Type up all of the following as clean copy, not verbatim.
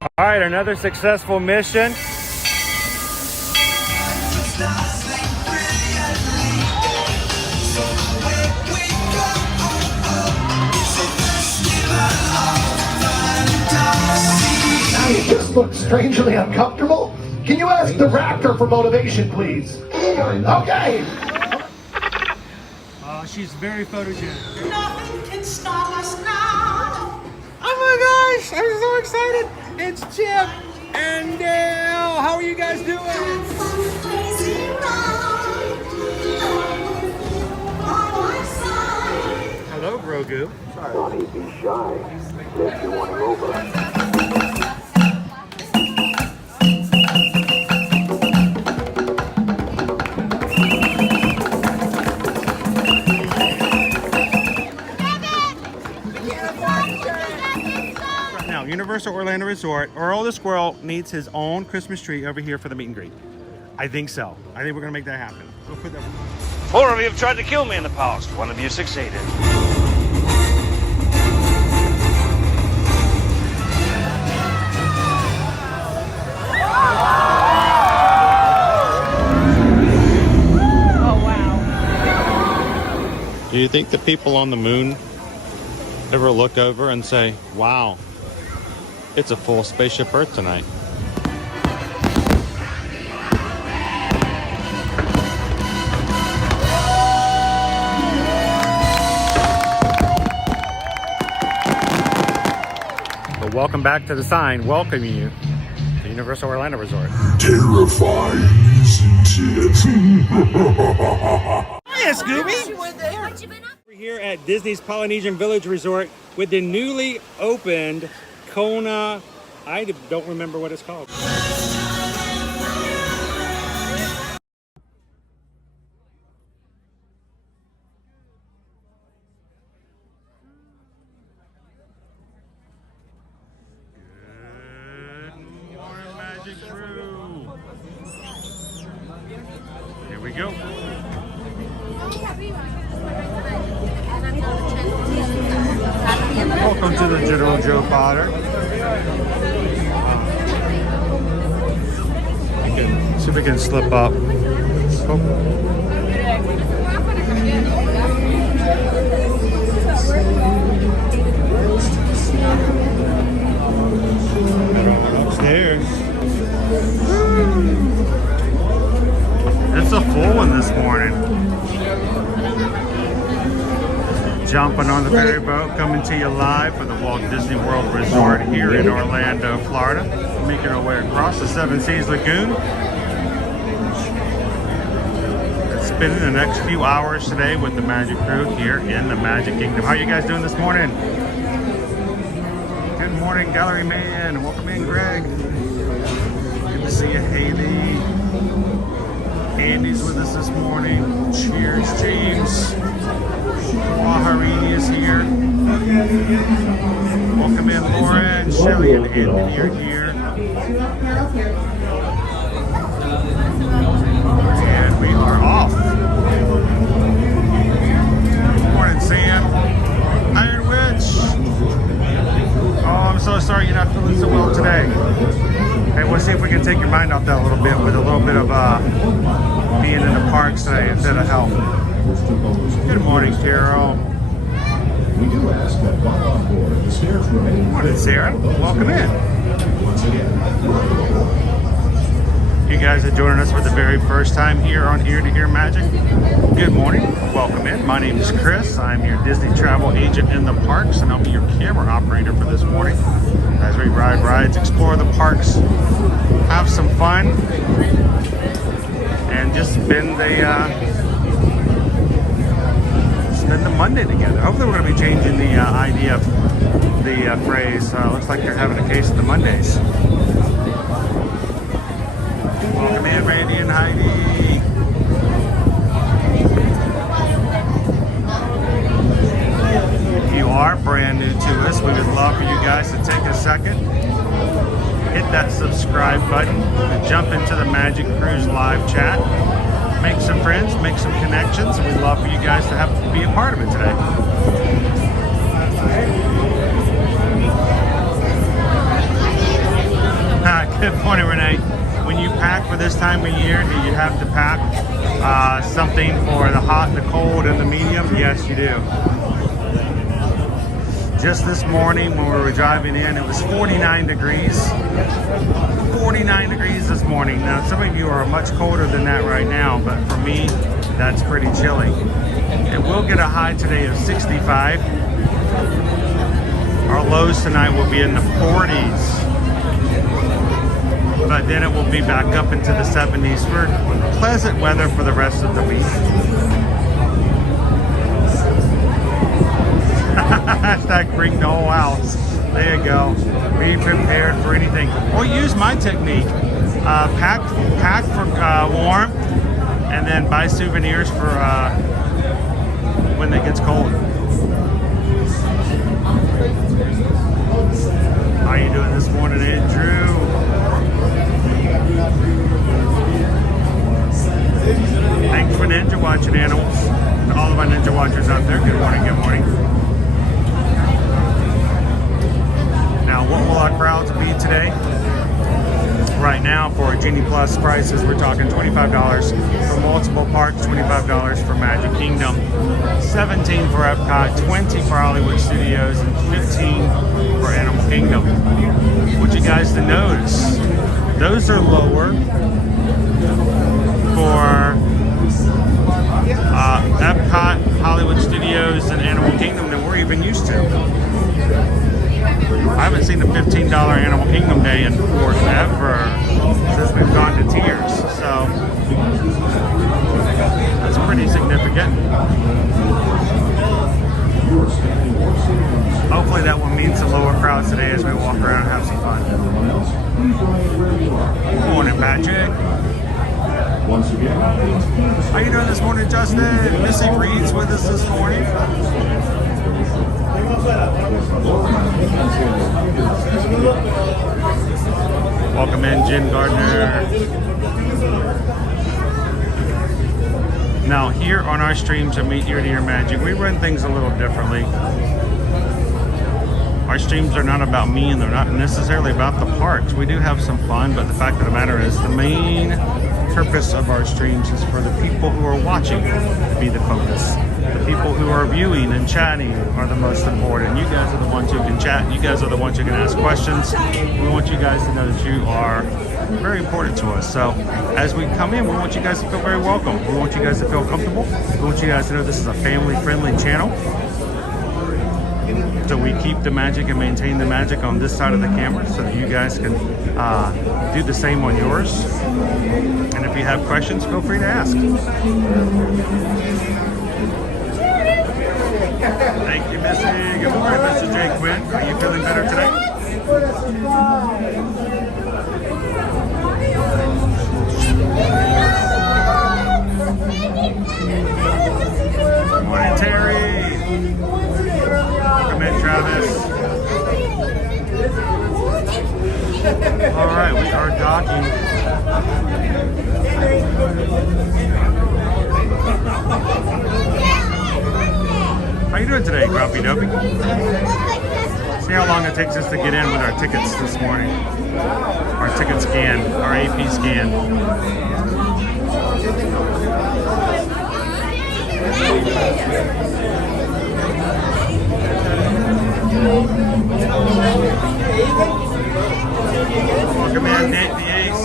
All right, another successful mission. You just look strangely uncomfortable. Can you ask the raptor for motivation, please? Okay. She's very photogenic. Nothing can stop us now. Oh my gosh, I'm so excited. It's Chip and Dale. How are you guys doing? Hello, Grogu. Don't be shy. If you want him over. Universal Orlando Resort, Earl the Squirrel needs his own Christmas tree over here for the meet and greet. I think so. I think we're gonna make that happen. We'll put that. 4 of you have tried to kill me in the past. 1 of you succeeded. Oh wow. Do you think the people on the moon ever look over and say, wow, it's a full spaceship Earth tonight? Well, welcome back to the sign welcoming you to Universal Orlando Resort. Terrifying, isn't it? Hiya, Scooby! We're here at Disney's Polynesian Village Resort with the newly opened Kona, I don't remember what it's called. Good morning, Magic Crew. Here we go. Welcome to the General Joe Potter. See if we can slip up. Oh. Upstairs. It's a full one this morning. Jumping on the ferry boat, coming to you live from the Walt Disney World Resort here in Orlando, Florida. Making our way across the Seven Seas Lagoon. And spending the next few hours today with the Magic Crew here in the Magic Kingdom. How are you guys doing this morning? Good morning, Gallery Man. Welcome in, Greg. Good to see you, Haley. Andy's with us this morning. Cheers, James. Waharini is here. Welcome in, Lauren, Shelly, and Anthony are here. And we are off. Good morning, Sam. Iron Witch. Oh, I'm so sorry you're not feeling so well today. Hey, we'll see if we can take your mind off that a little bit with a little bit of being in the parks today instead of health. Good morning, Carol. We do ask that while on board, the stairs remain. Good morning, Sarah. Welcome in. Once again, You guys are joining us for the very first time here on Ear to Hear Magic. Good morning. Welcome in. My name is Chris. I'm your Disney travel agent in the parks, and I'll be your camera operator for this morning as we ride rides, explore the parks, have some fun, and just spend the Monday together. Hopefully we're going to be changing the idea of the phrase, looks like you're having a case of the Mondays. Welcome in, Randy and Heidi. If you are brand new to us, we would love for you guys to take a second, hit that subscribe button, and jump into the Magic Cruise live chat. Make some friends, make some connections. We'd love for you guys to be a part of it today. Good morning, Renee. When you pack for this time of year, do you have to pack something for the hot, the cold, and the medium? Yes, you do. Just this morning when we were driving in, it was 49 degrees. 49 degrees this morning. Now, some of you are much colder than that right now, but for me, that's pretty chilly. It will get a high today of 65. Our lows tonight will be in the 40s. But then it will be back up into the 70s for pleasant weather for the rest of the week. Hashtag bring the whole house. There you go. Be prepared for anything. Or use my technique. Pack for warmth, and then buy souvenirs for when it gets cold. How you doing this morning, Andrew? Thanks for Ninja Watching Animals. To all of my Ninja Watchers out there, good morning, good morning. Now, what will our crowds be today? Right now, for Genie Plus prices, we're talking $25 for multiple parks, $25 for Magic Kingdom, $17 for Epcot, $20 for Hollywood Studios, and $15 for Animal Kingdom. I want you guys to notice, those are lower for Epcot, Hollywood Studios, and Animal Kingdom than we're even used to. I haven't seen a $15 Animal Kingdom day in forever since we've gone to Tiers, so that's pretty significant. Hopefully that will mean some lower crowds today as we walk around and have some fun. Good morning, Patrick. How you doing this morning, Justin? Missy Reed's with us this morning. Welcome in, Jen Gardner. Now, here on our streams at Meet Your Dear Magic, we run things a little differently. Our streams are not about me, and they're not necessarily about the parks. We do have some fun, but the fact of the matter is the main purpose of our streams is for the people who are watching to be the focus. The people who are viewing and chatting are the most important. You guys are the ones who can chat. You guys are the ones who can ask questions. We want you guys to know that you are very important to us. So as we come in, we want you guys to feel very welcome. We want you guys to feel comfortable. We want you guys to know this is a family-friendly channel. So we keep the magic and maintain the magic on this side of the camera so that you guys can do the same on yours. And if you have questions, feel free to ask. Thank you, Missy. Good morning, Mr. J. Quinn. Are you feeling better today? Good morning, Terry. Come in, Travis. All right, we are docking. How you doing today, Grumpy Dopey? See how long it takes us to get in with our tickets this morning. Our ticket scan, our AP scan. Welcome in, Nate the Ace.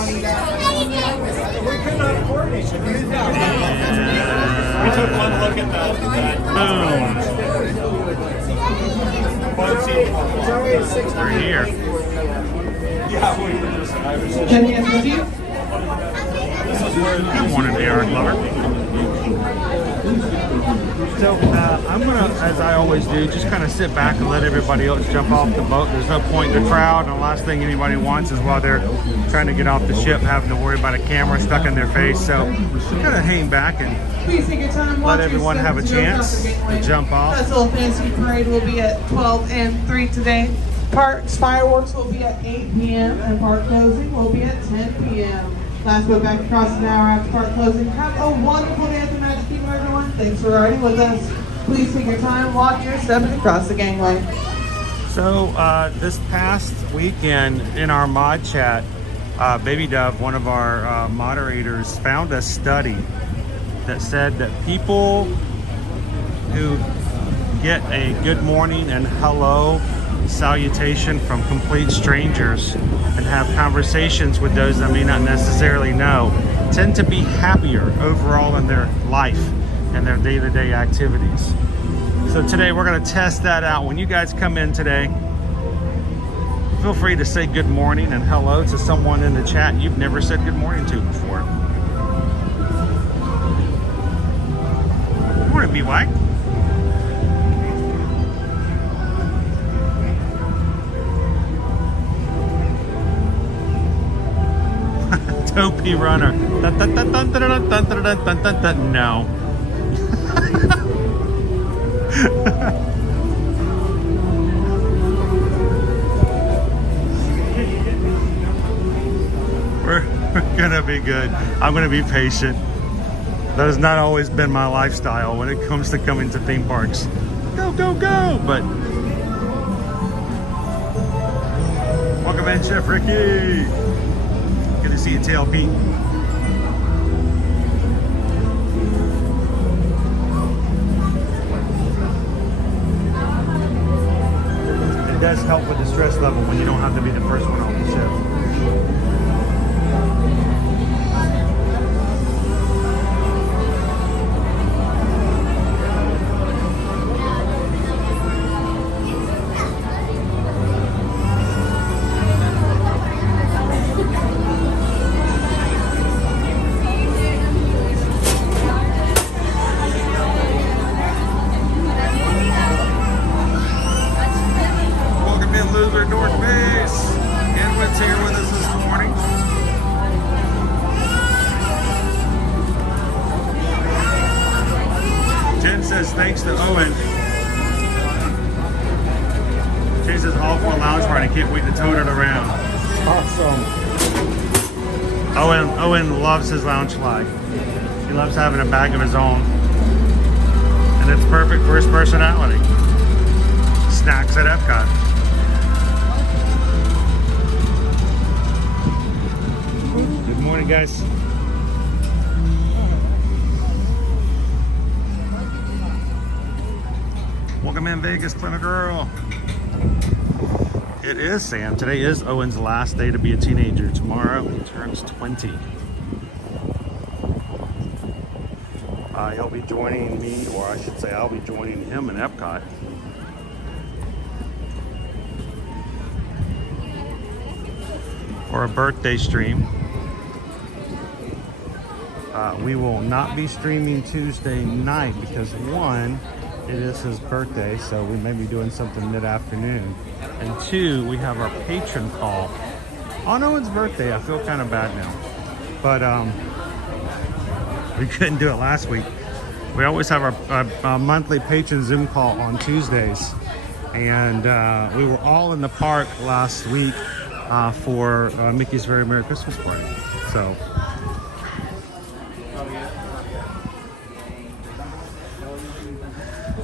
We took one look at that. Boom. We're here. Can you guys you? Good morning, AR Glover. So I'm gonna, as I always do, just kind of sit back and let everybody else jump off the boat. There's no point in the crowd, and the last thing anybody wants is while they're trying to get off the ship having to worry about a camera stuck in their face. So kind of hang back and Please take your time. let everyone have a chance to jump off. Festival Fantasy Parade will be at 12 and 3 today. Parks fireworks will be at 8 p.m. and park closing will be at 10 p.m. Last but back across an hour after park closing. Have a wonderful day at the Magic Kingdom, everyone. Thanks for riding with us. Please take your time, watch your steps across the gangway. So this past weekend in our mod chat, Baby Dove, one of our moderators, found a study that said that people who get a good morning and hello salutation from complete strangers and have conversations with those that may not necessarily know tend to be happier overall in their life and their day-to-day activities. So today we're going to test that out. When you guys come in today, feel free to say good morning and hello to someone in the chat you've never said good morning to before. Good morning, B-White. Topi runner. No. We're gonna be good. I'm gonna be patient. That has not always been my lifestyle when it comes to coming to theme parks. Go, go, go! But welcome in, Chef Ricky. Good to see you, TLP. It does help with the stress level when you don't have to be the first one off the shift. Thanks to Owen. She says all for a lounge party. Can't wait to tote it around. Awesome. Owen loves his lounge fly. He loves having a bag of his own. And it's perfect for his personality. Snacks at Epcot. Good morning, guys. Welcome in, Vegas, Clinton girl. It is Sam. Today is Owen's last day to be a teenager. Tomorrow he turns 20. He'll be joining me, or I should say I'll be joining him in Epcot. For a birthday stream. We will not be streaming Tuesday night because one, it is his birthday, so we may be doing something mid-afternoon. And two, we have our patron call on Owen's birthday. I feel kind of bad now, but we couldn't do it last week. We always have our monthly patron Zoom call on Tuesdays, and we were all in the park last week for Mickey's Very Merry Christmas Party. So.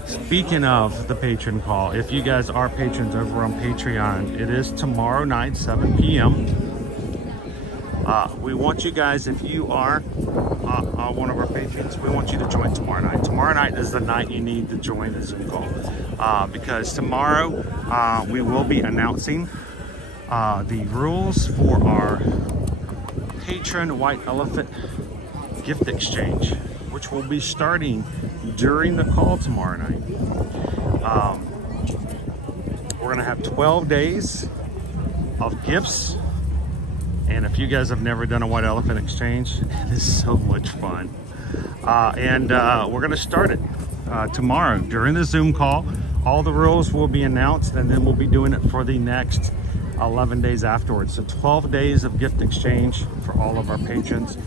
Speaking of the patron call, if you guys are patrons over on Patreon, it is tomorrow night, 7 p.m. We want you guys, if you are one of our patrons, we want you to join tomorrow night. Tomorrow night is the night you need to join the Zoom call because tomorrow we will be announcing the rules for our patron White Elephant gift exchange, which will be starting during the call tomorrow night. We're gonna have 12 days of gifts, and if you guys have never done a White Elephant exchange, it is so much fun. We're gonna start it tomorrow during the Zoom call. All the rules will be announced, and then we'll be doing it for the next 11 days afterwards. So 12 days of gift exchange for all of our patrons.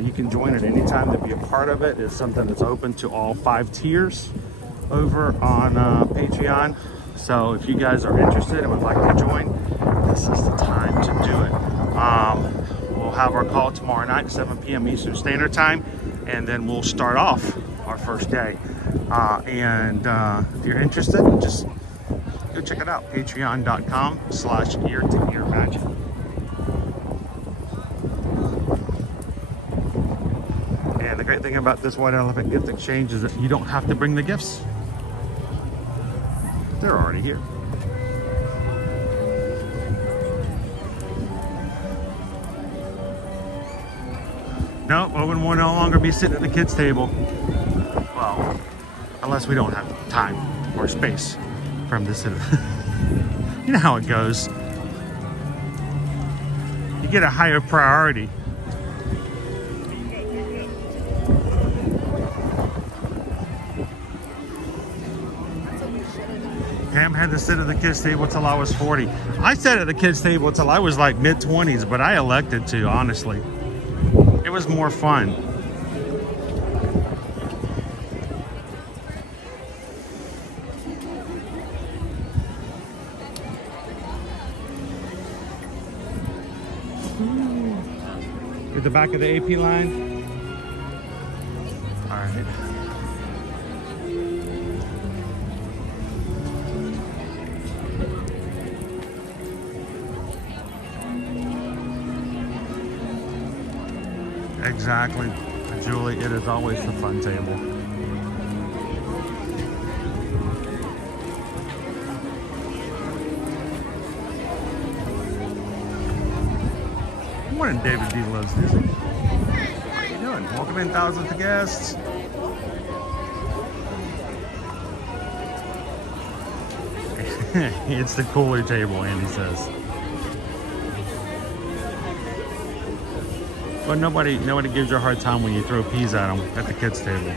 You can join at any time to be a part of it. It's something that's open to all 5 tiers over on Patreon. So if you guys are interested and would like to join, this is the time to do it. We'll have our call tomorrow night, 7 p.m. Eastern Standard Time, and then we'll start off our first day. If you're interested, just go check it out, patreon.com/ear-to-ear magic. Great thing about this White Elephant Gift Exchange is that you don't have to bring the gifts. They're already here. Nope, Owen will no longer be sitting at the kids' table. Well, unless we don't have time or space for him to sit. You know how it goes. You get a higher priority. Pam had to sit at the kids' table till I was 40. I sat at the kids' table till I was like mid-20s, but I elected to, honestly. It was more fun. At the back of the AP line. All right. Exactly, Julie, it is always the fun table. Good morning, David D. Loves Disney. How you doing? Welcome in, thousands of guests. It's the cooler table, Andy says. But nobody gives you a hard time when you throw peas at them at the kids' table.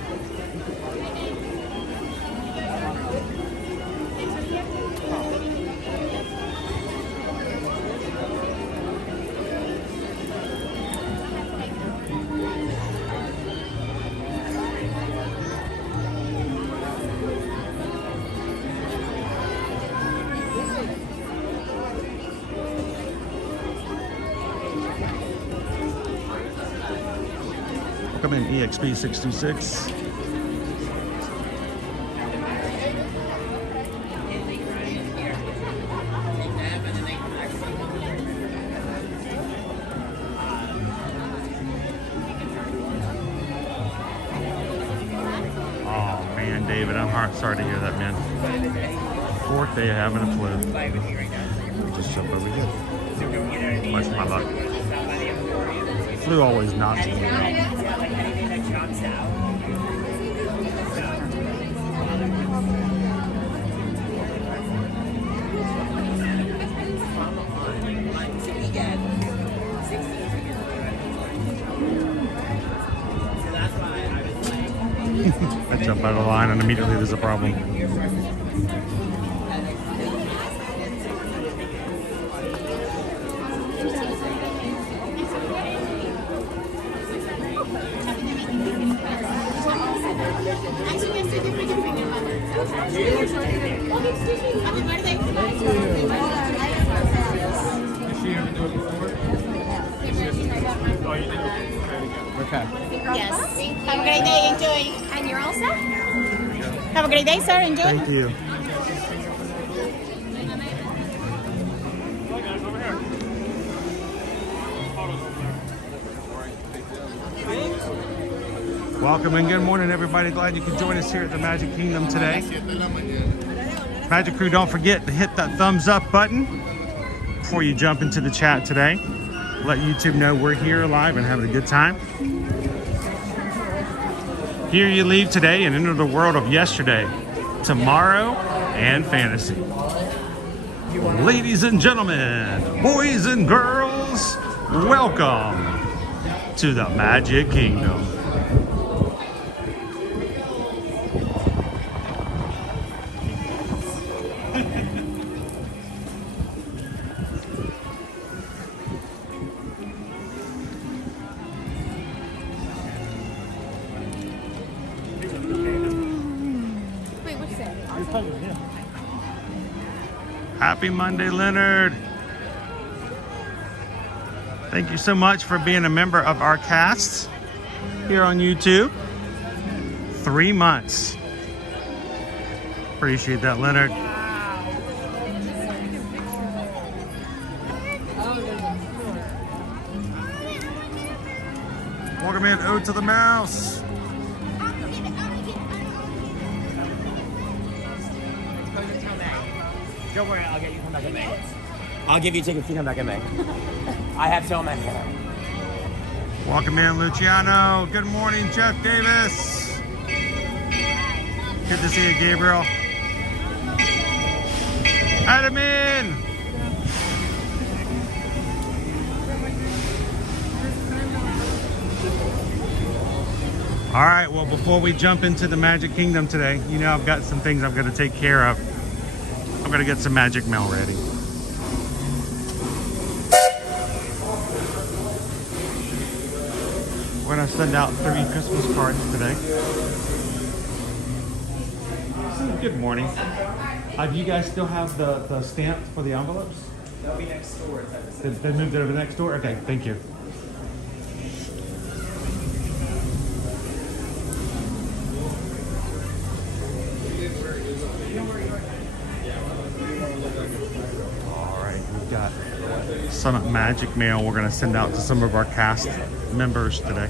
Come in EXP 626. Oh man, David, I'm sorry to hear that, man. Fourth day of having a flu. Just jump over here. What's my luck? Flu always knocks me out. I jump out of the line and immediately there's a problem. Okay. Yes. Have a great day. Enjoy. And you're all set? Have a great day, sir. Enjoy. Thank you. Welcome and good morning, everybody. Glad you could join us here at the Magic Kingdom today. Magic Crew, don't forget to hit that thumbs up button before you jump into the chat today. Let YouTube know we're here live and having a good time. Here you leave today and enter the world of yesterday, tomorrow, and fantasy. Ladies and gentlemen, boys and girls, welcome to the Magic Kingdom. Happy Monday, Leonard. Thank you so much for being a member of our cast here on YouTube. 3 months. Appreciate that, Leonard. Welcome in, Ode to the Mouse. Don't worry, I'll get you come back in May. I'll give you tickets if you come back in May. I have so many. Welcome in, Luciano. Good morning, Jeff Davis. Good to see you, Gabriel. Adam in. All right, well, before we jump into the Magic Kingdom today, you know I've got some things I'm going to take care of. I'm going to get some magic mail ready. We're going to send out 3 Christmas cards today. Good morning. Do you guys still have the stamps for the envelopes? They'll be next door. They moved it over next door? Okay, thank you. Some magic mail we're going to send out to some of our cast members today.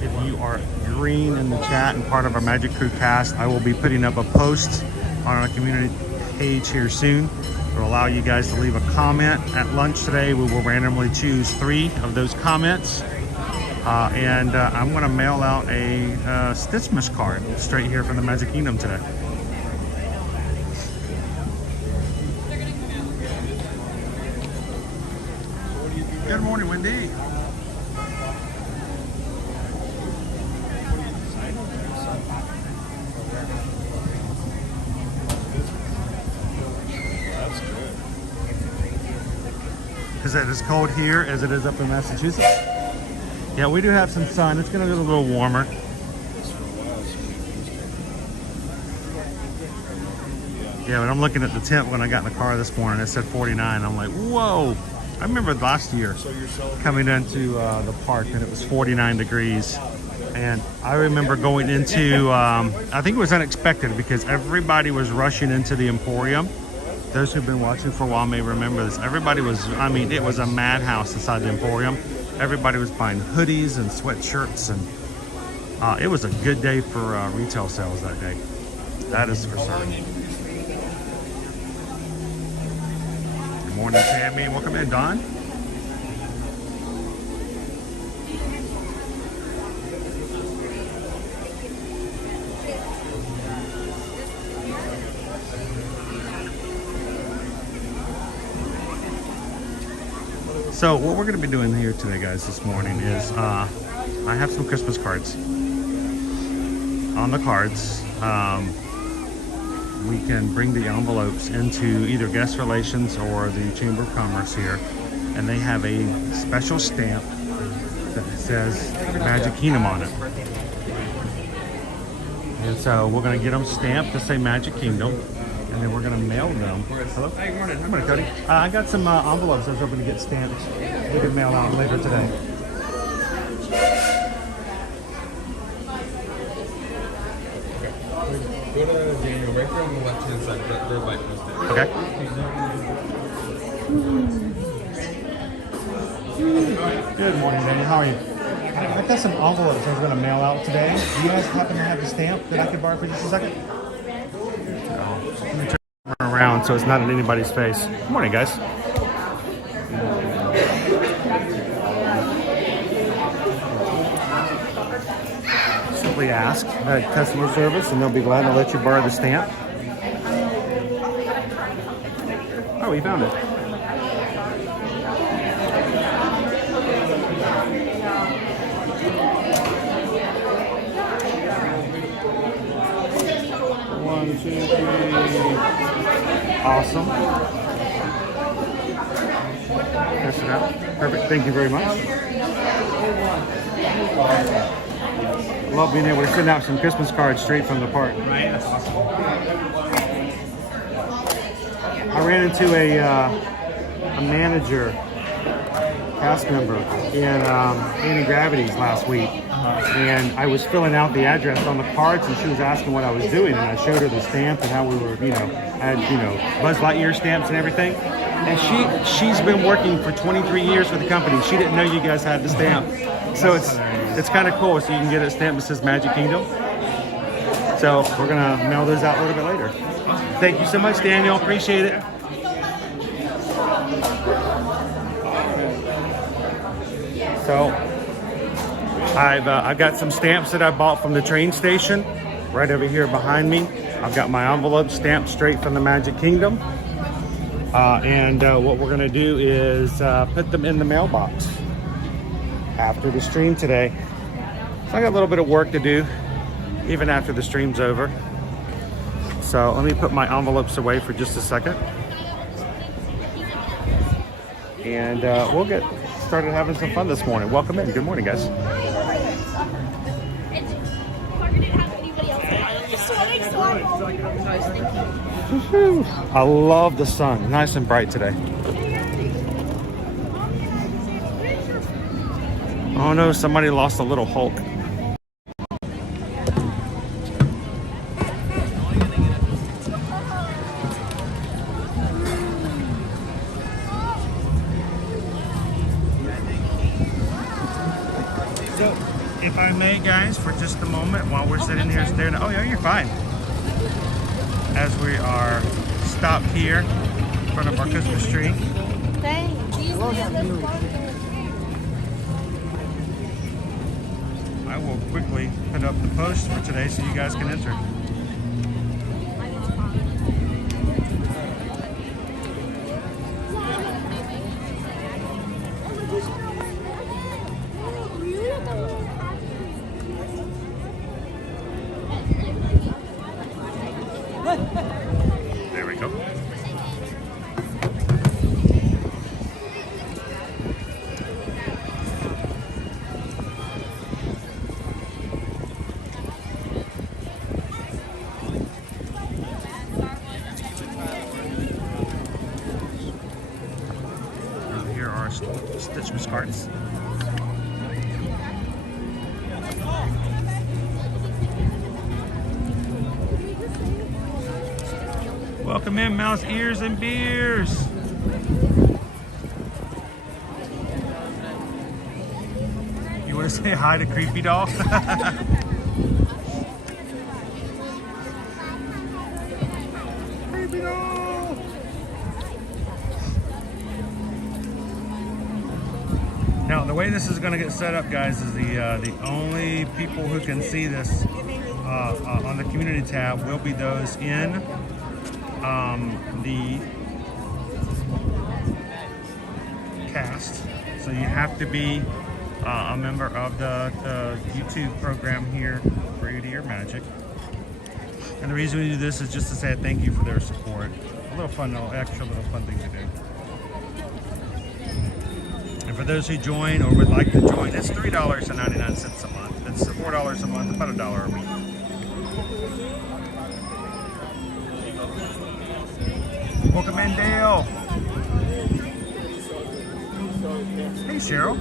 If you are green in the chat and part of our Magic Crew cast, I will be putting up a post on our community page here soon. It will allow you guys to leave a comment at lunch today. We will randomly choose 3 of those comments. And I'm going to mail out a Stitchmas card straight here from the Magic Kingdom today. Good morning, Wendy. Is it as cold here as it is up in Massachusetts? Yeah, we do have some sun. It's going to get a little warmer. Yeah, but I'm looking at the temp when I got in the car this morning. It said 49. I'm like, whoa. I remember last year coming into the park and it was 49 degrees. And I remember going into, I think it was unexpected because everybody was rushing into the Emporium. Those who've been watching for a while may remember this. Everybody was, I mean, it was a madhouse inside the Emporium. Everybody was buying hoodies and sweatshirts, and it was a good day for retail sales that day. That is for certain. Good morning, Tammy. Welcome in, Don. So what we're going to be doing here today, guys, this morning is I have some Christmas cards. On the cards, we can bring the envelopes into either guest relations or the Chamber of Commerce here, and they have a special stamp that says Magic Kingdom on it. And so we're going to get them stamped to say Magic Kingdom, and then we're going to mail them. Hello? Hey, good morning. Good morning, Cody. I got some envelopes I was hoping to get stamped. We can mail out later today. Go to Daniel right there on the left hand side. Red light posted. Okay. Good morning, Daniel. How are you? I got some envelopes I was going to mail out today. Do you guys happen to have the stamp that I could borrow for just a second? Let me turn around so it's not in anybody's face. Good morning, guys. Simply ask at customer service and they'll be glad to let you borrow the stamp. Oh, we found it. One, two, three. Awesome. Test it out. Perfect. Thank you very much. Love being able to send out some Christmas cards straight from the park. Right, that's awesome. I ran into a manager, cast member in Anti-Gravity's last week. And I was filling out the address on the cards and she was asking what I was doing, and I showed her the stamp and how we were, I had, Buzz Lightyear stamps and everything. And she's been working for 23 years for the company. She didn't know you guys had the stamp. So it's kind of cool. So you can get a stamp that says Magic Kingdom. So we're gonna mail those out a little bit later. Thank you so much, Daniel. Appreciate it. So I've got some stamps that I bought from the train station right over here behind me. I've got my envelope stamped straight from the Magic Kingdom. And what we're gonna do is put them in the mailbox after the stream today. So I got a little bit of work to do even after the stream's over. So let me put my envelopes away for just a second. And we'll get started having some fun this morning. Welcome in. Good morning, guys. I love the sun. Nice and bright today. Oh no, somebody lost a little Hulk. So, if I may, guys, for just a moment, while we're sitting here staring, oh yeah, you're fine. As we are stopped here in front of our Christmas tree. I will quickly put up the post for today so you guys can enter. There we go. Here are Stitchmas cards. Welcome in, Mouse Ears and Beers. You want to say hi to Creepy Doll? Creepy Doll. Now, the way this is going to get set up, guys, is the only people who can see this on the community tab will be those in the cast. So you have to be a member of the YouTube program here for Ear to Ear Magic. And the reason we do this is just to say a thank you for their support. A little fun, extra little fun thing to do. And for those who join or would like to join, it's $3.99 a month. It's $4 a month, about $1 a week. Welcome in, Dale. Hey, Cheryl.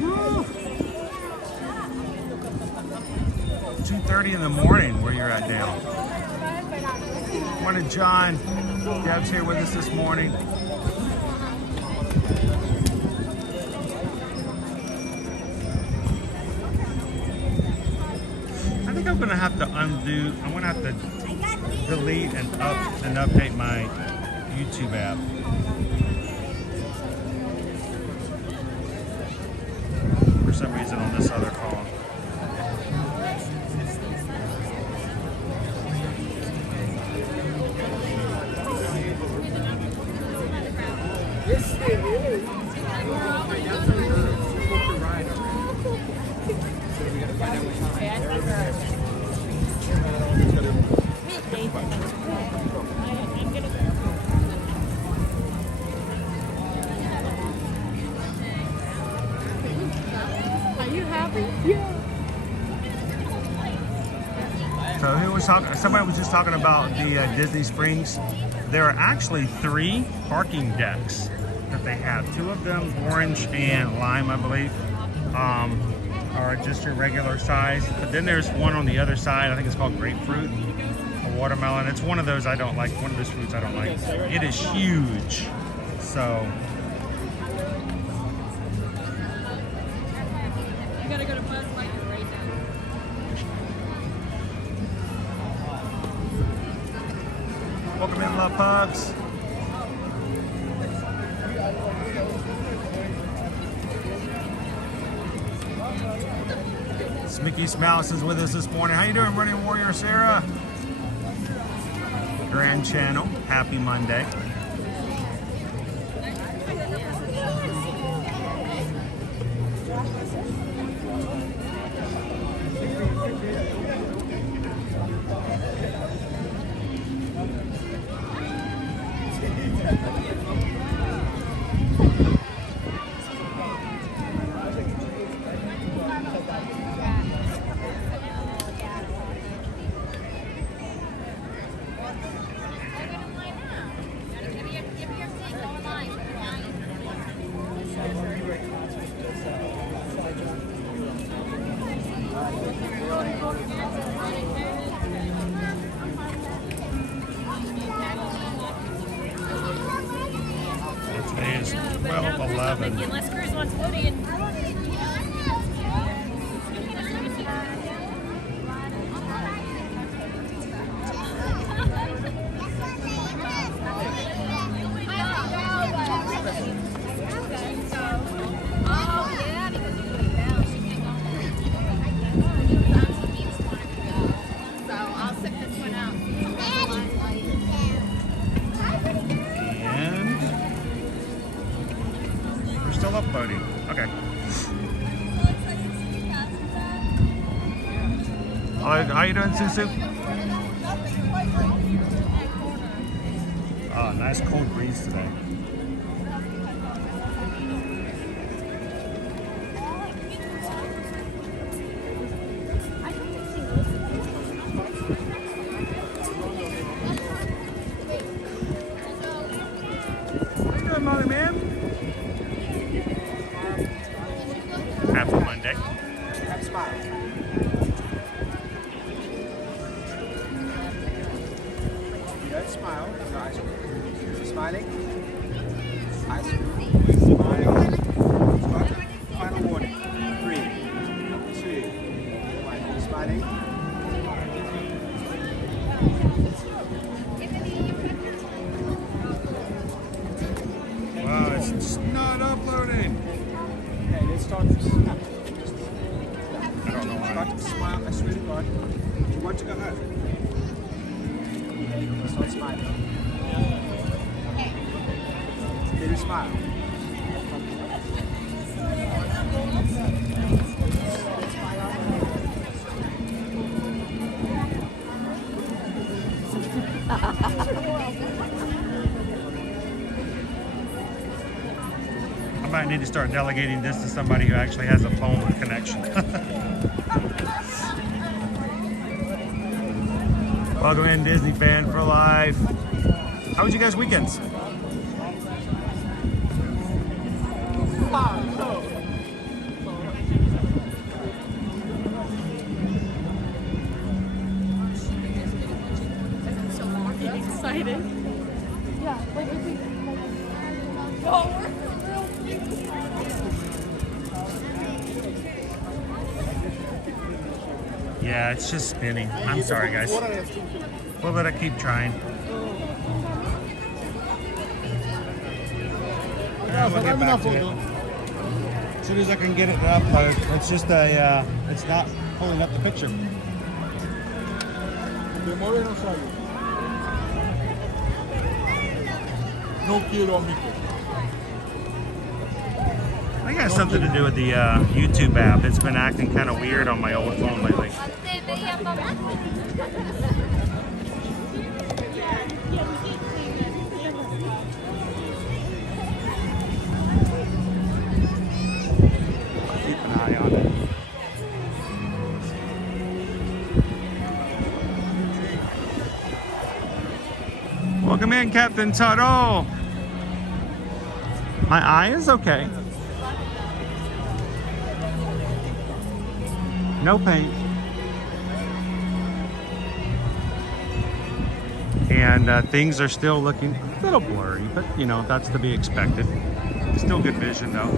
Woo. 2:30 in the morning where you're at, Dale. Morning, John. Deb's here with us this morning. I'm gonna have to undo. I'm gonna have to delete and update my YouTube app. For some reason on this other phone. So somebody was just talking about the Disney Springs. There are actually 3 parking decks that they have. 2 of them, orange and lime, I believe, are just your regular size. But then there's one on the other side, I think it's called grapefruit, watermelon. It's one of those I don't like, one of those fruits I don't like. It is huge. So You gotta go to Buzz Lightyear right now. welcome in, love pugs. Mickey's Mouse is with us this morning. How you doing, Running Warrior Sarah? Grand Channel. Happy Monday. Today is 12.11. Unless Cruz wants loading. Still uploading. Okay. How you doing, Susu? Oh, nice cold breeze today. How you doing, Molly, man? Happy Monday. Smile. Good smile. Eyes open. Smiling. Eyes open. Smiling. Final warning. 3, 2, 1. Smiling. Wow, it's not uploading. Okay, let's start this. I don't know why. Start to smile. I swear to God. You want to go home? Start smiling. Then smile. I might need to start delegating this to somebody who actually has a phone connection. Welcome in, Disney fan for life. How was you guys' weekends? Excited. Yeah, like if we Yeah, it's just spinning. I'm sorry, guys. We'll let it keep trying. We'll get back to it. As soon as I can get it to upload, it's just a, it's not pulling up the picture. No quiero amigo. I think it has something to do with the YouTube app. It's been acting kind of weird on my old phone lately. Keep an eye on it. Welcome in, Captain Taro. My eye is okay. No pain. And things are still looking a little blurry, but you know, that's to be expected. Still good vision though.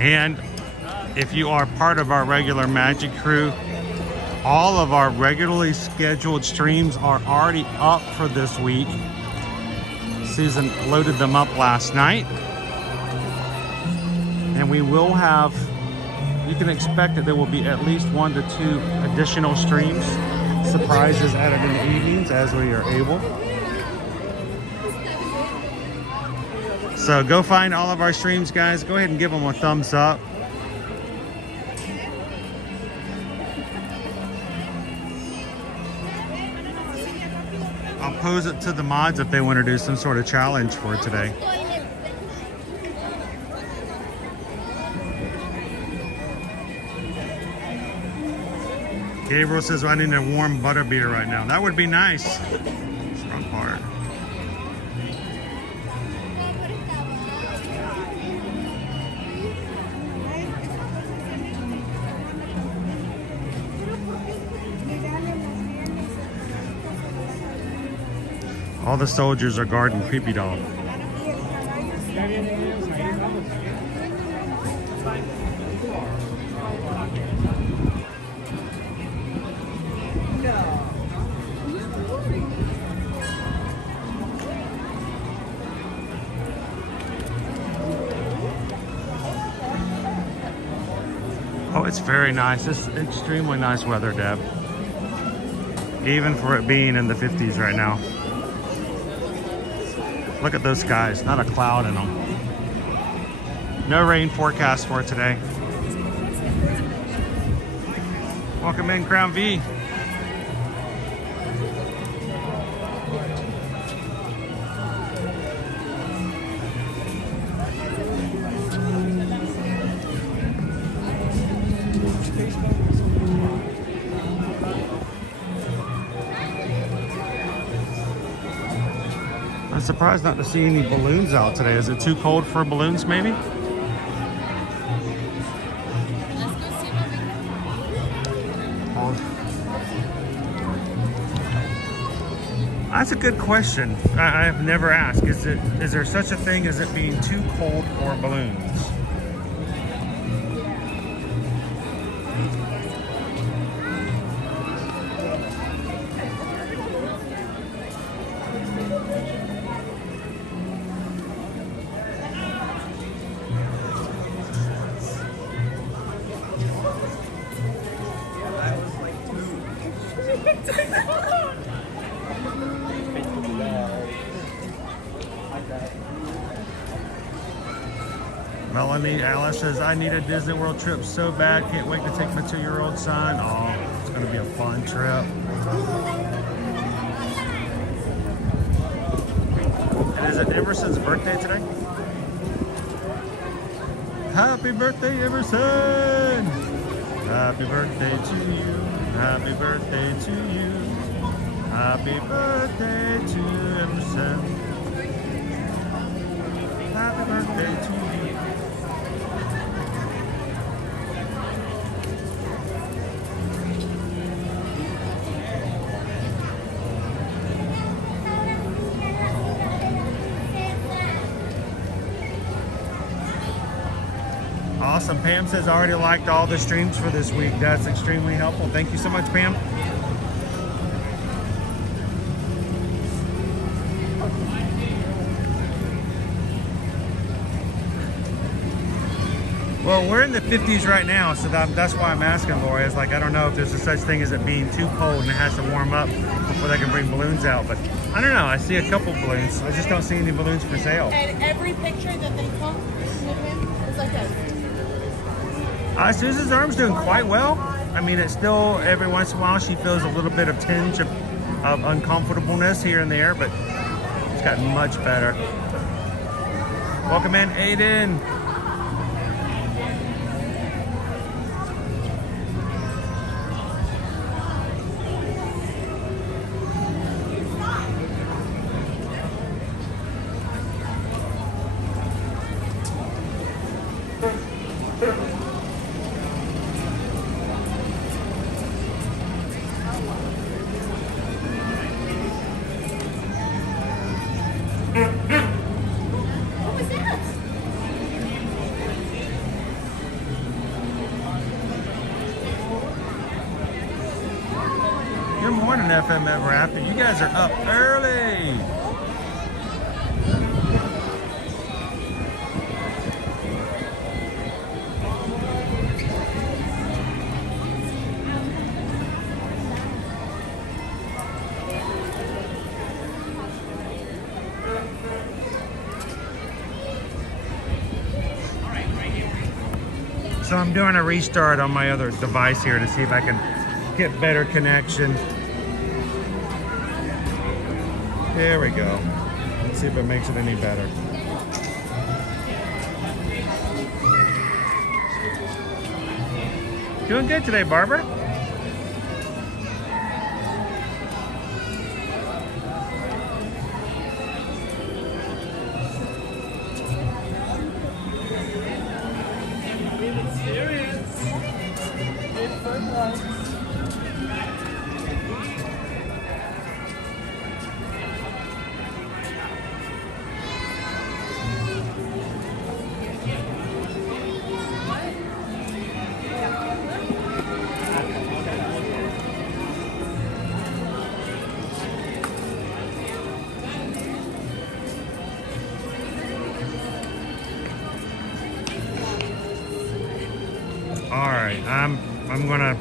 And if you are part of our regular Magic crew, all of our regularly scheduled streams are already up for this week. Susan loaded them up last night. And we will have, you can expect that there will be at least 1 to 2 additional streams, surprises added in the evenings as we are able. So go find all of our streams, guys. Go ahead and give them a thumbs up. I'll pose it to the mods if they want to do some sort of challenge for today. Gabriel says, I need a warm butter beer right now. That would be nice. Front part. All the soldiers are guarding Creepy Dog. Oh, it's very nice. It's extremely nice weather, Deb. Even for it being in the 50s right now. Look at those skies, not a cloud in them. No rain forecast for today. Welcome in, Crown V. I'm surprised not to see any balloons out today. Is it too cold for balloons, maybe? That's a good question. I've never asked. Is there such a thing as it being too cold for balloons? Melanie Alice says, I need a Disney World trip so bad. Can't wait to take my 2-year-old son. Oh, it's going to be a fun trip. And is it Emerson's birthday today? Happy birthday, Emerson! Happy birthday to you. Happy birthday to you. Happy birthday to Emerson. Happy birthday to you. Awesome. Pam says, I already liked all the streams for this week. That's extremely helpful. Thank you so much, Pam. Well, we're in the 50s right now, so that's why I'm asking, Lori. It's like, I don't know if there's a such thing as it being too cold and it has to warm up before they can bring balloons out. But I don't know. I see a couple balloons. I just don't see any balloons for sale. And every picture that they took with him is like this. Susan's arm's doing quite well. I mean, it's still, every once in a while, she feels a little bit of tinge of uncomfortableness here and there, but it's gotten much better. Welcome in, Aiden. Good morning, FM Ever After. You guys are up early. So I'm doing a restart on my other device here to see if I can get better connection. There we go. Let's see if it makes it any better. Doing good today, Barbara. Alright, I'm gonna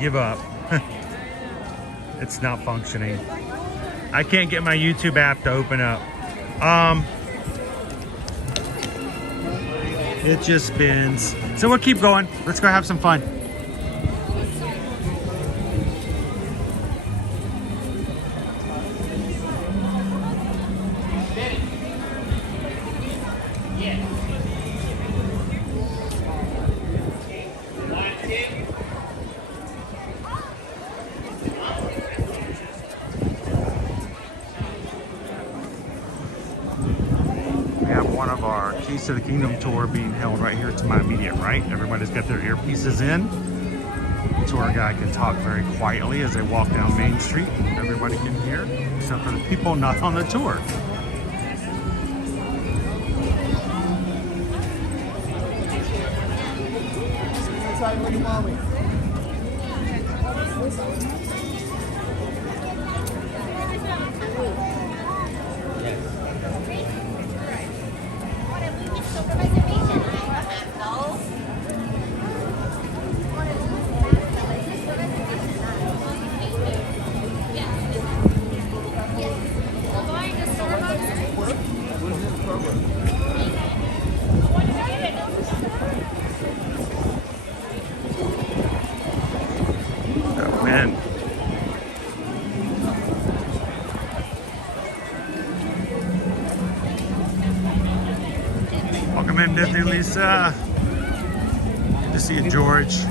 give up. It's not functioning. I can't get my YouTube app to open up. It just spins. So we'll keep going. Let's go have some fun. To the Kingdom tour being held right here to my immediate right. Everybody's got their earpieces in. The tour guide can talk very quietly as they walk down Main Street. Everybody can hear, except for the people not on the tour. Welcome in, Disney Lisa. Good to see you, George.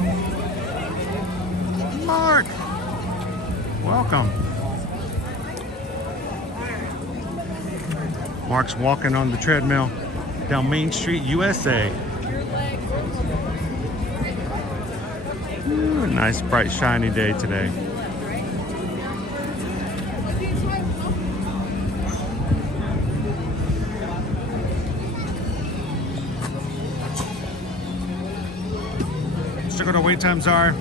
Mark, welcome. Mark's walking on the treadmill down Main Street, USA. Ooh, a nice, bright, shiny day today. Let's check what our wait times are.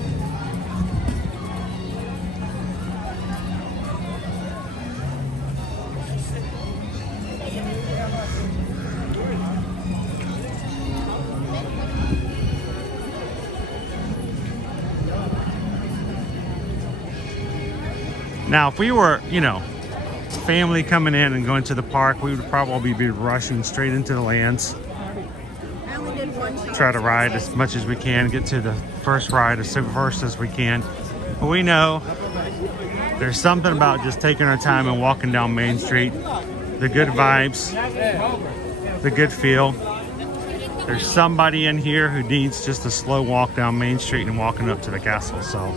Now, if we were, you know, family coming in and going to the park, we would probably be rushing straight into the lands. Try to ride as much as we can, get to the first ride as first as we can. But we know there's something about just taking our time and walking down Main Street. The good vibes, the good feel. There's somebody in here who needs just a slow walk down Main Street and walking up to the castle, so.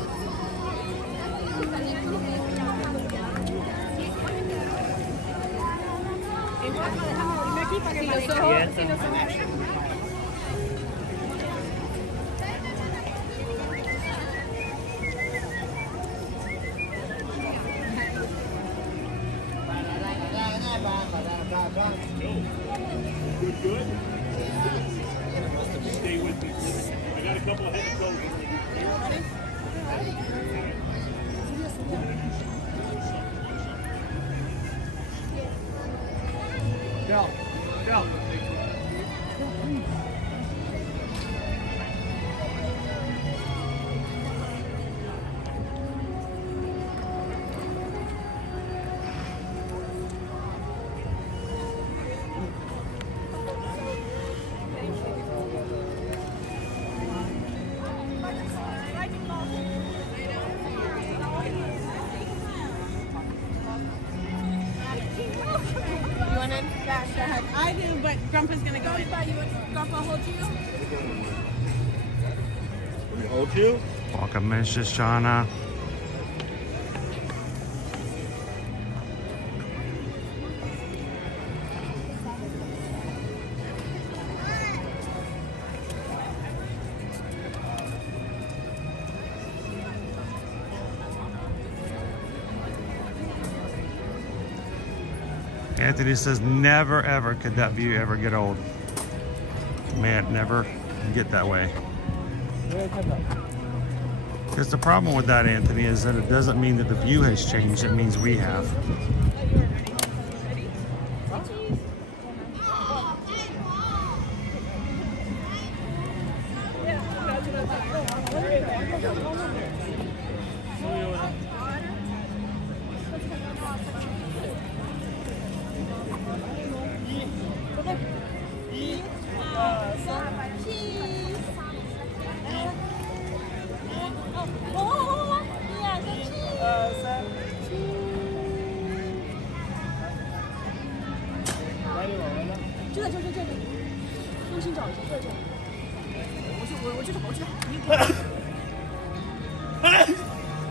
Good. Stay with me. I got a couple of head codes. running? Yeah, go ahead. I do, but Grandpa's gonna go in. Grandpa hold you? Hold you? Welcome, Miss Shoshana. Anthony says, never ever could that view ever get old. Man, never get that way. Because the problem with that, Anthony, is that it doesn't mean that the view has changed. It means we have.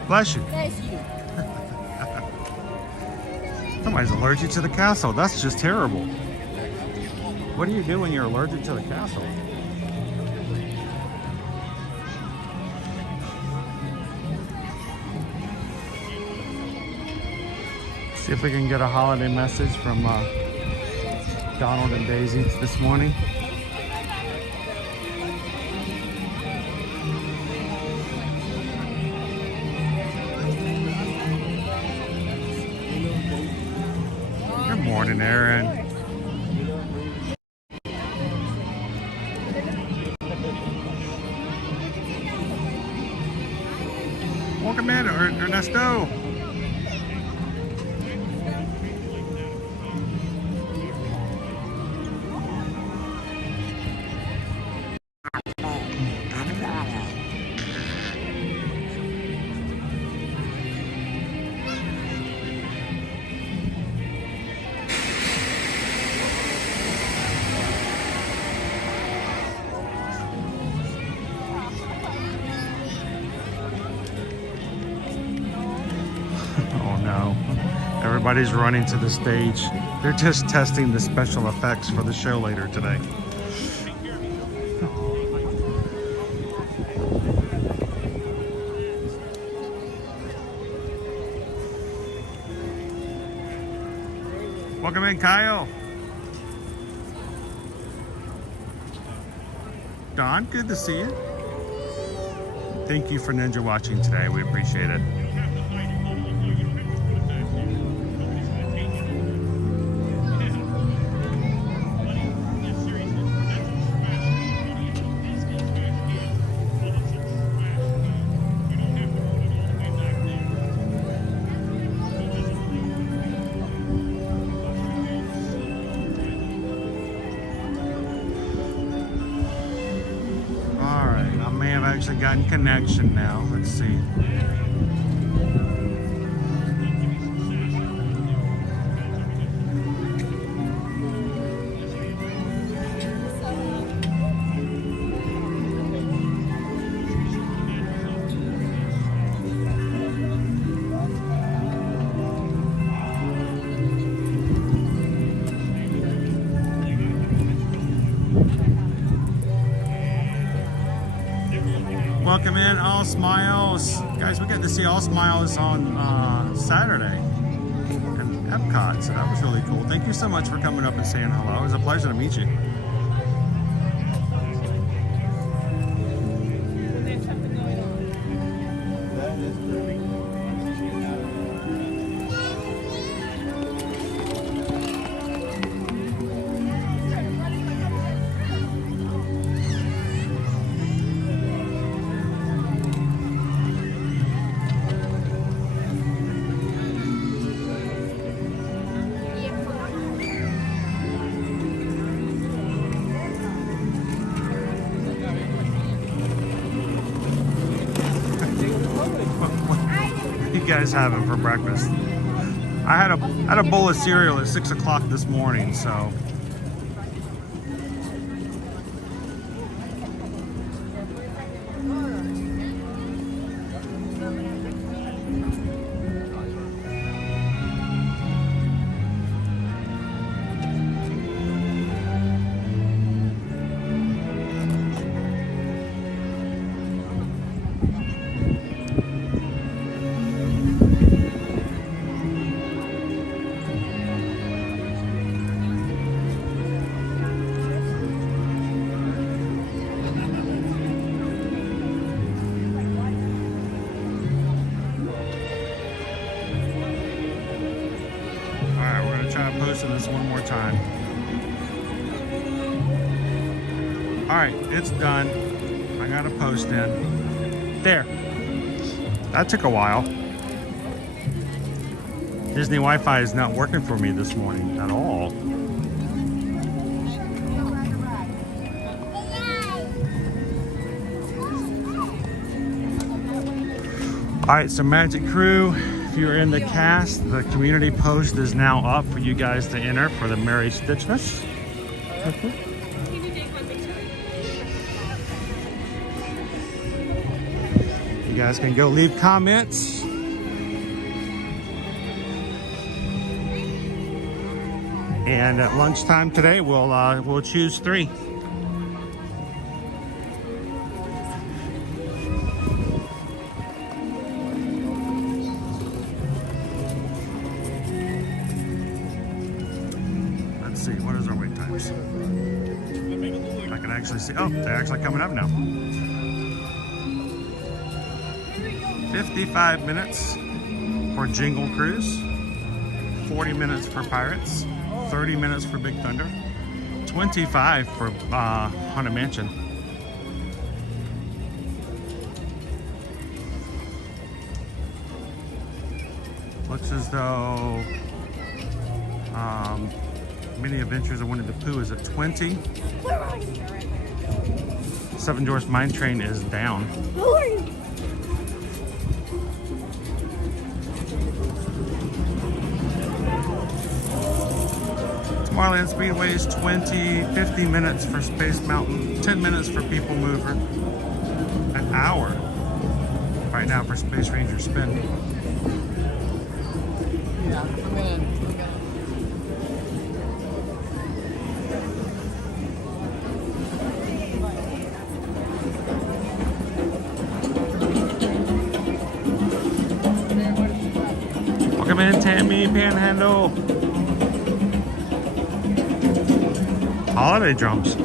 Bless you. Somebody's allergic to the castle. That's just terrible. What do you do when you're allergic to the castle? See if we can get a holiday message from Donald and Daisy this morning. Good morning, Aaron. Welcome in, Ernesto. Everybody's running to the stage. They're just testing the special effects for the show later today. Welcome in, Kyle. Don, good to see you. Thank you for Ninja watching today. We appreciate it. Actually gotten connection now. Let's see. Welcome in, All Smiles. Guys, we got to see All Smiles on Saturday in Epcot, so that was really cool. Thank you so much for coming up and saying hello. It was a pleasure to meet you. What are you guys having for breakfast? I had a bowl of cereal at 6 o'clock this morning, so. Posting this one more time. All right, it's done. I got a post in. There. That took a while. Disney Wi-Fi is not working for me this morning at all. All right, so Magic Crew. If you're in the cast, the community post is now up for you guys to enter for the Merry Stitchmas. You guys can go leave comments. And at lunchtime today, we'll choose 3. What is our wait times? I can actually see. Oh, they're actually coming up now. 55 minutes for Jingle Cruise, 40 minutes for Pirates, 30 minutes for Big Thunder, 25 for Haunted Mansion. Looks as though Many Adventures of Winnie the Pooh is at 20. Seven Dwarfs Mine Train is down. Tomorrowland Speedway is 20, 50 minutes for Space Mountain, 10 minutes for People Mover, an hour right now for Space Ranger Spin. Yeah, I'm in. Welcome in, Tammy Panhandle. Holiday drums.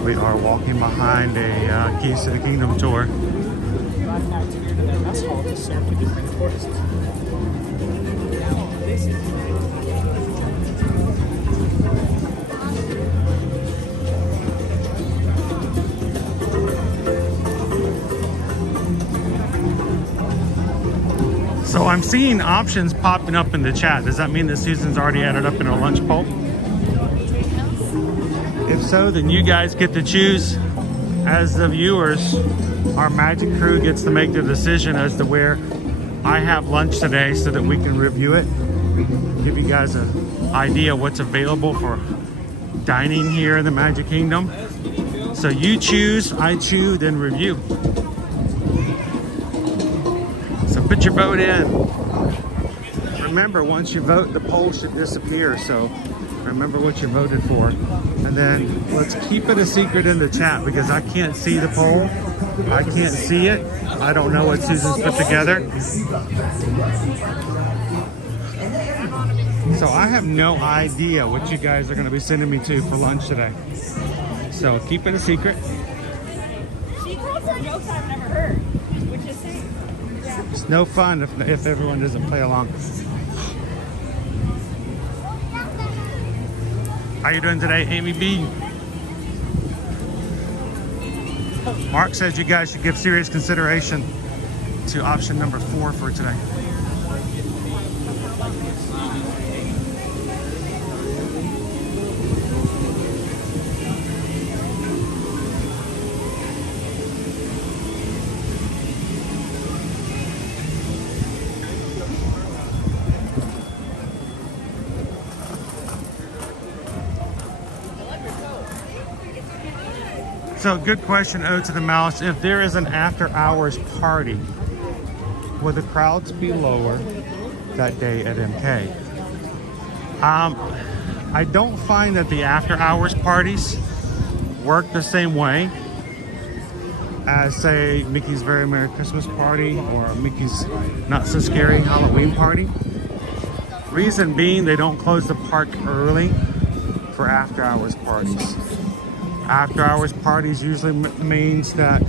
We are walking behind a Keys to the Kingdom tour. So I'm seeing options popping up in the chat. Does that mean that Susan's already added up in her lunch poll? If so, then you guys get to choose. As the viewers, our Magic Crew gets to make the decision as to where I have lunch today so that we can review it. Give you guys an idea what's available for dining here in the Magic Kingdom. So you choose, I choose, then review. So put your vote in. Remember, once you vote, the poll should disappear. So remember what you voted for. And then let's keep it a secret in the chat because I can't see the poll. I can't see it. I don't know what Susan's put together. So I have no idea what you guys are going to be sending me to for lunch today. So keep it a secret. She tells her jokes I've never heard, which is sick. Yeah. It's no fun if everyone doesn't play along. How you doing today, Amy B? Mark says you guys should give serious consideration to option number 4 for today. So good question, Ode to the Mouse. If there is an after hours party, will the crowds be lower that day at MK? I don't find that the after hours parties work the same way as, say, Mickey's Very Merry Christmas Party or Mickey's Not So Scary Halloween Party. Reason being, they don't close the park early for after hours parties. After hours parties usually means that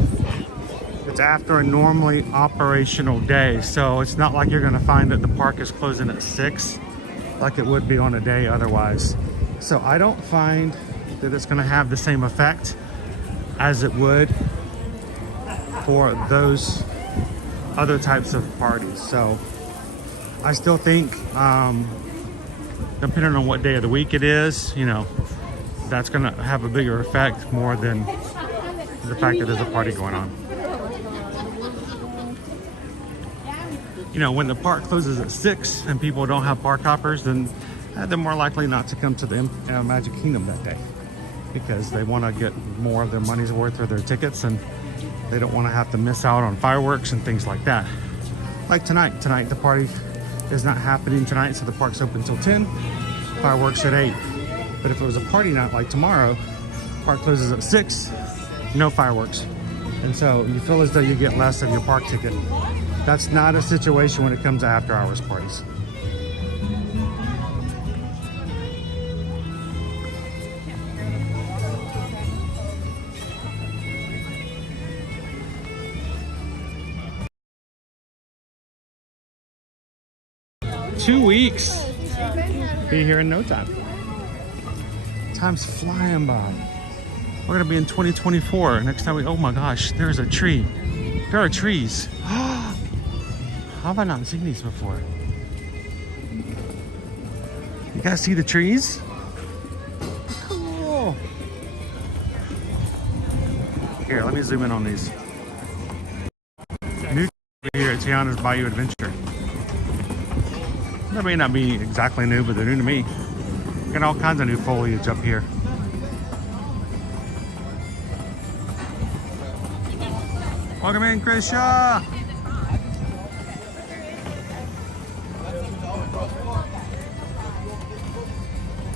it's after a normally operational day, so it's not like you're going to find that the park is closing at 6 like it would be on a day otherwise. So I don't find that it's going to have the same effect as it would for those other types of parties. So I still think, depending on what day of the week it is, you know, that's going to have a bigger effect more than the fact that there's a party going on. You know, when the park closes at 6 and people don't have park hoppers, then they're more likely not to come to the Magic Kingdom that day because they want to get more of their money's worth of their tickets, and they don't want to have to miss out on fireworks and things like that. Like tonight. Tonight the party is not happening tonight, so the park's open until 10, fireworks at 8. But if it was a party night like tomorrow, park closes at 6, no fireworks. And so you feel as though you get less of your park ticket. That's not a situation when it comes to after hours parties. Two weeks. Be here in no time. Time's flying by. We're gonna be in 2024. Next time oh my gosh, there's a tree. There are trees. How have I not seen these before? You guys see the trees? Cool. Here, let me zoom in on these. New here at Tiana's Bayou Adventure. That may not be exactly new, but they're new to me. Got all kinds of new foliage up here. Welcome in, Chris Shaw.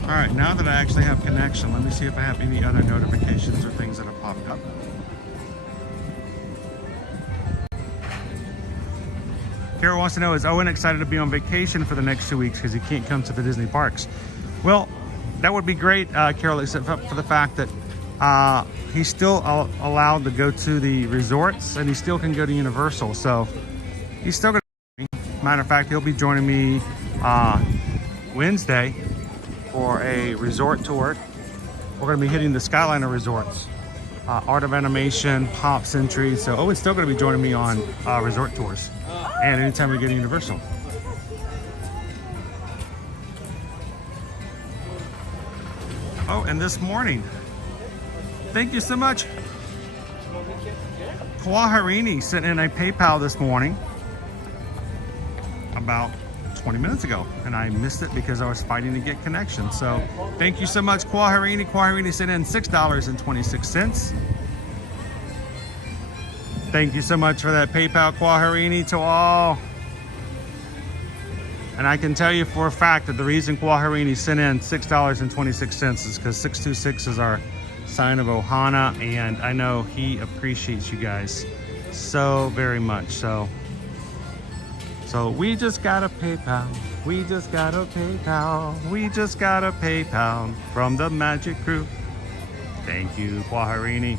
All right, now that I actually have connection, let me see if I have any other notifications or things that have popped up. Carol wants to know, is Owen excited to be on vacation for the next 2 weeks because he can't come to the Disney parks? Well, that would be great, Carol, except for the fact that he's still allowed to go to the resorts and he still can go to Universal. So he's still going to, matter of fact, he'll be joining me Wednesday for a resort tour. We're going to be hitting the Skyliner resorts, Art of Animation, Pop Century. So Owen's still going to be joining me on resort tours. And anytime we get to Universal. Oh, and this morning, thank you so much. Kwaharini sent in a PayPal this morning about 20 minutes ago, and I missed it because I was fighting to get connection. So thank you so much, Kwaharini. Kwaharini sent in $6.26. Thank you so much for that PayPal, Kwaharini, to all. And I can tell you for a fact that the reason Kwaharini sent in $6.26 is because 626 is our sign of Ohana, and I know he appreciates you guys so very much. So we just got a PayPal. We just got a PayPal. We just got a PayPal from the Magic Crew. Thank you, Kwaharini.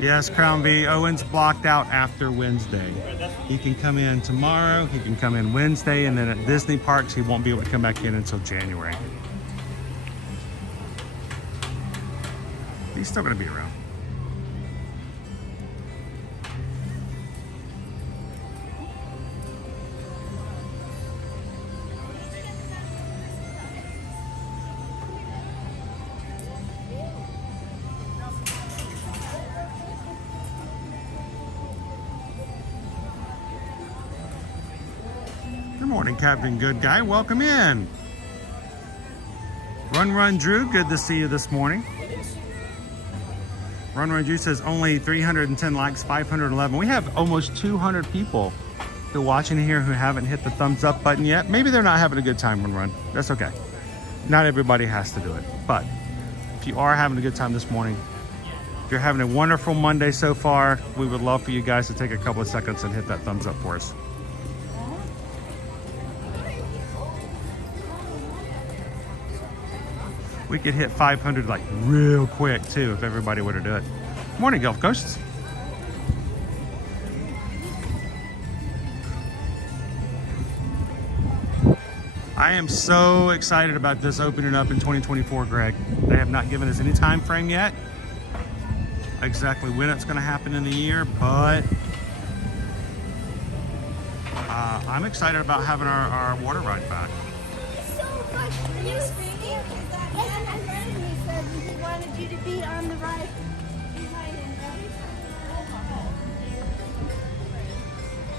Yes, Crown B, Owen's blocked out after Wednesday. He can come in tomorrow, he can come in Wednesday, and then at Disney parks, he won't be able to come back in until January. He's still gonna be around. morning, Captain Good Guy. Welcome in. Run Drew, good to see you this morning. Run Drew says only 310 likes, 511. We have almost 200 people who are watching here who haven't hit the thumbs up button yet. Maybe they're not having a good time, Run. That's okay. Not everybody has to do it. But if you are having a good time this morning, if you're having a wonderful Monday so far, we would love for you guys to take a couple of seconds and hit that thumbs up for us. We could hit 500 like real quick too if everybody were to do it. Morning, Gulf Coasts. I am so excited about this opening up in 2024, Greg. They have not given us any time frame yet, exactly when it's going to happen in the year, but I'm excited about having our water ride back. So much. Are you speaking? He said he wanted you to be on the ride behind him every time.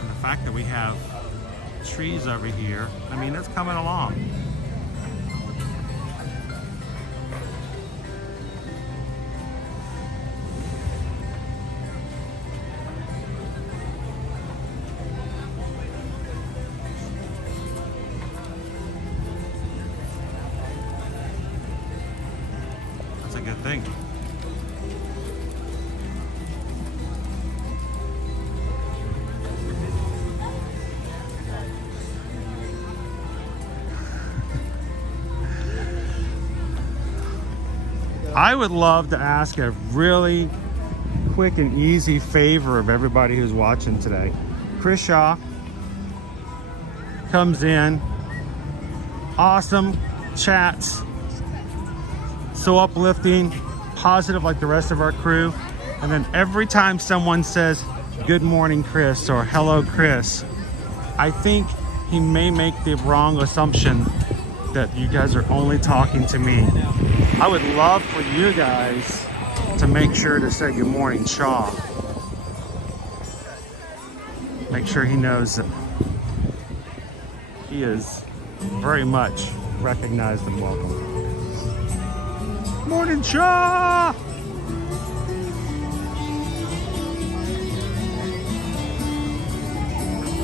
And the fact that we have trees over here, I mean, it's coming along. That's a good thing. I would love to ask a really quick and easy favor of everybody who's watching today. Chris Shaw comes in, awesome, chats, so uplifting, positive like the rest of our crew. And then every time someone says, "Good morning, Chris," or "Hello, Chris," I think he may make the wrong assumption that you guys are only talking to me. I would love for you guys to make sure to say good morning, Shaw. Make sure he knows that he is very much recognized and welcome. Morning, Shaw!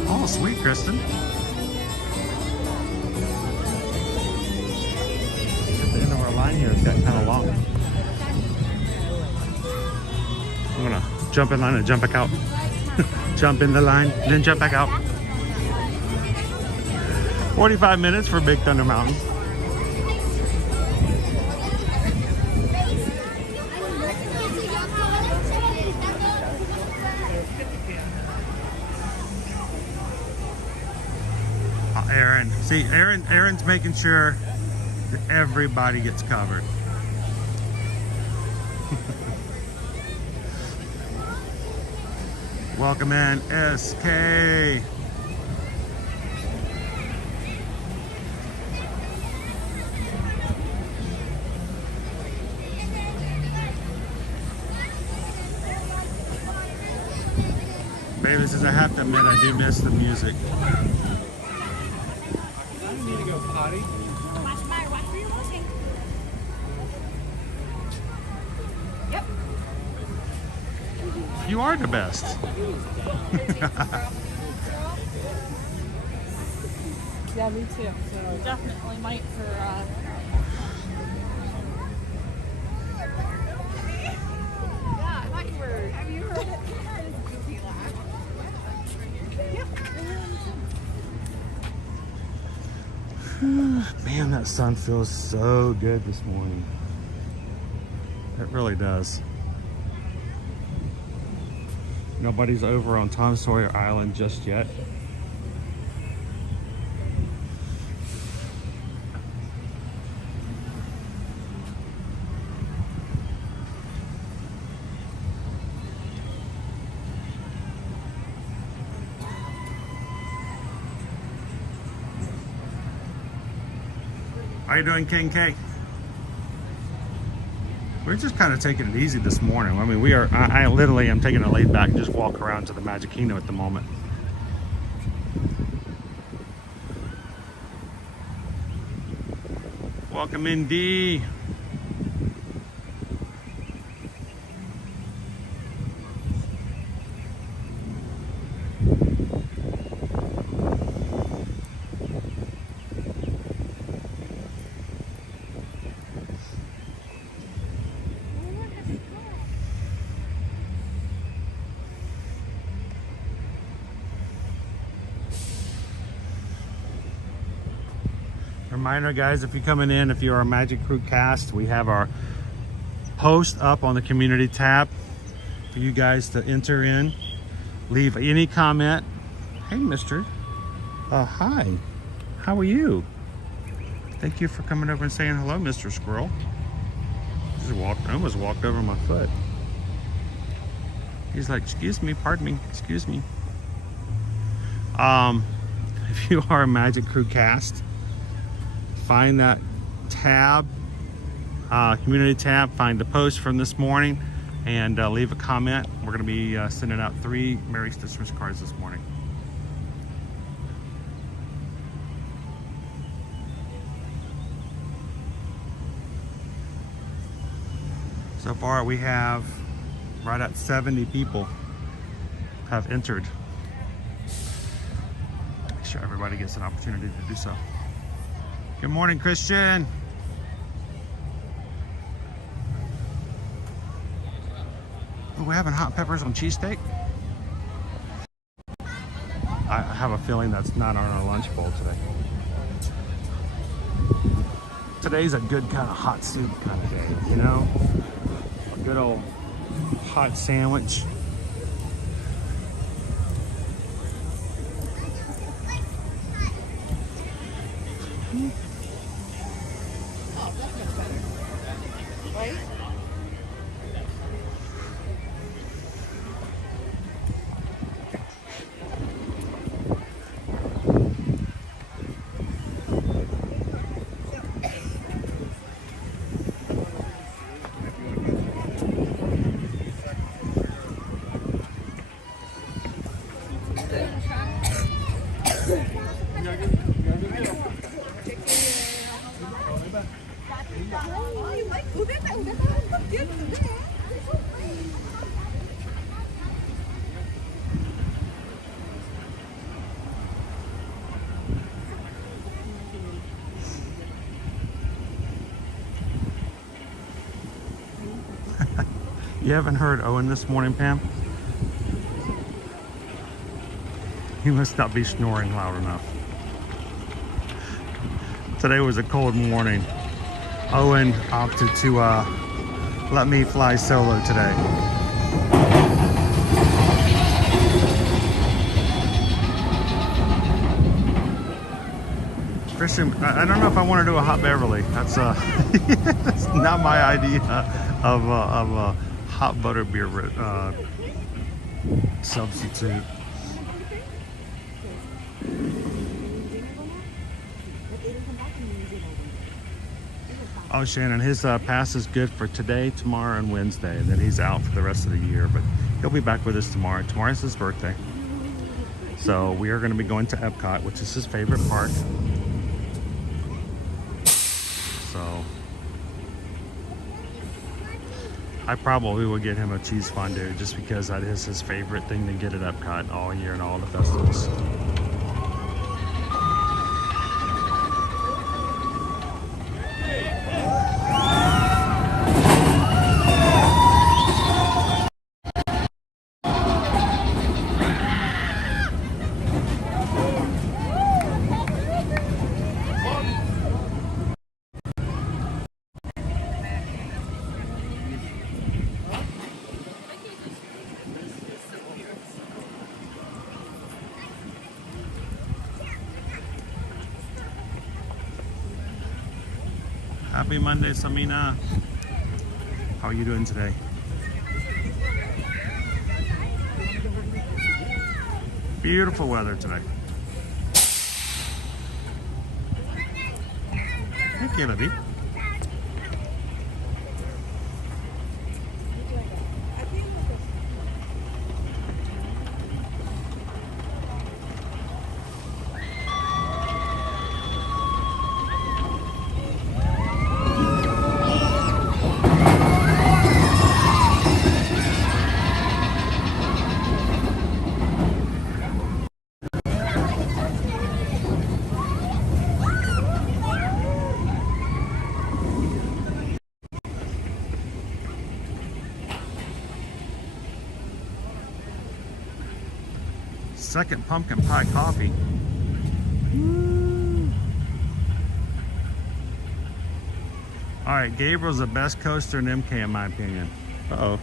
Oh, sweet, Kristen. Line here has got kind of long. I'm gonna jump in line and jump back out. Jump in the line, then jump back out. 45 minutes for Big Thunder Mountain. Aaron, see, Aaron's making sure that everybody gets covered. Welcome in, SK. Baby says I have to admit I do miss the music. I need to go potty. You are the best. Yeah, me too. So definitely might for yeah, I thought you were. Have you heard it? Goofy laugh. Yep. Man, that sun feels so good this morning. It really does. Nobody's over on Tom Sawyer Island just yet. How you doing, King K? We're just kind of taking it easy this morning. I mean, I literally am taking a laid back and just walk around to the Magic Kingdom at the moment. Welcome in, D. Reminder, guys, if you're coming in, if you're our Magic Crew cast, we have our post up on the community tab for you guys to enter in, leave any comment. Hey, mister. Hi. How are you? Thank you for coming over and saying hello, Mr. Squirrel. I almost walked over my foot. He's like, excuse me, pardon me, excuse me. If you are a Magic Crew cast, find that tab, community tab, find the post from this morning, and leave a comment. We're going to be sending out 3 Merry Christmas cards this morning. So far we have right at 70 people have entered. Make sure everybody gets an opportunity to do so. Good morning, Christian. Oh, we're having hot peppers on cheesesteak? I have a feeling that's not on our lunch bowl today. Today's a good kind of hot soup kind of day, you know? A good old hot sandwich. You haven't heard Owen this morning, Pam? He must not be snoring loud enough. Today was a cold morning. Owen opted to let me fly solo today. Christian, I don't know if I want to do a hot Beverly. That's that's not my idea of a hot butterbeer substitute. Oh, Shannon, his pass is good for today, tomorrow, and Wednesday, and then he's out for the rest of the year, but he'll be back with us tomorrow. Tomorrow's his birthday. So we are going to be going to Epcot, which is his favorite park. So I probably will get him a cheese fondue just because that is his favorite thing to get at Epcot all year and all the festivals. Happy Monday, Samina. How are you doing today? Beautiful weather today. Thank you, Libby. second pumpkin pie coffee. All right, Gabriel's the best coaster in MK in my opinion. Uh-oh.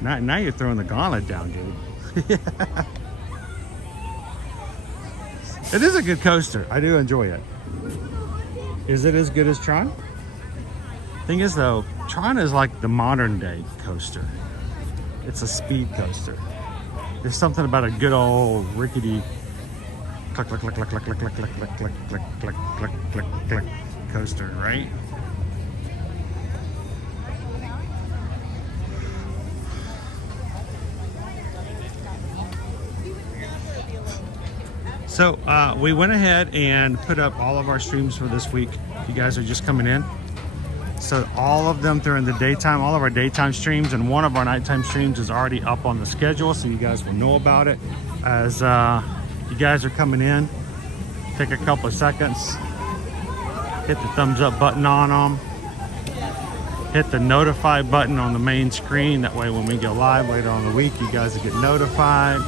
Now you're throwing the gauntlet down, dude. It is a good coaster. I do enjoy it. Is it as good as Tron? Thing is though, Tron is like the modern day coaster. It's a speed coaster. There's something about a good old rickety click, click, click, click, click, click, click, click, click, click, click, click, click, click, click coaster, right? So we went ahead and put up all of our streams for this week. You guys are just coming in. So all of them during the daytime, all of our daytime streams, and one of our nighttime streams is already up on the schedule, so you guys will know about it as you guys are coming in. Take a couple of seconds, hit the thumbs up button on them, hit the notify button on the main screen. That way when we go live later on in the week, you guys will get notified.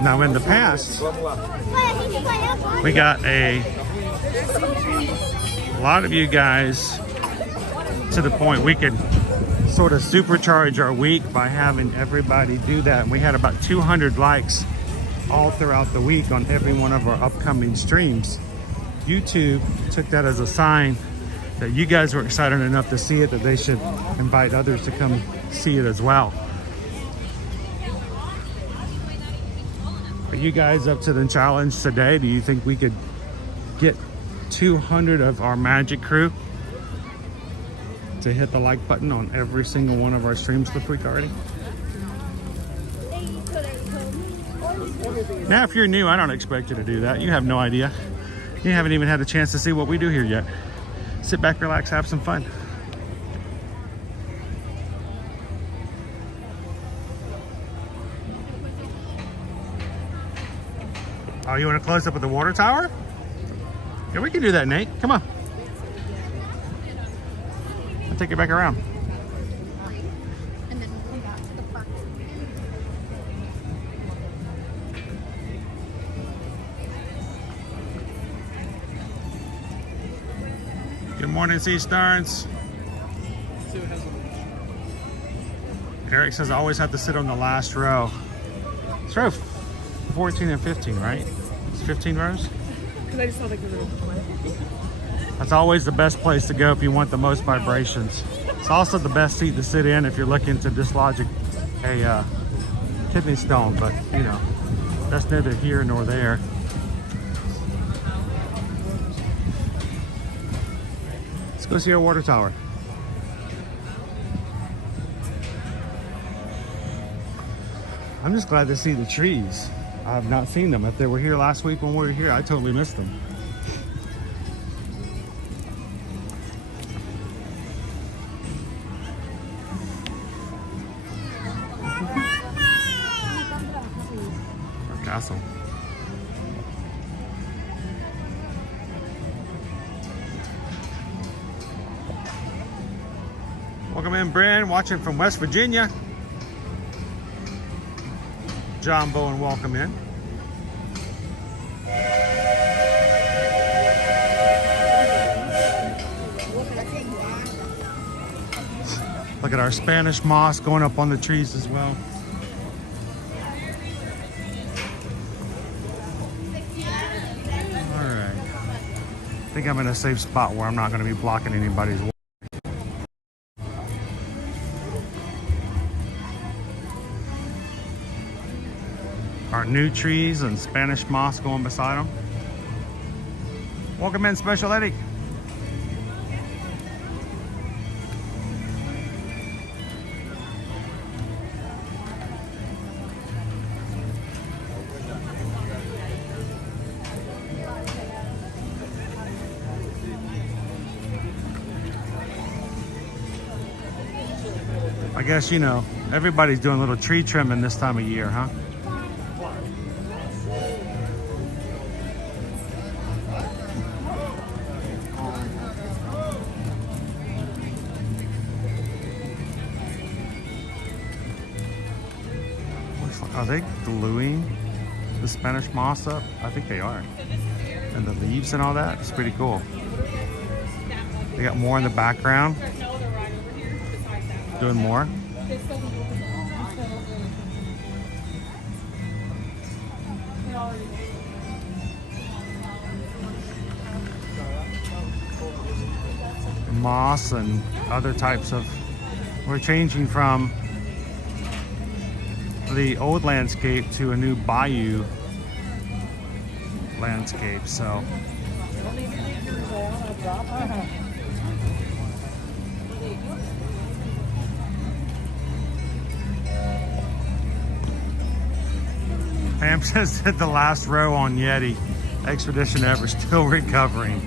Now in the past, we got a lot of you guys to the point we could sort of supercharge our week by having everybody do that. And we had about 200 likes all throughout the week on every one of our upcoming streams. YouTube took that as a sign that you guys were excited enough to see it, that they should invite others to come see it as well. Are you guys up to the challenge today? Do you think we could get 200 of our magic crew to hit the like button on every single one of our streams this week already? Now, if you're new, I don't expect you to do that. You have no idea. You haven't even had a chance to see what we do here yet. Sit back, relax, have some fun. Oh, you want to close up with the water tower? Yeah, we can do that, Nate. Come on. I'll take you back around. And then we'll come back to the park. Good morning, Sea Starns. Eric says I always have to sit on the last row. It's row 14 and 15, right? It's 15 rows? Because I just felt like we were That's always the best place to go if you want the most vibrations. It's also the best seat to sit in if you're looking to dislodge a kidney stone, but you know, that's neither here nor there. Let's go see our water tower. I'm just glad to see the trees. I have not seen them. If they were here last week when we were here, I totally missed them. Our castle. Welcome in, Bryn, watching from West Virginia. John Bowen, welcome in. Look at our Spanish moss going up on the trees as well. All right. I think I'm in a safe spot where I'm not going to be blocking anybody's way. Our new trees and Spanish moss going beside them. Welcome in, Special Eddie. I guess, you know, everybody's doing a little tree trimming this time of year, huh? Are they gluing the Spanish moss up? I think they are. And the leaves and all that. It's pretty cool. They got more in the background. Doing more. Moss and other types of, we're changing from the old landscape to a new bayou landscape. So Pam says that the last row on Yeti Expedition Ever still recovering.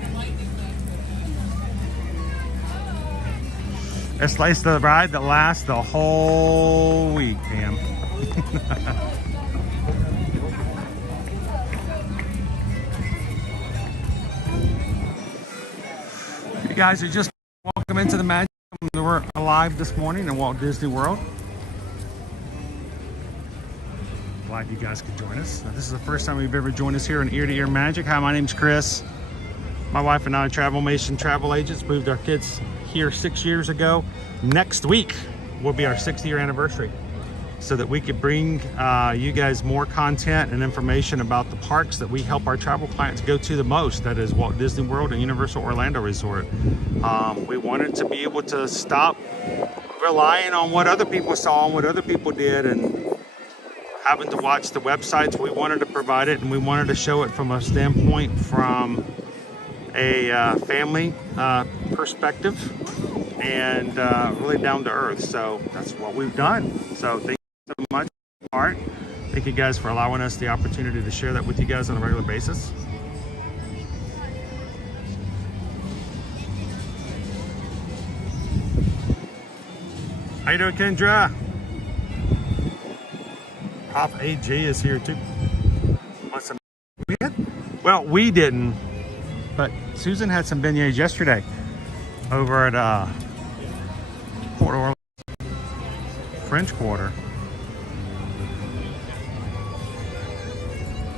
It's like the ride that lasts the whole week, Pam. You guys are just welcome into the magic. We're alive this morning in Walt Disney World. Glad you guys could join us. This is the first time we've ever joined us here in Ear to Ear Magic. Hi, my name's Chris. My wife and I are Travelmation travel agents. Moved our kids here 6 years ago. Next week will be our 6th-year anniversary, so that we could bring you guys more content and information about the parks that we help our travel clients go to the most. That is Walt Disney World and Universal Orlando Resort. We wanted to be able to stop relying on what other people saw and what other people did and having to watch the websites. We wanted to provide it, and we wanted to show it from a standpoint from a family perspective and really down to earth. So that's what we've done. So thank you so much, Art. Thank you guys for allowing us the opportunity to share that with you guys on a regular basis. How you doing, Kendra? Pop AJ is here too. Want some? Well, we didn't, but Susan had some beignets yesterday over at Port Orleans French Quarter.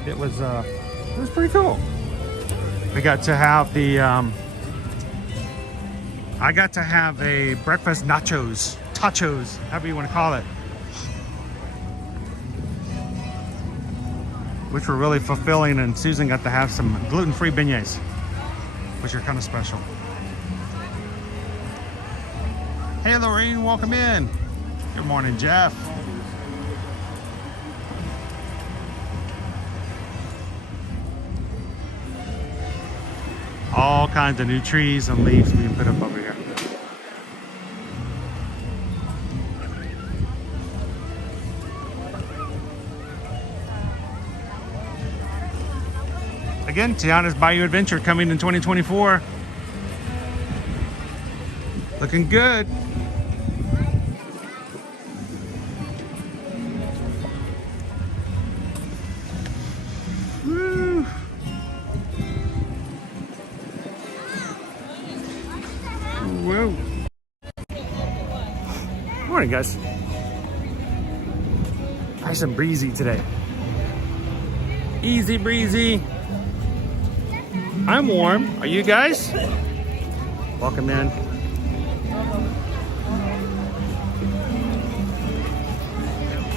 It was pretty cool. We got to have the I got to have a breakfast nachos, tachos, however you want to call it, which were really fulfilling, and Susan got to have some gluten-free beignets, which are kind of special. Hey Lorraine, welcome in. Good morning, Jeff. All kinds of new trees and leaves being put up over here. Again, Tiana's Bayou Adventure coming in 2024. Looking good. Woo. Whoa. Morning, guys. Nice and breezy today. Easy breezy. I'm warm. Are you guys? Welcome in.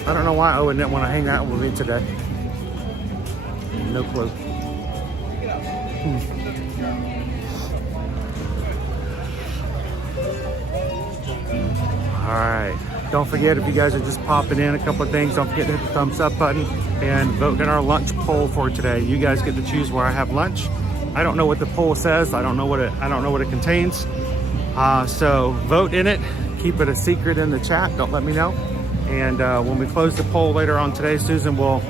I don't know why Owen didn't want to hang out with me today. No clue. All right. Don't forget, if you guys are just popping in, a couple of things. Don't forget to hit the thumbs up button and vote in our lunch poll for today. You guys get to choose where I have lunch. I don't know what the poll says. I don't know what it contains. So vote in it. Keep it a secret in the chat. Don't let me know. And when we close the poll later on today, Susan will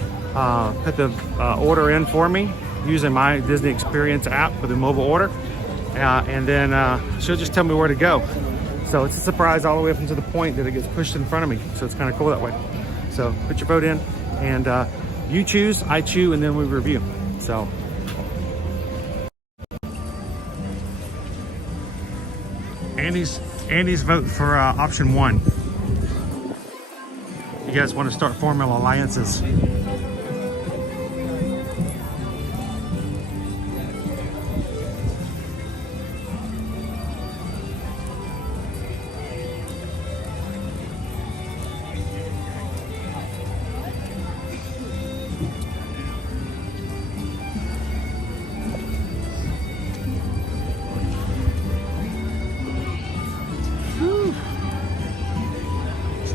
put the order in for me using my Disney Experience app for the mobile order. And then she'll just tell me where to go. So it's a surprise all the way up until the point that it gets pushed in front of me. So it's kind of cool that way. So put your vote in, and you choose, I chew, and then we review. So. Andy's vote for option 1. You guys want to start forming alliances.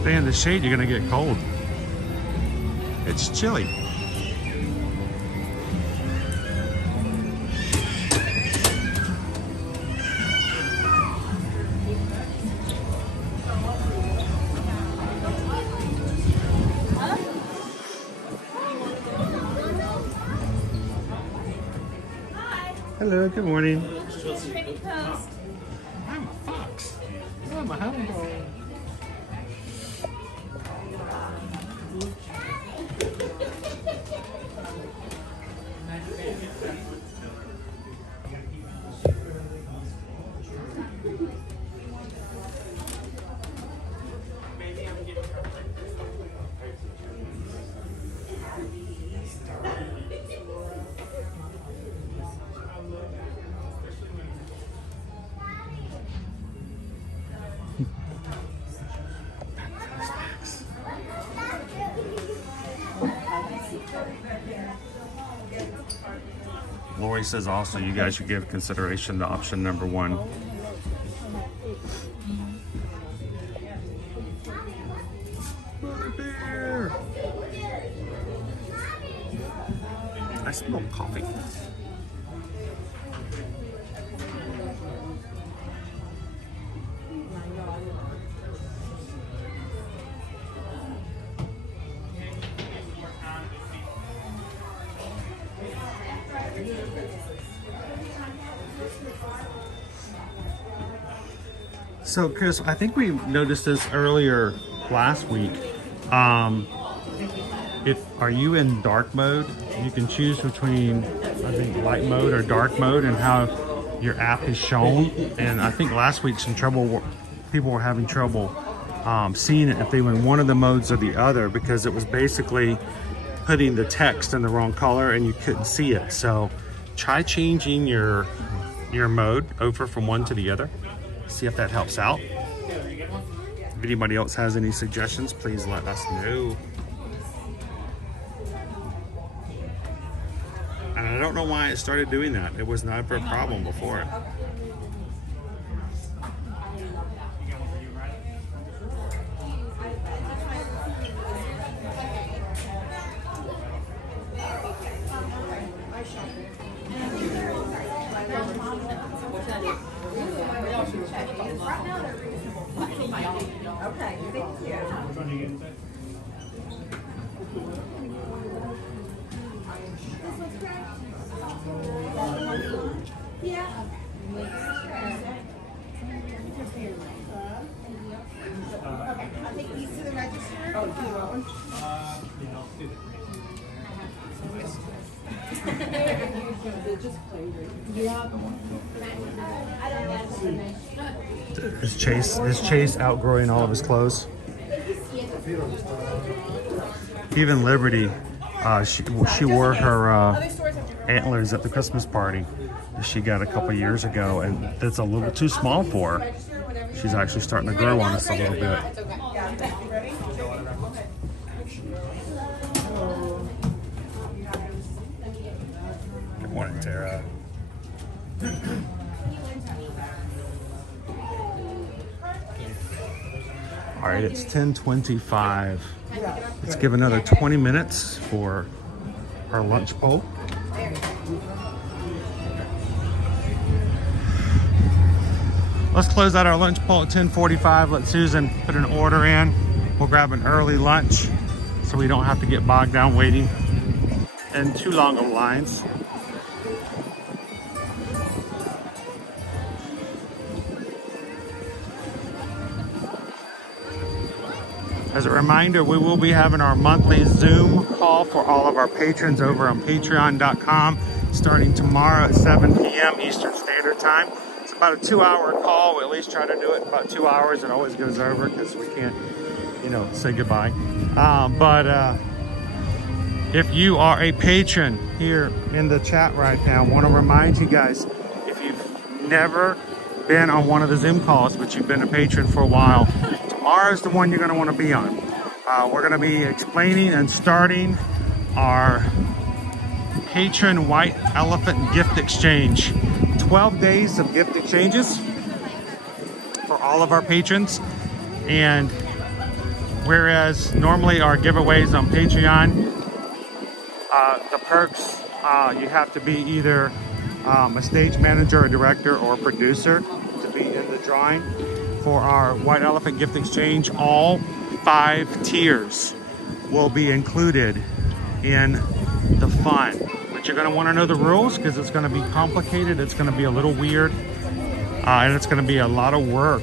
Stay in the shade, you're gonna get cold. It's chilly. Hello, good morning. Pretty post. I'm a fox. I'm a hound dog. Lori says also you guys should give consideration to option number 1. Mother bear! I smell coffee. So Chris, I think we noticed this earlier last week. Are you in dark mode? You can choose between, I think, light mode or dark mode and how your app is shown. And I think last week people were having trouble seeing it if they were in one of the modes or the other, because it was basically putting the text in the wrong color and you couldn't see it. So try changing your mode over from one to the other. See if that helps out. If anybody else has any suggestions, please let us know. And I don't know why it started doing that. It was never a problem before. Okay, thank you. Yeah. I'll take these to the register. Oh, do you want one? Yeah, I'll do Is Chase outgrowing all of his clothes? Even Liberty, she wore her antlers at the Christmas party that she got a couple years ago, and that's a little too small for her. She's actually starting to grow on us a little bit. Good morning, Tara. All right, it's 10:25. Let's give another 20 minutes for our lunch poll. Let's close out our lunch poll at 10:45. Let Susan put an order in. We'll grab an early lunch so we don't have to get bogged down waiting in too long of lines. As a reminder, we will be having our monthly Zoom call for all of our patrons over on patreon.com starting tomorrow at 7 p.m. Eastern Standard Time. It's about a 2-hour call. We at least try to do it in about 2 hours. It always goes over because we can't, say goodbye. But if you are a patron here in the chat right now, I want to remind you guys, if you've never been on one of the Zoom calls, but you've been a patron for a while, tomorrow is the one you're going to want to be on. We're going to be explaining and starting our patron white elephant gift exchange. 12 days of gift exchanges for all of our patrons. And whereas normally our giveaways on Patreon, the perks, you have to be either a stage manager, a director, or a producer to be in the drawing. For our white elephant gift exchange, all 5 tiers will be included in the fun. But you're going to want to know the rules because it's going to be complicated, it's going to be a little weird, and it's going to be a lot of work,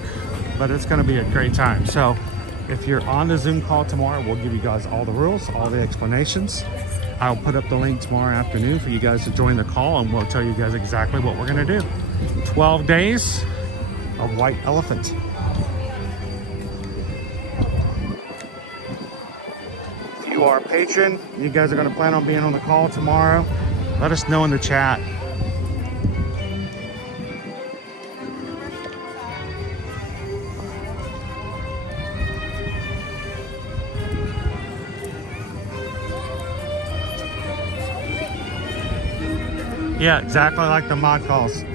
but it's going to be a great time. So if you're on the Zoom call tomorrow, we'll give you guys all the rules, all the explanations. I'll put up the link tomorrow afternoon for you guys to join the call, and we'll tell you guys exactly what we're going to do. 12 days of white elephant. If you are a patron, you guys are going to plan on being on the call tomorrow, let us know in the chat. Yeah, exactly like the mod calls.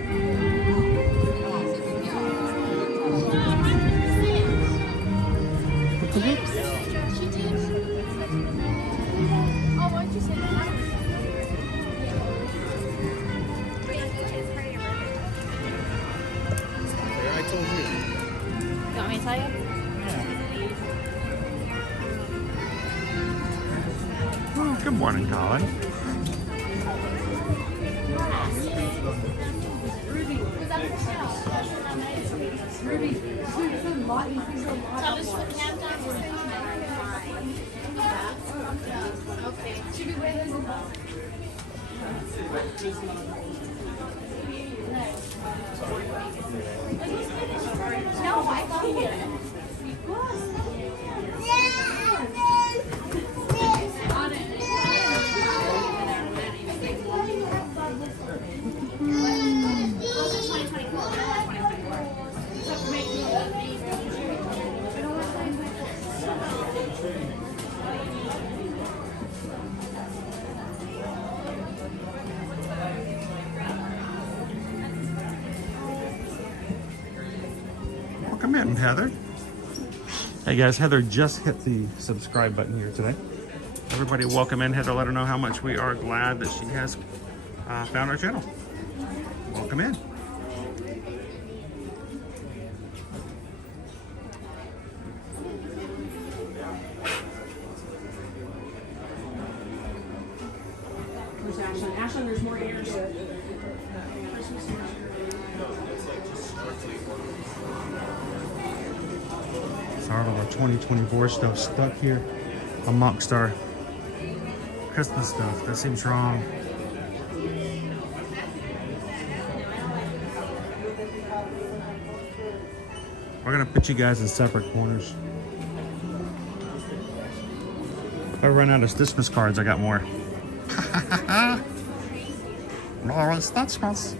Oh, good morning, Colin. Welcome in, Heather. Hey guys, Heather just hit the subscribe button here today. Everybody welcome in Heather. Let her know how much we are glad that she has found our channel. Welcome in. Where's Ashlyn? Ashlyn, there's more ears. All of our 2024 stuff stuck here amongst our Christmas stuff. That seems wrong. We're gonna put you guys in separate corners. If I run out of Christmas cards, I got more. More Christmas.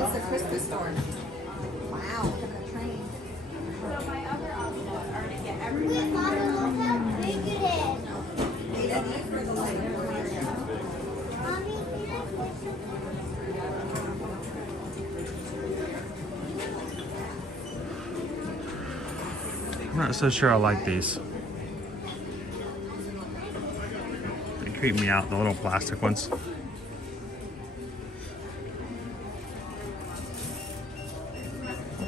It's a Christmas store. Wow, look at the train. So my other options are to get everyone. Look how big it is. I'm not so sure I like these. They creep me out, the little plastic ones.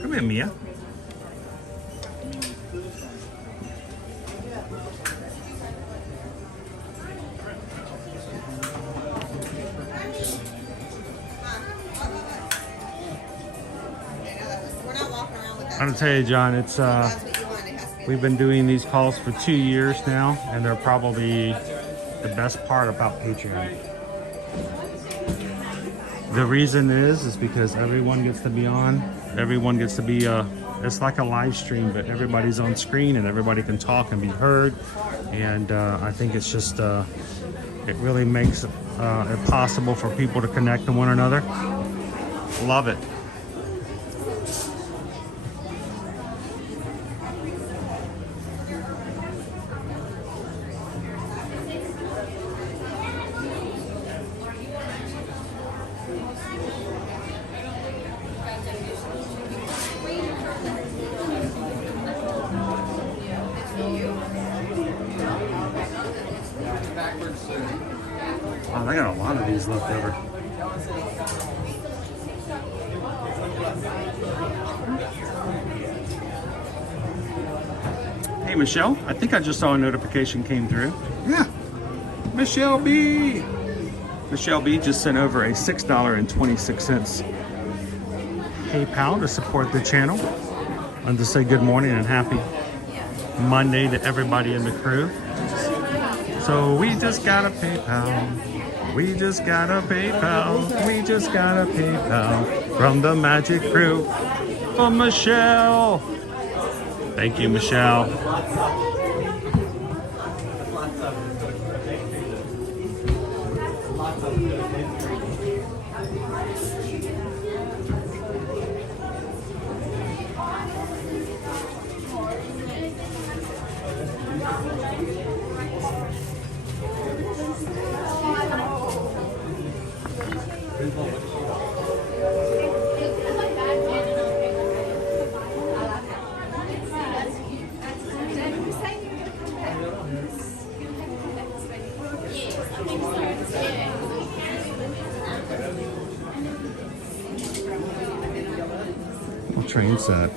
Come here, Mia. I'm gonna tell you, John, it's we've been doing these calls for 2 years now, and they're probably the best part about Patreon. The reason is because everyone gets to be on. Everyone gets to be, it's like a live stream, but everybody's on screen and everybody can talk and be heard. And I think it's just, it really makes it possible for people to connect to one another. Love it. Oh, I got a lot of these left over. Hey, Michelle, I think I just saw a notification came through. Yeah, Michelle B. Michelle B just sent over a $6.26 PayPal to support the channel. And to say good morning and happy Monday to everybody in the crew. So we just got a PayPal. We just got a PayPal. We just got a PayPal from the Magic Crew for Michelle. Thank you, Michelle. Train set.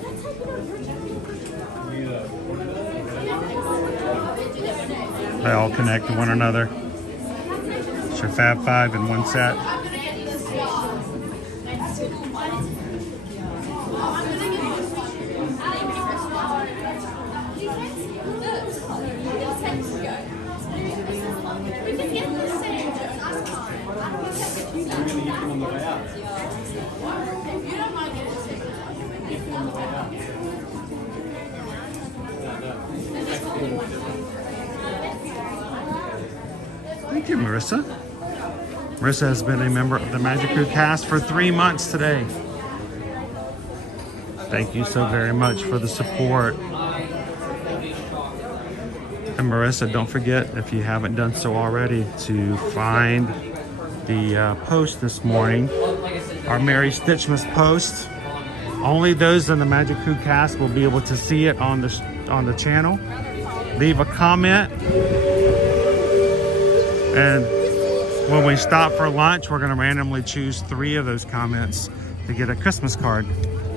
They all connect to one another. It's your Fab Five in one set. Thank you, Marissa. Marissa has been a member of the Magic Crew cast for 3 months today. Thank you so very much for the support. And Marissa, don't forget, if you haven't done so already, to find the post this morning, our Merry Stitchmas post. Only those in the Magic Crew cast will be able to see it on the channel. Leave a comment. And when we stop for lunch, we're going to randomly choose 3 of those comments to get a Christmas card.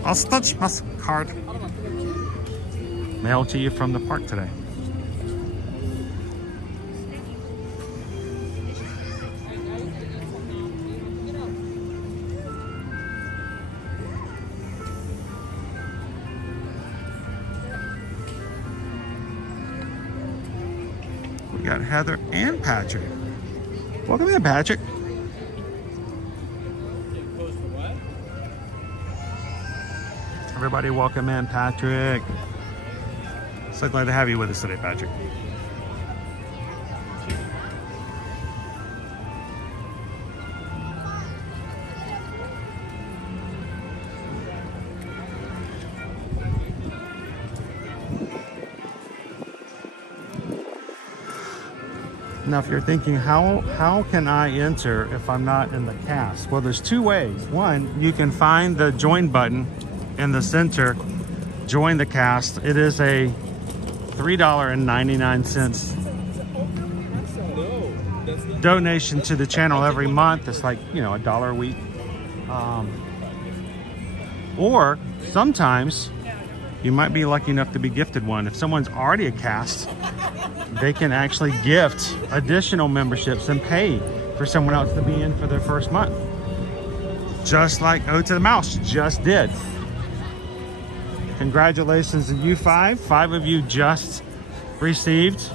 A Stitchmas card mailed to you from the park today. We got Heather and Patrick. Welcome in, Patrick. Everybody welcome in, Patrick. So glad to have you with us today, Patrick. Now, if you're thinking, how can I enter if I'm not in the cast? Well, there's 2 ways. One, you can find the join button in the center, join the cast. It is a $3.99 donation to the channel every month. It's like, you know, $1 a week. Or sometimes you might be lucky enough to be gifted one. If someone's already a cast, they can actually gift additional memberships and pay for someone else to be in for their first month. Just like Ode to the Mouse just did. Congratulations to you 5. 5 of you just received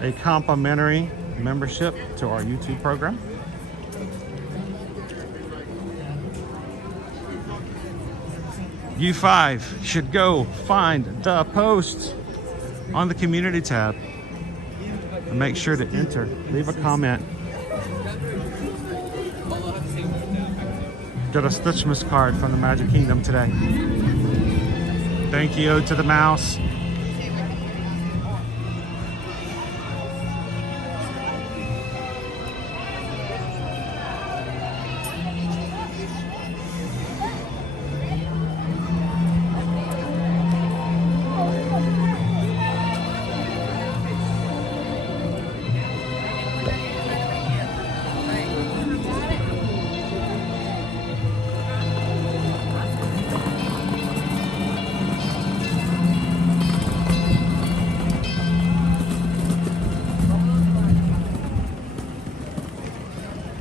a complimentary membership to our YouTube program. You 5 should go find the post on the community tab and make sure to enter. Leave a comment. Got a Stitchmas card from the Magic Kingdom today. Thank you to the mouse.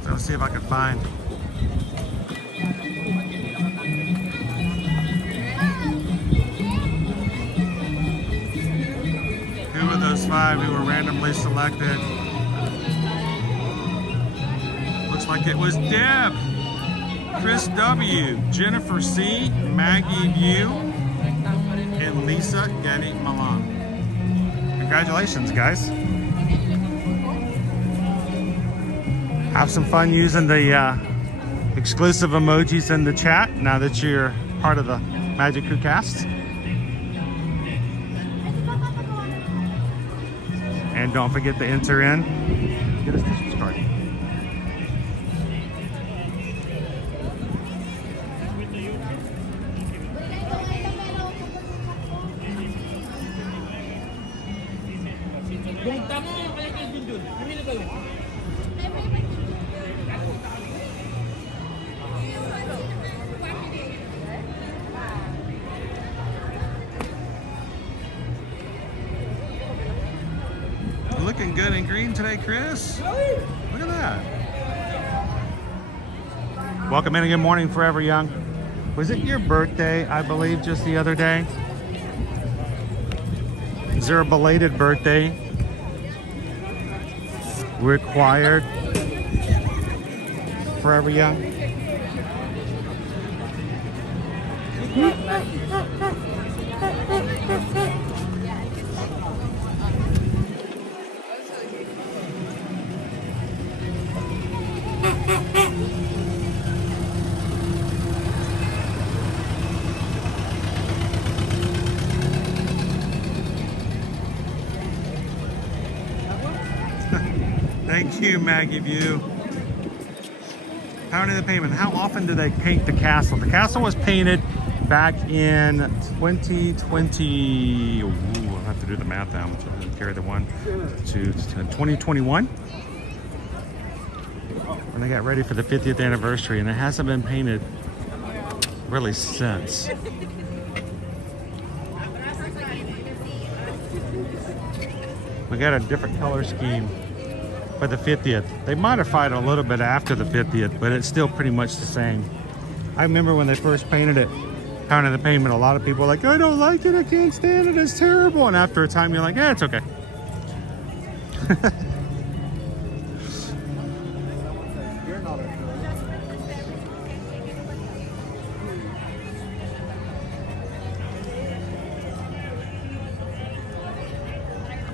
Let's see if I can find. Who were those 5 who were randomly selected? Looks like it was Deb, Chris W, Jennifer C, Maggie View, and Lisa Getty Milan. Congratulations, guys. Have some fun using the exclusive emojis in the chat now that you're part of the Magic Crew cast. And don't forget to enter in. Get a Stitchmas card. Looking good in green today, Chris. Look at that. Welcome in and good morning, Forever Young. Was it your birthday, I believe, just the other day? Is there a belated birthday required, Forever Young? Thank you, Maggie View. How many of the payment? How often do they paint the castle? The castle was painted back in 2020. Ooh, I'll have to do the math now. I'll carry the 1 to 2021. When they got ready for the 50th anniversary, and it hasn't been painted really since. We got a different color scheme for the 50th. They modified it a little bit after the 50th, but it's still pretty much the same. I remember when they first painted it, counting the payment, a lot of people were like, I don't like it, I can't stand it, it's terrible. And after a time, you're like, it's okay.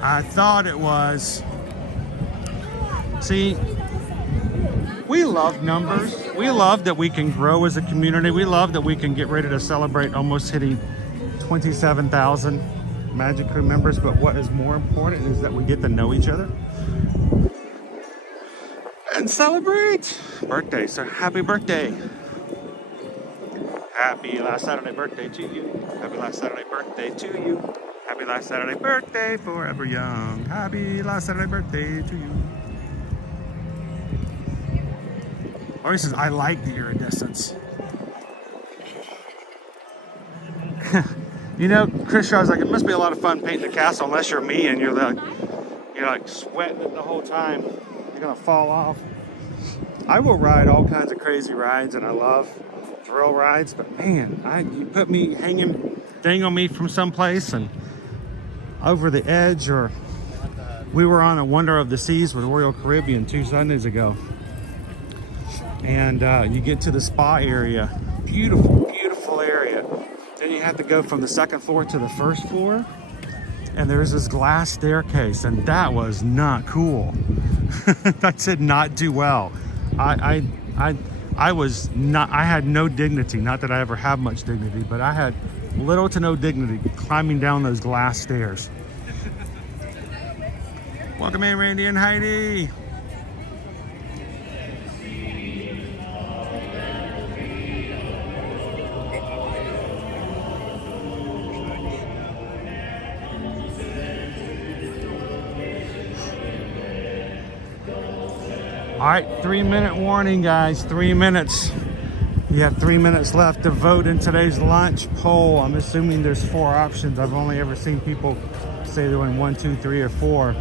I thought it was. See, we love numbers. We love that we can grow as a community. We love that we can get ready to celebrate almost hitting 27,000 Magic Crew members. But what is more important is that we get to know each other and celebrate birthdays. So happy birthday. Happy last Saturday birthday to you. Happy last Saturday birthday to you. Happy last Saturday birthday, Forever Young. Happy last Saturday birthday to you. Or he says, I like the iridescence. You know, Chris Shaw's like, it must be a lot of fun painting the castle unless you're me and you're like sweating it the whole time. You're gonna fall off. I will ride all kinds of crazy rides, and I love thrill rides, but man, you put me hanging, dangle me from someplace and over the edge, or we were on a Wonder of the Seas with Royal Caribbean 2 Sundays ago. And you get to the spa area, beautiful, beautiful area. Then you have to go from the second floor to the first floor. And there's this glass staircase, and that was not cool. That did not do well. I had no dignity. Not that I ever have much dignity, but I had little to no dignity climbing down those glass stairs. Welcome in, Randy and Heidi. All right, 3-minute warning, guys. 3 minutes. You have 3 minutes left to vote in today's lunch poll. I'm assuming there's 4 options. I've only ever seen people say they're in 1, 2, 3, or 4.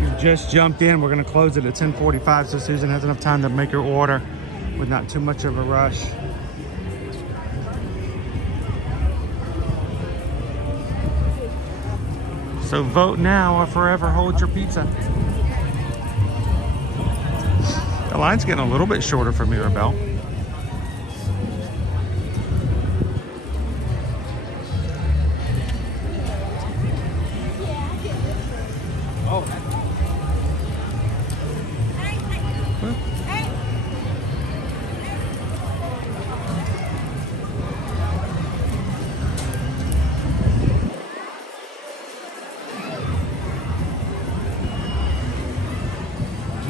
You've just jumped in. We're going to close it at 10:45, so Susan has enough time to make her order with not too much of a rush. So vote now or forever hold your pizza. The line's getting a little bit shorter for Mirabelle. Oh.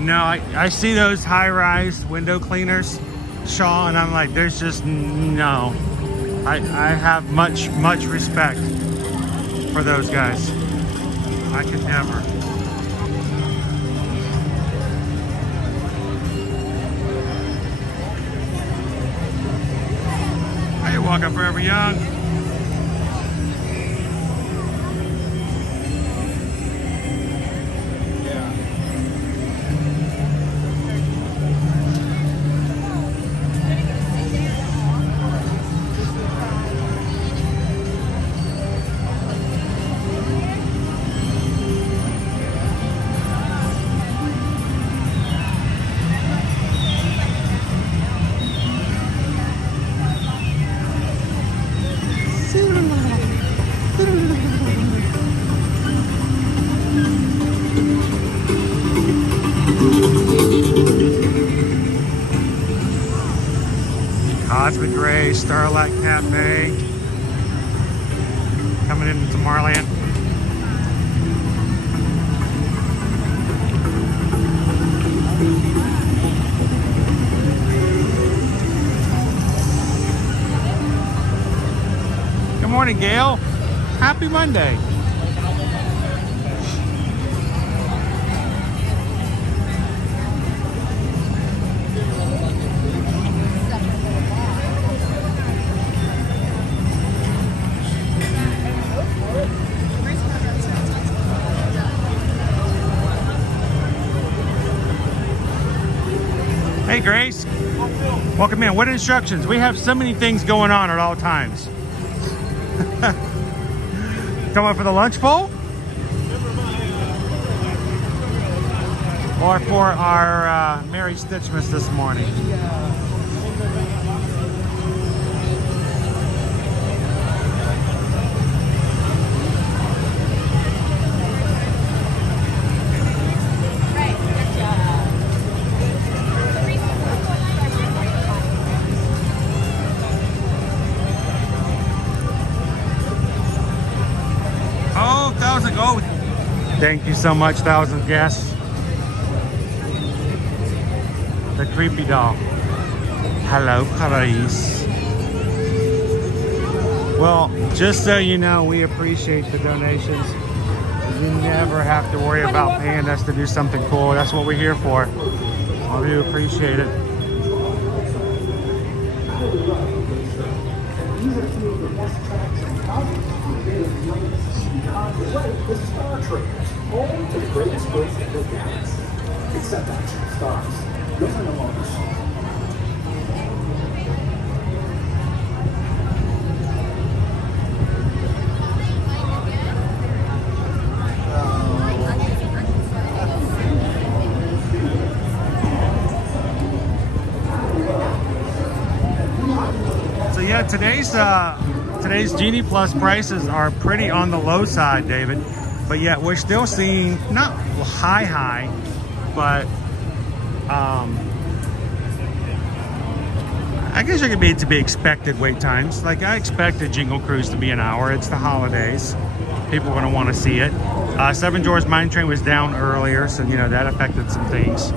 No, I see those high-rise window cleaners, Shaw, and I'm like, there's just no. I have much respect for those guys. I could never. Hey, welcome Forever Young. Cosmic Ray, Starlight Cafe, coming into Tomorrowland. Good morning, Gail. Happy Monday. Hey, Grace. Welcome in. What instructions? We have so many things going on at all times. Coming for the lunch bowl? Or for our Mary Stitchmas this morning? Oh, thank you so much, 1,000 guests. The creepy doll. Hello, Clarice. Well, just so you know, we appreciate the donations. You never have to worry about paying us to do something cool. That's what we're here for. I do appreciate it. The Star Traders, home to the greatest goods in the galaxy. Except actual stars. Those are no longer stars. Yeah, today's Genie Plus prices are pretty on the low side, David. But yet we're still seeing not high, but I guess it could be to be expected wait times. Like I expected Jingle Cruise to be an hour. It's the holidays. People are going to want to see it. Seven Dwarfs Mine Train was down earlier, so you know that affected some things.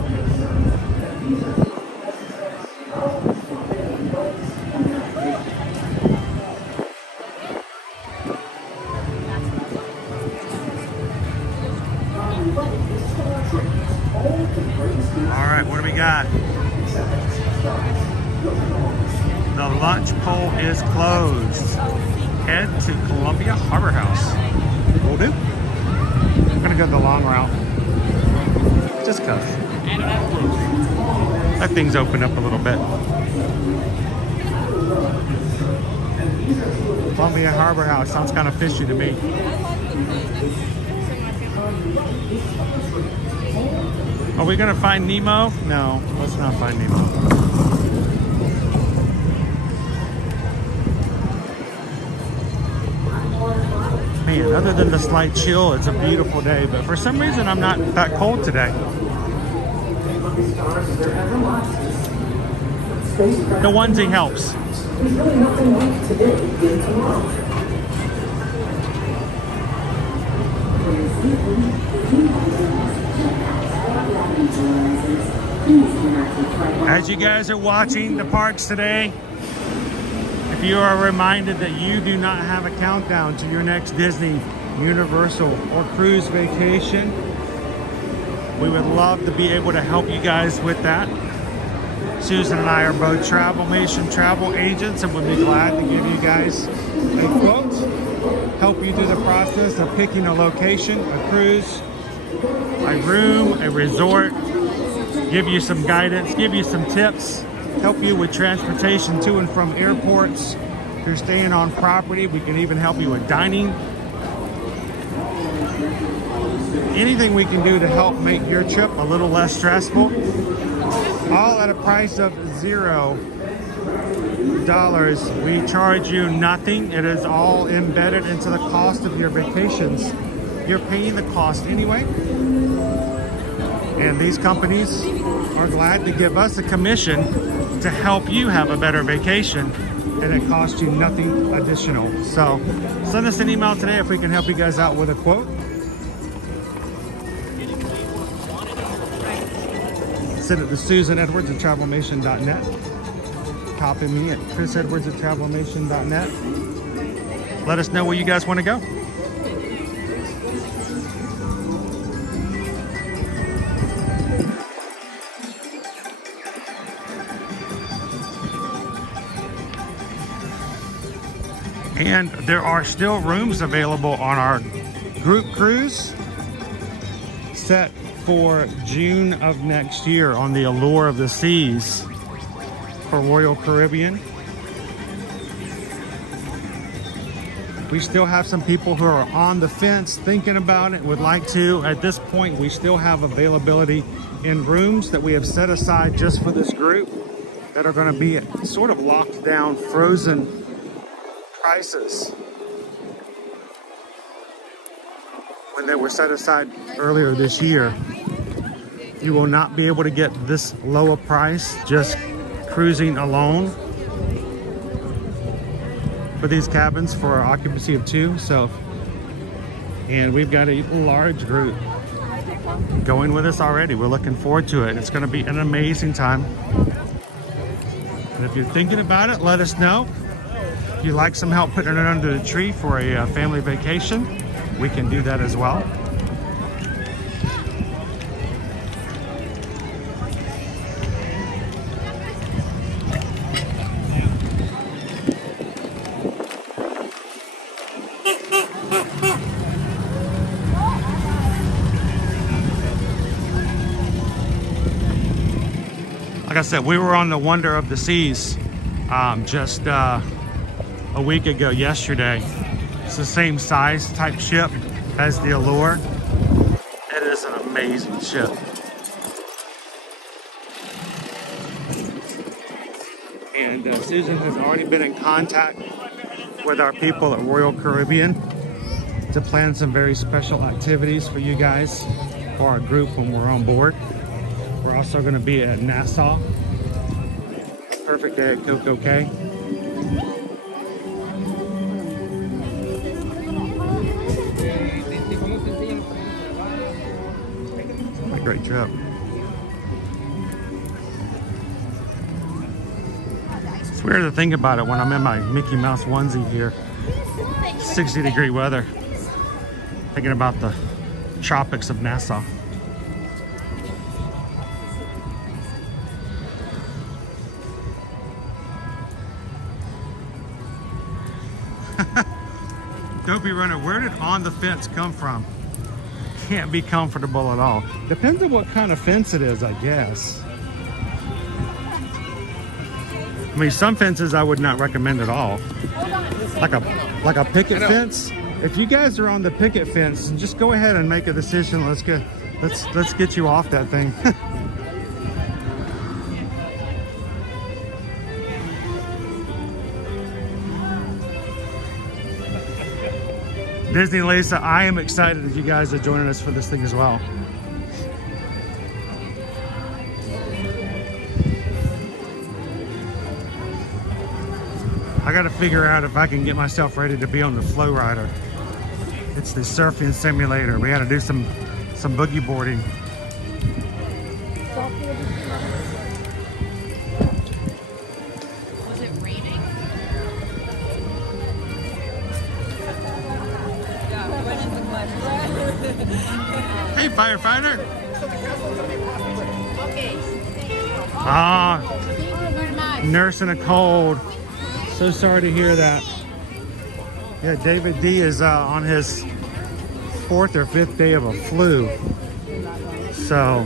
All right, what do we got? The lunch pole is closed. Head to Columbia Harbor House. Will do. I'm gonna go the long route. Just cause. That thing's opened up a little bit. Columbia Harbor House sounds kind of fishy to me. Are we gonna find Nemo? No, let's not find Nemo. Man, other than the slight chill, it's a beautiful day, but for some reason I'm not that cold today. The onesie helps. There's really nothing like today than tomorrow. As you guys are watching the parks today, if you are reminded that you do not have a countdown to your next Disney, Universal, or cruise vacation, we would love to be able to help you guys with that. Susan and I are both Travelmation travel agents and would be glad to give you guys a quote, help you through the process of picking a location, a cruise, a room, a resort, give you some guidance, give you some tips, help you with transportation to and from airports. If you're staying on property, we can even help you with dining. Anything we can do to help make your trip a little less stressful, all at a price of $0. We charge you nothing. It is all embedded into the cost of your vacations. You're paying the cost anyway. And these companies are glad to give us a commission to help you have a better vacation, and it costs you nothing additional. So send us an email today if we can help you guys out with a quote. Send it to susanedwards@travelmation.net. Copy me at chrisedwards@travelmation.net. Let us know where you guys want to go. And there are still rooms available on our group cruise set for June of next year on the Allure of the Seas for Royal Caribbean. We still have some people who are on the fence thinking about it, would like to. At this point, we still have availability in rooms that we have set aside just for this group that are going to be sort of locked down, frozen prices when they were set aside earlier this year. You will not be able to get this low a price just cruising alone for these cabins for our occupancy of 2. So, and we've got a large group going with us already. We're looking forward to it. It's going to be an amazing time. And if you're thinking about it, let us know. If you'd like some help putting it under the tree for a family vacation, we can do that as well. Like I said, we were on the Wonder of the Seas just a week ago yesterday. It's the same size type ship as the Allure. It is an amazing ship. And Susan has already been in contact with our people at Royal Caribbean to plan some very special activities for you guys, for our group when we're on board. We're also going to be at Nassau. Perfect day at Coco Cay. What a great trip. It's weird to think about it when I'm in my Mickey Mouse onesie here. 60-degree weather. Thinking about the tropics of Nassau. Dopey Runner, where did on the fence come from? Can't be comfortable at all. Depends on what kind of fence it is, I guess. I mean, some fences I would not recommend at all. Like a picket fence. If you guys are on the picket fence, just go ahead and make a decision. Let's get you off that thing. Disney Lisa, I am excited that you guys are joining us for this thing as well. I got to figure out if I can get myself ready to be on the Flow Rider. It's the surfing simulator. We got to do some boogie boarding. Was it raining? Hey, firefighter! Okay. Nursing a cold. So sorry to hear that. Yeah, David D is on his 4th or 5th day of a flu. So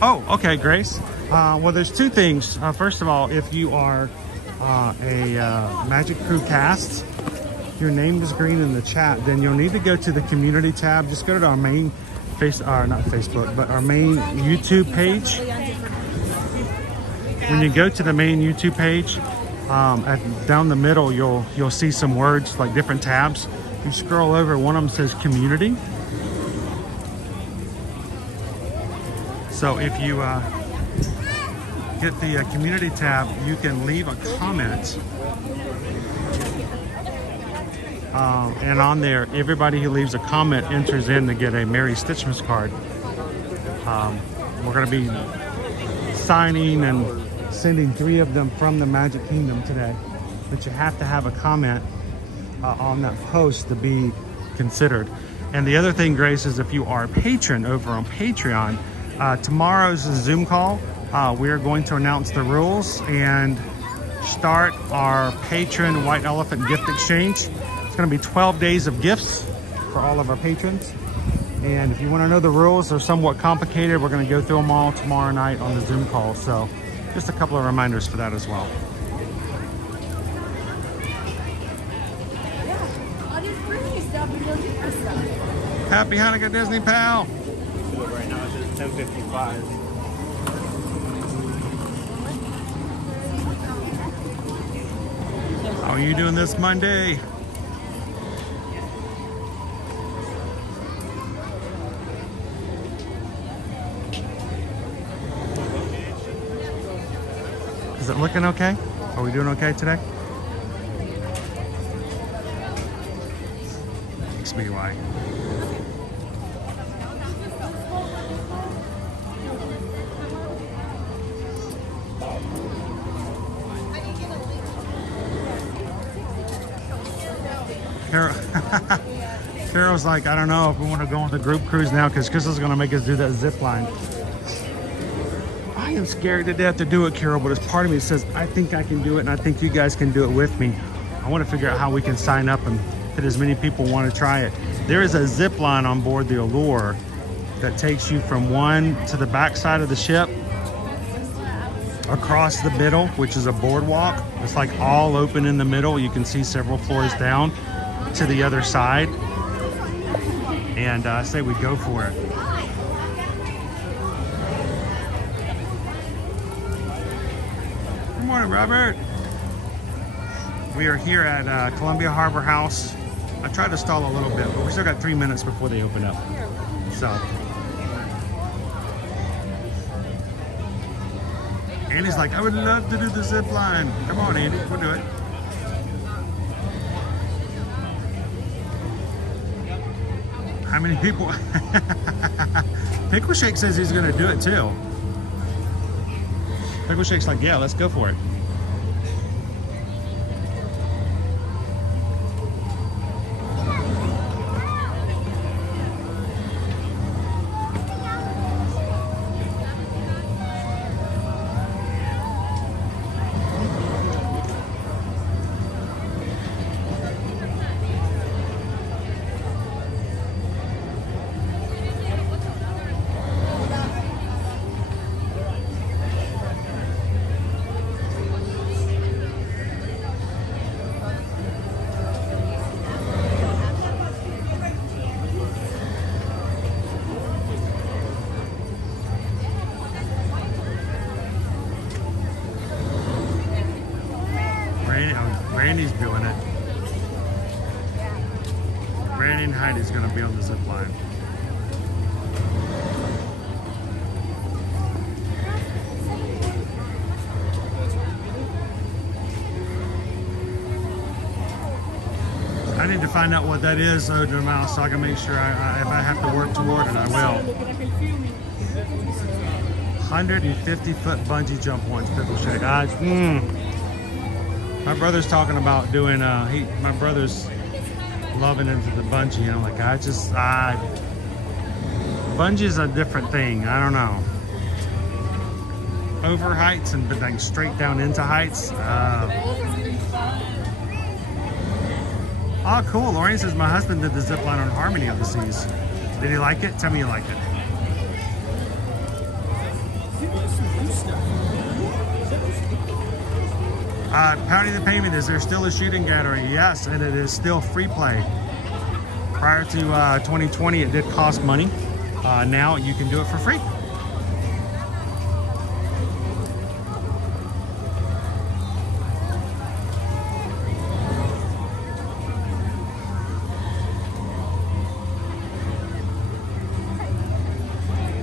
oh, okay, Grace. Well, there's two things. First of all, if you are a Magic Crew cast, your name is green in the chat, then you'll need to go to the community tab. Just go to our main not Facebook, but our main YouTube page. When you go to the main YouTube page, down the middle, you'll see some words like different tabs. You scroll over, one of them says community. So if you get the community tab, you can leave a comment. And on there, everybody who leaves a comment enters in to get a Merry Stitchmas card. We're going to be signing and sending 3 of them from the Magic Kingdom today. But you have to have a comment on that post to be considered. And the other thing, Grace, is if you are a patron over on Patreon, tomorrow's Zoom call, we are going to announce the rules and start our patron White Elephant gift exchange. It's going to be 12 days of gifts for all of our patrons. And if you want to know the rules, they're somewhat complicated. We're going to go through them all tomorrow night on the Zoom call. So just a couple of reminders for that as well. I'll just bring you stuff and you'll get your stuff. Happy Hanukkah, Disney pal. Right now it's just 10:55. How are you doing this Monday? Is it looking okay? Are we doing okay today? XBY. Carol's like, I don't know if we want to go on the group cruise now because Crystal's going to make us do that zip line. I am scared to death to do it, Carol, but there's part of me that says, I think I can do it and I think you guys can do it with me. I want to figure out how we can sign up and get as many people want to try it. There is a zip line on board the Allure that takes you from one to the back side of the ship across the middle, which is a boardwalk. It's like all open in the middle. You can see several floors down to the other side. And I say we go for it. Good morning, Robert. We are here at Columbia Harbor House. I tried to stall a little bit, but we still got 3 minutes before they open up. So. Andy's like, I would love to do the zip line. Come on, Andy, we'll do it. How many people? Pickle Shake says he's gonna do it too. Pickle Shake's like, yeah, let's go for it. Randy's doing it. Randy and Heidi's gonna be on the zip line. I need to find out what that is, so I can make sure if I have to work toward it, I will. 150-foot bungee jump once, Pickle Shake. My brother's talking about doing, my brother's loving into the bungee. And I'm like, bungee's a different thing. I don't know. Over heights and like straight down into heights. Oh, cool. Lorraine says my husband did the zip line on Harmony of the Seas. Did he like it? Tell me you like it. Pouty the Payment, is there still a shooting gallery? Yes, and it is still free play. Prior to 2020, it did cost money. Now you can do it for free.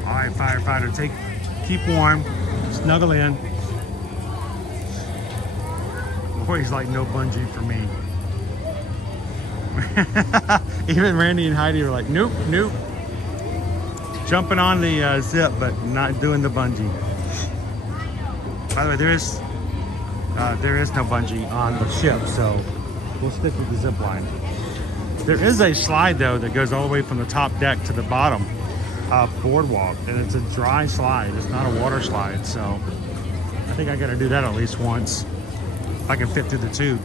All right, firefighter, keep warm, snuggle in. He's like, no bungee for me. Even Randy and Heidi are like, nope, nope. Jumping on the zip, but not doing the bungee. By the way, there is no bungee on the ship, so we'll stick with the zip line. There is a slide though that goes all the way from the top deck to the bottom boardwalk, and it's a dry slide. It's not a water slide, so I think I got to do that at least once. I can fit through the tube.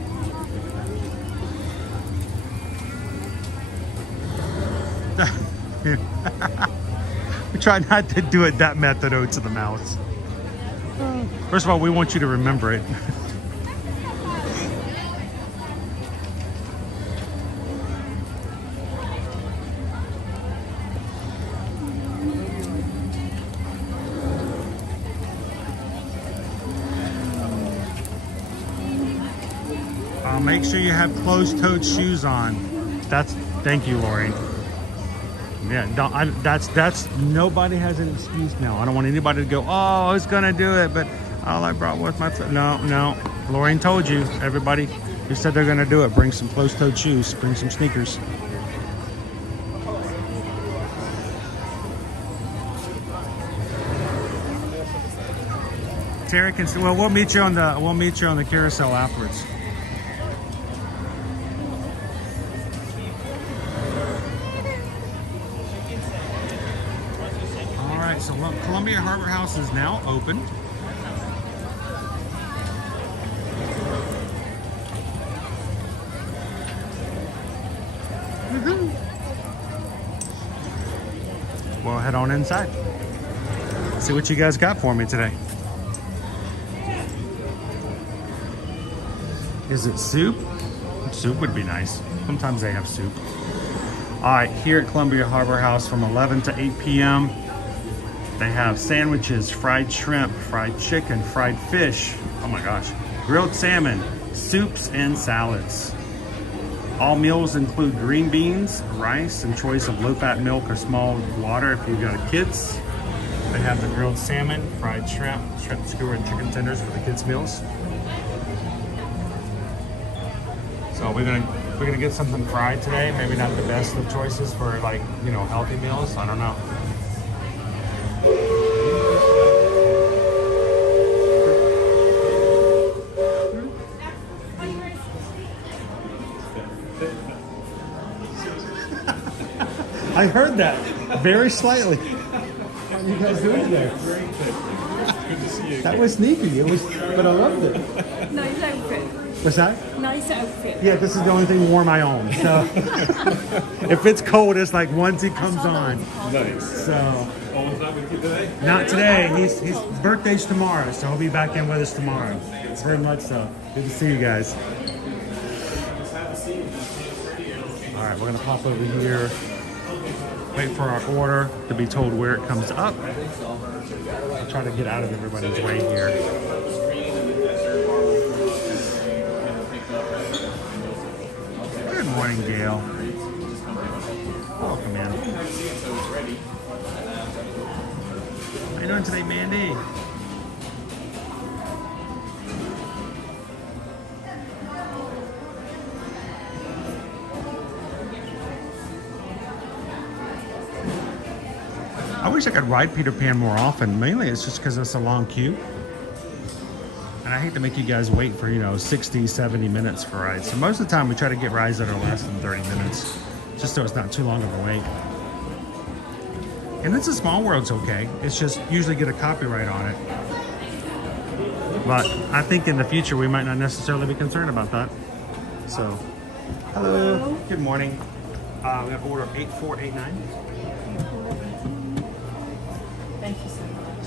We try not to do it that method to the mouse. First of all, we want you to remember it. Make sure you have closed-toed shoes on. Thank you, Lori. Yeah, that's nobody has an excuse now. I don't want anybody to go, oh, I was gonna do it, but all I brought was my foot. No. Lorraine told you, everybody who said they're gonna do it, bring some closed-toed shoes, bring some sneakers. Terry can. Well, we'll meet you on the carousel afterwards. So Columbia Harbor House is now open. We'll head on inside. See what you guys got for me today. Is it soup? Soup would be nice. Sometimes they have soup. All right, here at Columbia Harbor House from 11 to 8 p.m. They have sandwiches, fried shrimp, fried chicken, fried fish. Oh my gosh. Grilled salmon, soups, and salads. All meals include green beans, rice, and choice of low-fat milk or small water if you've got kids. They have the grilled salmon, fried shrimp, shrimp skewer, and chicken tenders for the kids' meals. So we're gonna get something fried today. Maybe not the best of choices for, like, you know, healthy meals. I don't know. I heard that very slightly. What are you guys doing there? Good to see you. That was sneaky. It was, but I loved it. Nice outfit. What's that? Nice outfit. Yeah, this is the only thing warm I own. So if it's cold, it's like onesie comes on. Nice. So Oh, was that with you today? not today. His birthday's tomorrow, so he'll be back in with us tomorrow. Very much so. Good to see you guys. All right, we're gonna pop over here. Wait for our order to be told where it comes up. I'll try to get out of everybody's way here. Good morning, Gail. Welcome in. How you doing today, Mandy? I wish I could ride Peter Pan more often. Mainly it's just because it's a long queue. And I hate to make you guys wait for, 60, 70 minutes for rides. So most of the time we try to get rides that are less than 30 minutes, just so it's not too long of a wait. And it's a Small World's okay. It's just usually get a copyright on it. But I think in the future we might not necessarily be concerned about that. So, hello. Good morning. We have order 8489. Thank you so much.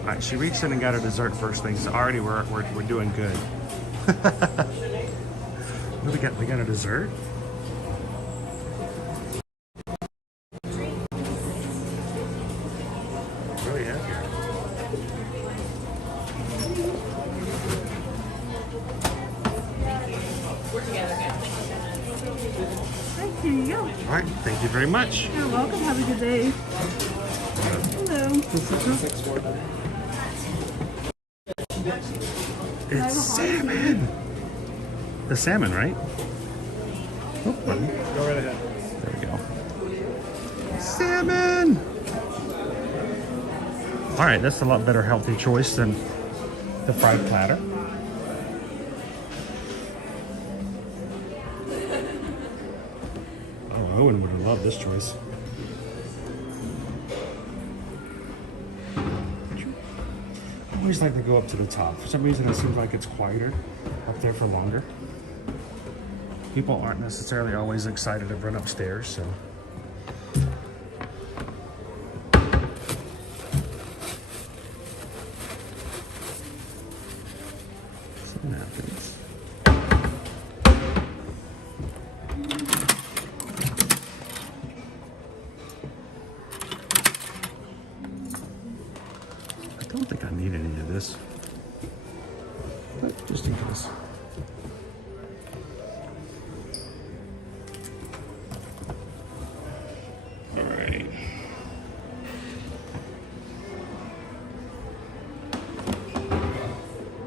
All right, she reached in and got her dessert first thing, so already we're doing good. What do we got? We got a dessert? What do we have here? Here you go. All right, thank you very much. You're welcome. Have a good day. Hello. It's salmon. The salmon, right? Oh, pardon me. Go right ahead. There we go. Salmon. All right, that's a lot better healthy choice than the fried platter. Oh, Owen would have loved this choice. I always like to go up to the top. For some reason, it seems like it's quieter up there for longer. People aren't necessarily always excited to run upstairs, so. Some napkins. I don't think I need any of this, but just in case. All right.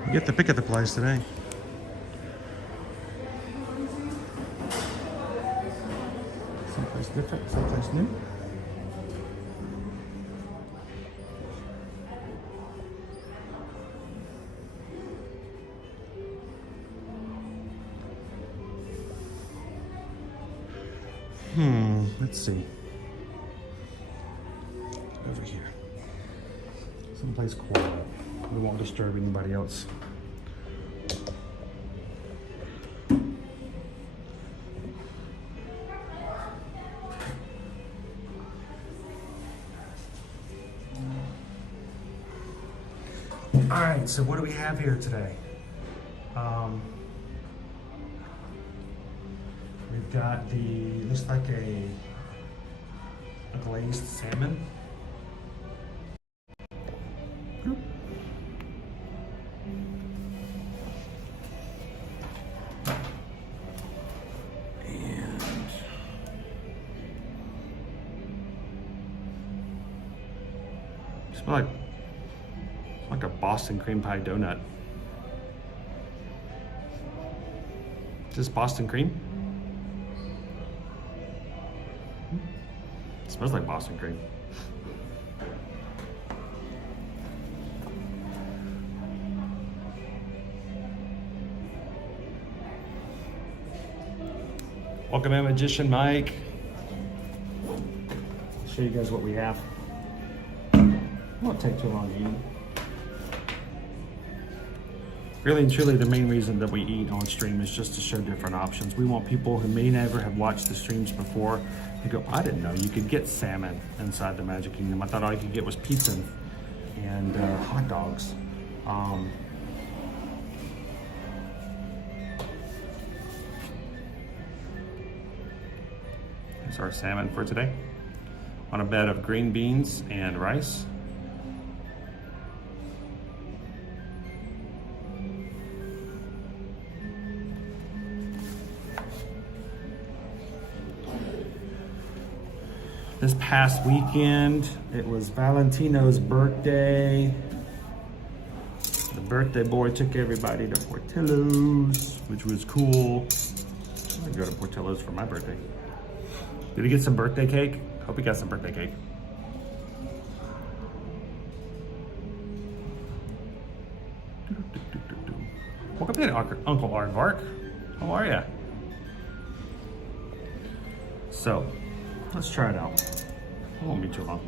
You get the pick of the place today. Someplace different, someplace new. Let's see. Over here. Someplace quiet. We won't disturb anybody else. All right, so what do we have here today? We've got looks like a glazed salmon. Smells like a Boston cream pie donut. Is this Boston cream? It smells like Boston cream. Welcome in, Magician Mike. I'll show you guys what we have. Won't take too long to eat. Really and truly, the main reason that we eat on stream is just to show different options. We want people who may never have watched the streams before to go, I didn't know you could get salmon inside the Magic Kingdom. I thought all you could get was pizza and hot dogs. Here's our salmon for today. On a bed of green beans and rice. This past weekend, it was Valentino's birthday. The birthday boy took everybody to Portillo's, which was cool. I'm gonna go to Portillo's for my birthday. Did he get some birthday cake? Hope he got some birthday cake. Welcome in, Uncle Aardvark. How are ya? So, let's try it out. It won't be too long.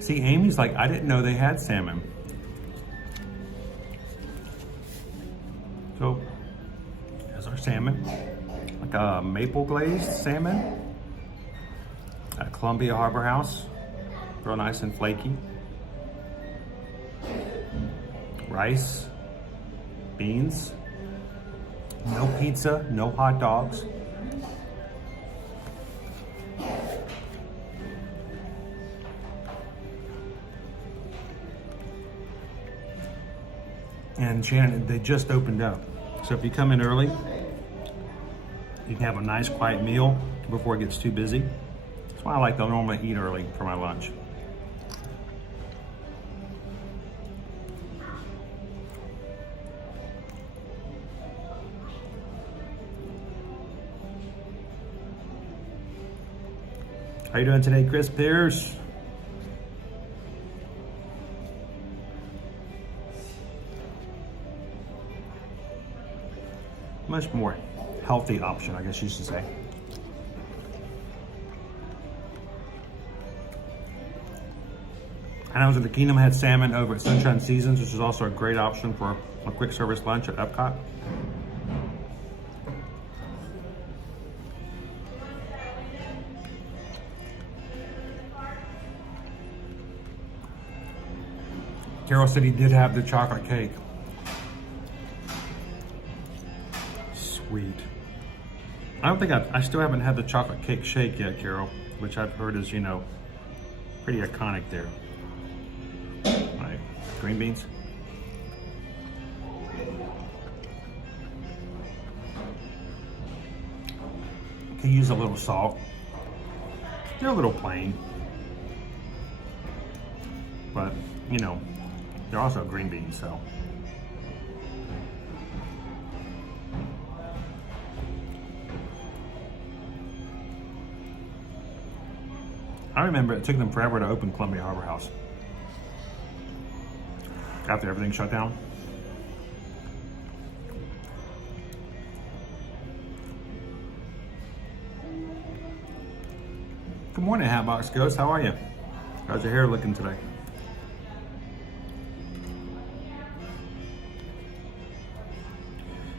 See, Amy's like, I didn't know they had salmon. So, here's our salmon. Like a maple glazed salmon at Columbia Harbor House. Real nice and flaky. Rice, beans, no pizza, no hot dogs. And Shannon, they just opened up. So if you come in early, you can have a nice quiet meal before it gets too busy. That's why I like to normally eat early for my lunch. How you doing today, Chris Pierce? Much more healthy option, I guess you should say. I know that the Kingdom had salmon over at Sunshine Seasons, which is also a great option for a quick service lunch at Epcot. Carol said he did have the chocolate cake. Sweet. I don't think I still haven't had the chocolate cake shake yet, Carol, which I've heard is, you know, pretty iconic there. All right, green beans. Can use a little salt. They're a little plain, but you know, they're also green beans, so. I remember it took them forever to open Columbia Harbor House after everything shut down. Good morning, Hatbox Ghost. How are you? How's your hair looking today?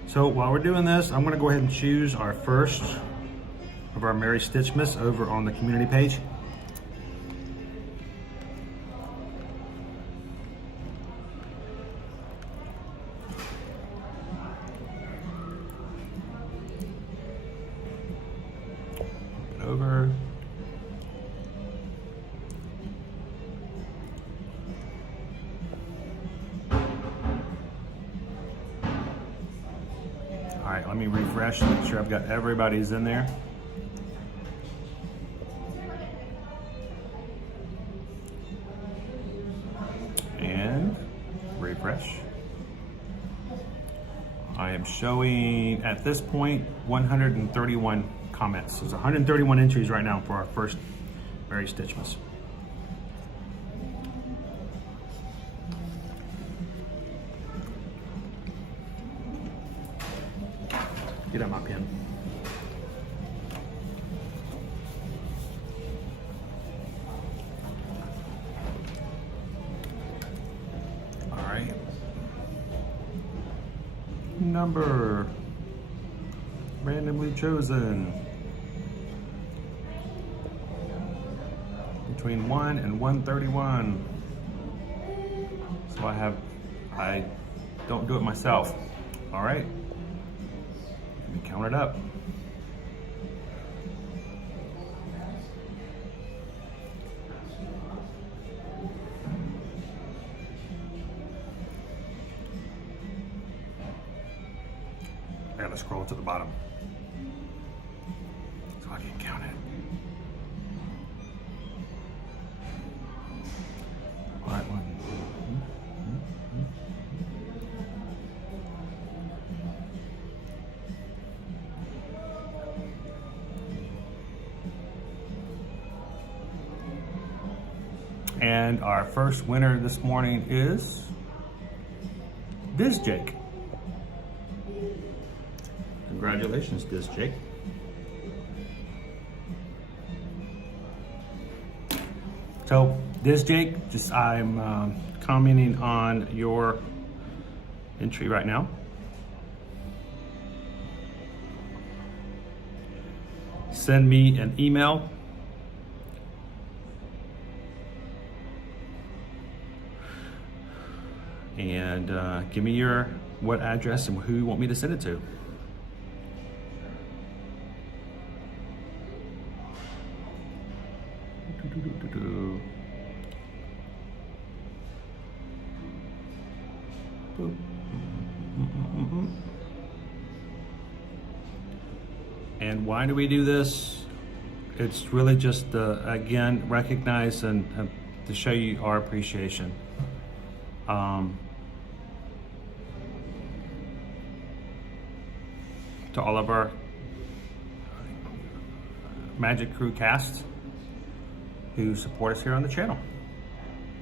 So while we're doing this, I'm gonna go ahead and choose our first of our Merry Stitchmas over on the community page. Over. All right, let me refresh and make sure I've got everybody's in there. And refresh. I am showing at this point 131 comments. So there's 131 entries right now for our first Merry Stitchmas. Get out my pen. All right. Number randomly chosen between 1 and 131. So I don't do it myself. All right. Let me count it up. I gotta scroll to the bottom so I can count it. All right, one. And our first winner this morning is Diz Jake. Congratulations, Diz Jake. So, Diz Jake, I'm commenting on your entry right now. Send me an email. And give me what address and who you want me to send it to. And why do we do this? It's really just again, recognize and to show you our appreciation. To all of our Magic Crew cast who support us here on the channel.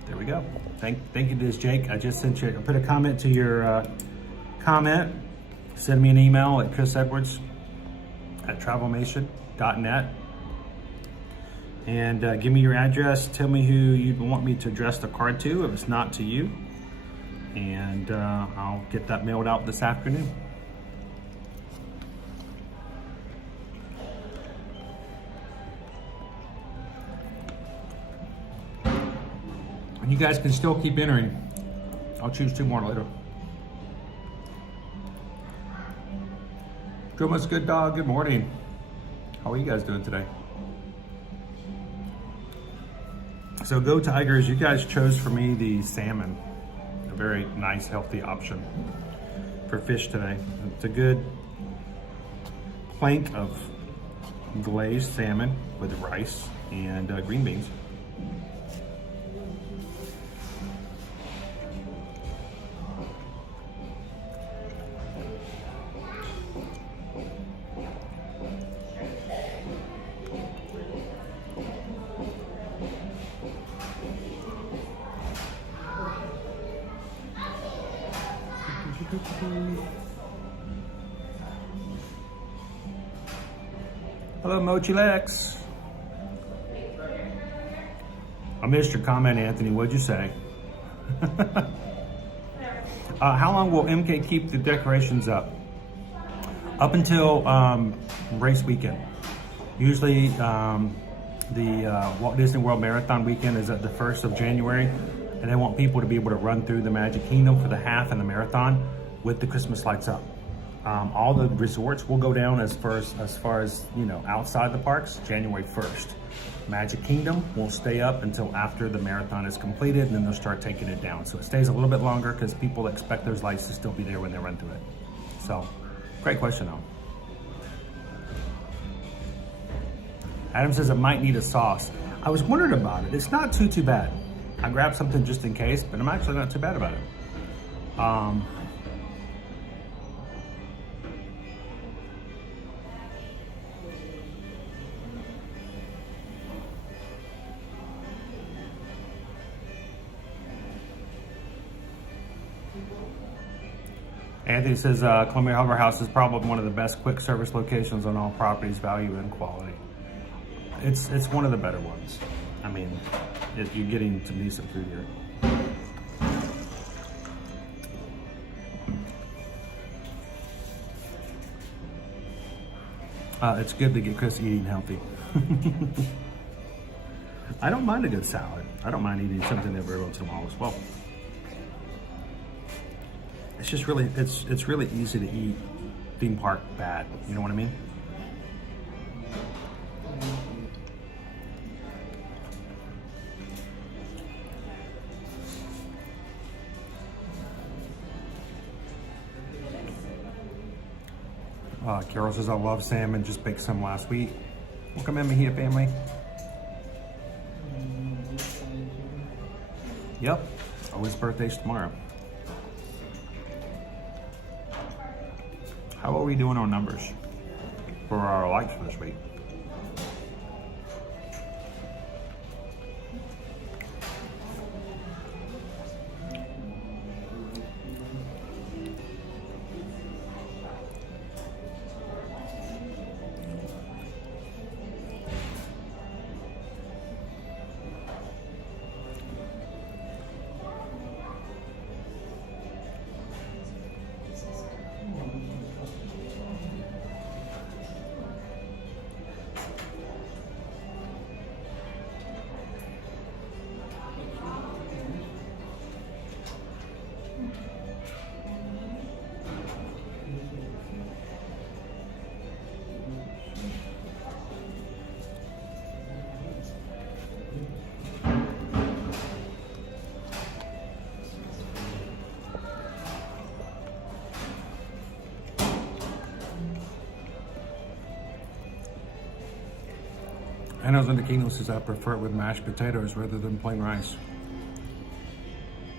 There we go. Thank you, Diz Jake. I just sent you, I put a comment to your comment. Send me an email at chrisedwards@travelmation.net and give me your address. Tell me who you'd want me to address the card to if it's not to you. And I'll get that mailed out this afternoon. And you guys can still keep entering. I'll choose 2 more later. Jomas Good Dog, good morning. How are you guys doing today? So Go Tigers, you guys chose for me the salmon. A very nice, healthy option for fish today. It's a good plank of glazed salmon with rice and green beans. Hello, Mochi Lex. I missed your comment, Anthony. What'd you say? How long will MK keep the decorations up? Up until race weekend. Usually the Walt Disney World Marathon weekend is at the 1st of January, and they want people to be able to run through the Magic Kingdom for the half and the marathon with the Christmas lights up. All the resorts will go down as far as you know, outside the parks, January 1st. Magic Kingdom will stay up until after the marathon is completed, and then they'll start taking it down. So it stays a little bit longer because people expect those lights to still be there when they run through it. So, great question though. Adam says it might need a sauce. I was wondering about it. It's not too bad. I grabbed something just in case, but I'm actually not too bad about it. Anthony says Columbia Harbor House is probably one of the best quick service locations on all properties, value and quality. It's one of the better ones. I mean, you're getting some decent food here. It's good to get Chris eating healthy. I don't mind a good salad. I don't mind eating something every once in a while as well. It's just really, it's really easy to eat theme park bad. You know what I mean? Carol says, I love salmon, just baked some last week. Welcome in, Mejia family. Yep, always birthday's tomorrow. How are we doing on numbers for our likes for this week? Anna's in the Kingdom says I prefer it with mashed potatoes rather than plain rice.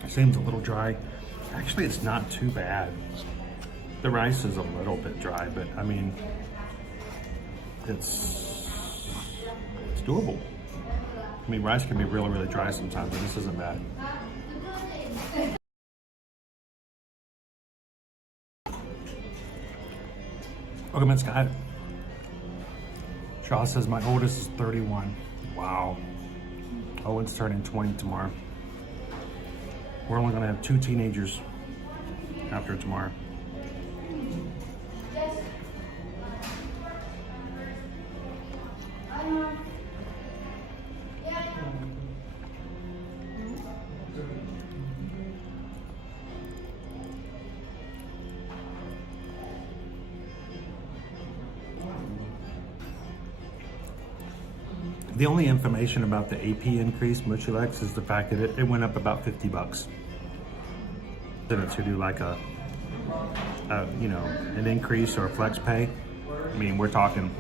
It seems a little dry. Actually, it's not too bad. The rice is a little bit dry, but I mean, it's doable. I mean, rice can be really, really dry sometimes, but this isn't bad. Welcome in, Scott. Shaw says my oldest is 31. Wow. Owen's turning 20 tomorrow. We're only gonna have 2 teenagers after tomorrow. The only information about the AP increase, Mucilex, is the fact that it went up about $50. Then to do like a you know, an increase or a flex pay. I mean, we're talking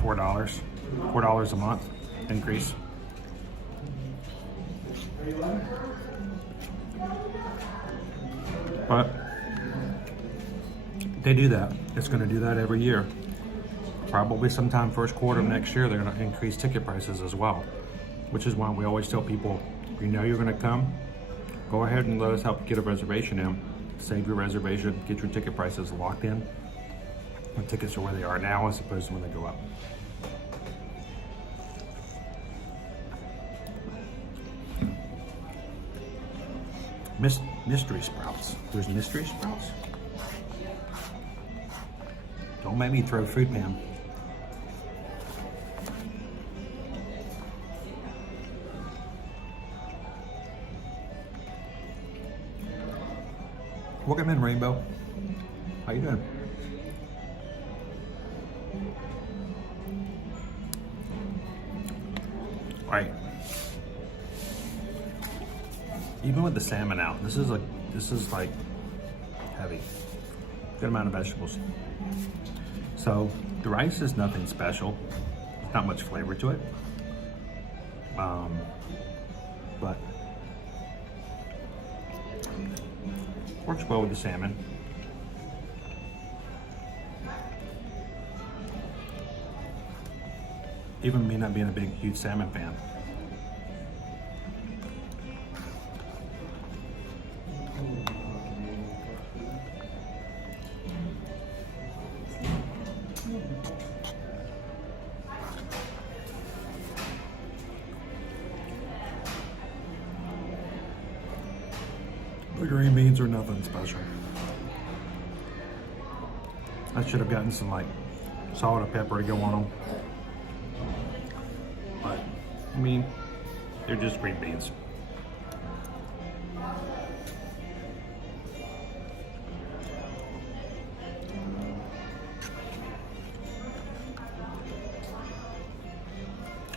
$4 a month increase. But they do that. It's going to do that every year. Probably sometime first quarter of next year, they're going to increase ticket prices as well, which is why we always tell people, if you know you're going to come, go ahead and let us help get a reservation in. Save your reservation, get your ticket prices locked in. When tickets are where they are now as opposed to when they go up. Mystery sprouts. There's mystery sprouts? Don't make me throw food, Pam. Welcome in, Rainbow. How you doing? All right. Even with the salmon out, this is like heavy. Good amount of vegetables. So the rice is nothing special. Not much flavor to it. But works well with the salmon. Even me not being a big, huge salmon fan. The green beans are nothing special. I should have gotten some like salt or pepper to go on them. But, I mean, they're just green beans.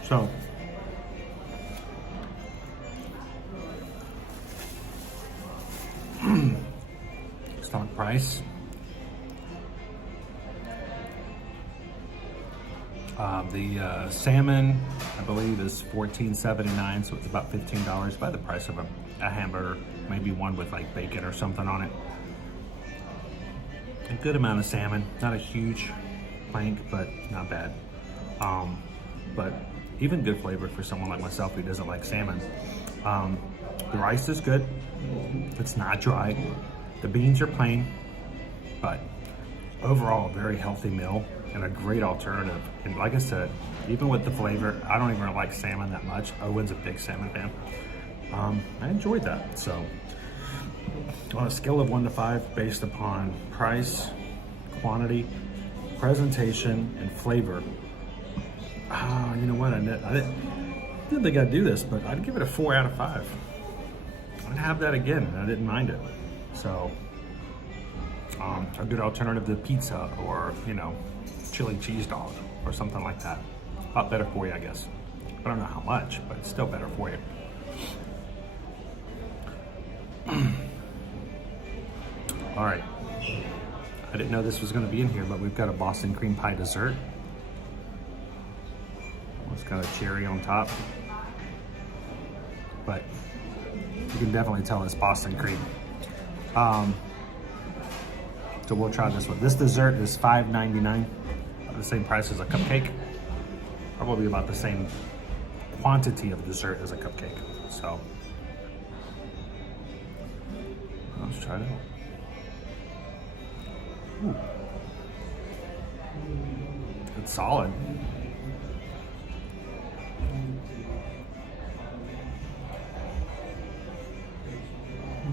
So, stock price. The salmon, I believe, is $14.79, so it's about $15 by the price of a hamburger, maybe one with like bacon or something on it. A good amount of salmon, not a huge plank, but not bad. But even good flavor for someone like myself who doesn't like salmon. The rice is good. It's not dry. The beans are plain, but overall a very healthy meal and a great alternative. And like I said, even with the flavor, I don't even like salmon that much. Owen's a big salmon fan. I enjoyed that. So on a scale of 1 to 5 based upon price, quantity, presentation, and flavor, you know what, I didn't think I'd do this, but I'd give it a 4 out of 5. I'd have that again, and I didn't mind it. So a good alternative to pizza or, you know, chili cheese dog or something like that. A lot better for you, I guess. I don't know how much, but it's still better for you. All right. I didn't know this was going to be in here, but we've got a Boston cream pie dessert. It's got a cherry on top, but you can definitely tell it's Boston cream. So we'll try this one. This dessert is $5.99, the same price as a cupcake. Probably about the same quantity of dessert as a cupcake. So let's try it out. Ooh. It's solid.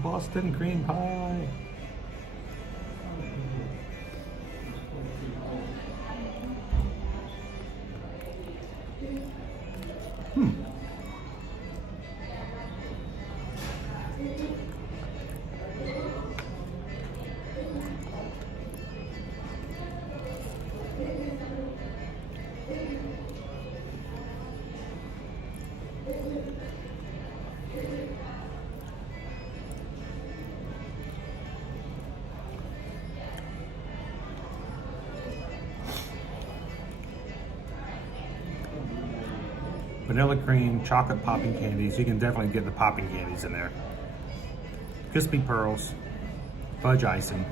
Boston cream pie. Vanilla cream, chocolate popping candies. You can definitely get the popping candies in there. Crispy pearls, fudge icing.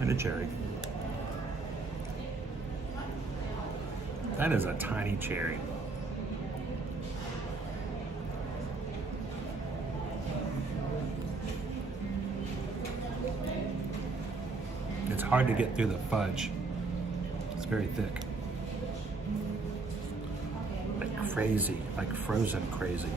And a cherry. That is a tiny cherry. It's hard to get through the fudge. It's very thick. Like crazy, like frozen crazy.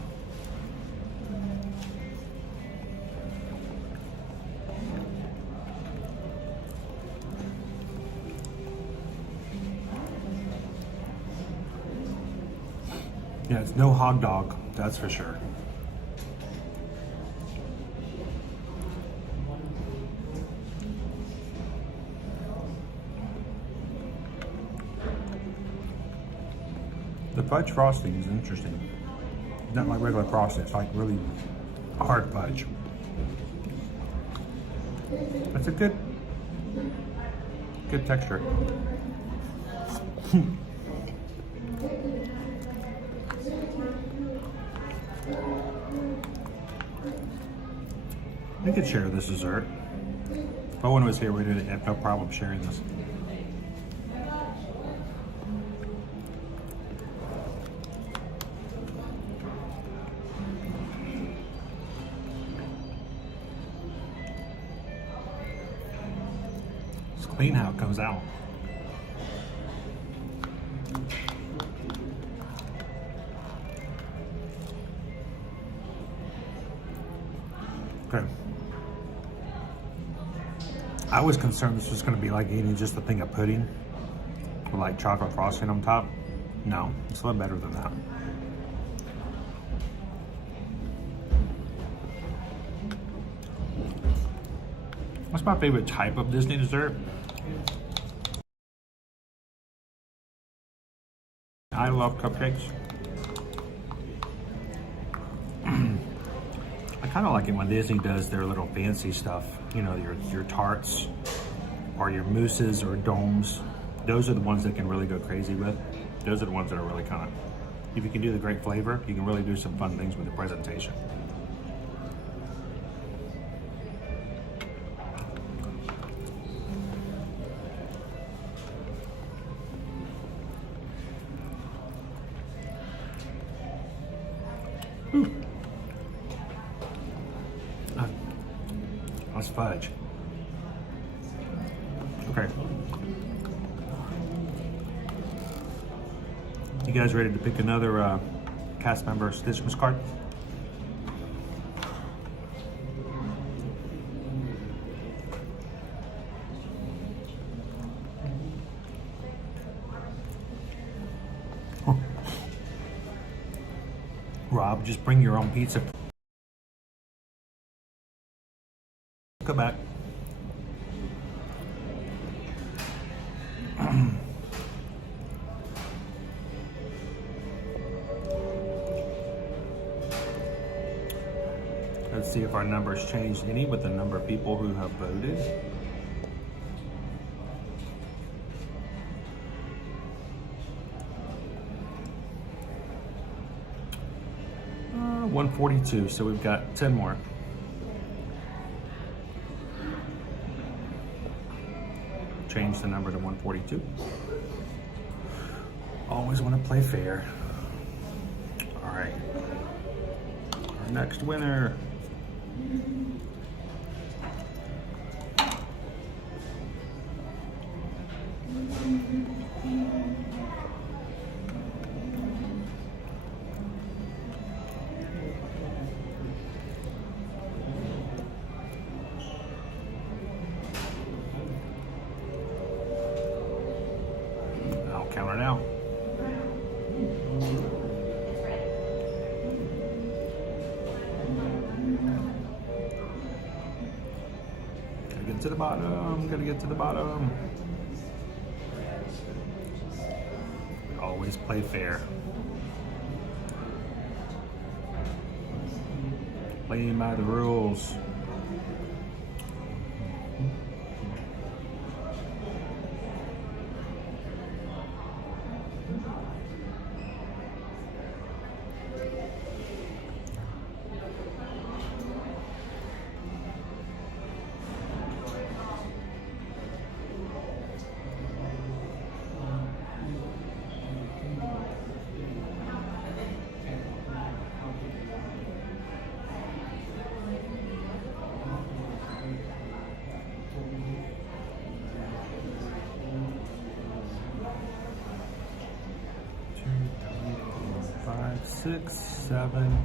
No hot dog, that's for sure. The fudge frosting is interesting. It's not like regular frosting, it's like really hard fudge. It's a good texture. We could share this dessert. If Owen was here, we'd have no problem sharing this. It's clean how it comes out. Okay. I was concerned this was going to be like eating just a thing of pudding with like chocolate frosting on top. No, it's a lot better than that. What's my favorite type of Disney dessert? I love cupcakes. I kind of like it when Disney does their little fancy stuff. You know, your tarts or your mousses or domes. Those are the ones that can really go crazy with. Those are the ones that are really kind of, if you can do the great flavor, you can really do some fun things with the presentation. That's fudge. Okay. You guys ready to pick another cast member Christmas card? Rob, just bring your own pizza. Come back. Let's see if our numbers changed any with the number of people who have voted. Uh, 142, so we've got 10 more. Change the number to 142. Always want to play fair. All right. Our next winner. Count it out. Gotta get to the bottom, gotta get to the bottom. Always play fair. Playing by the rules. Six, seven,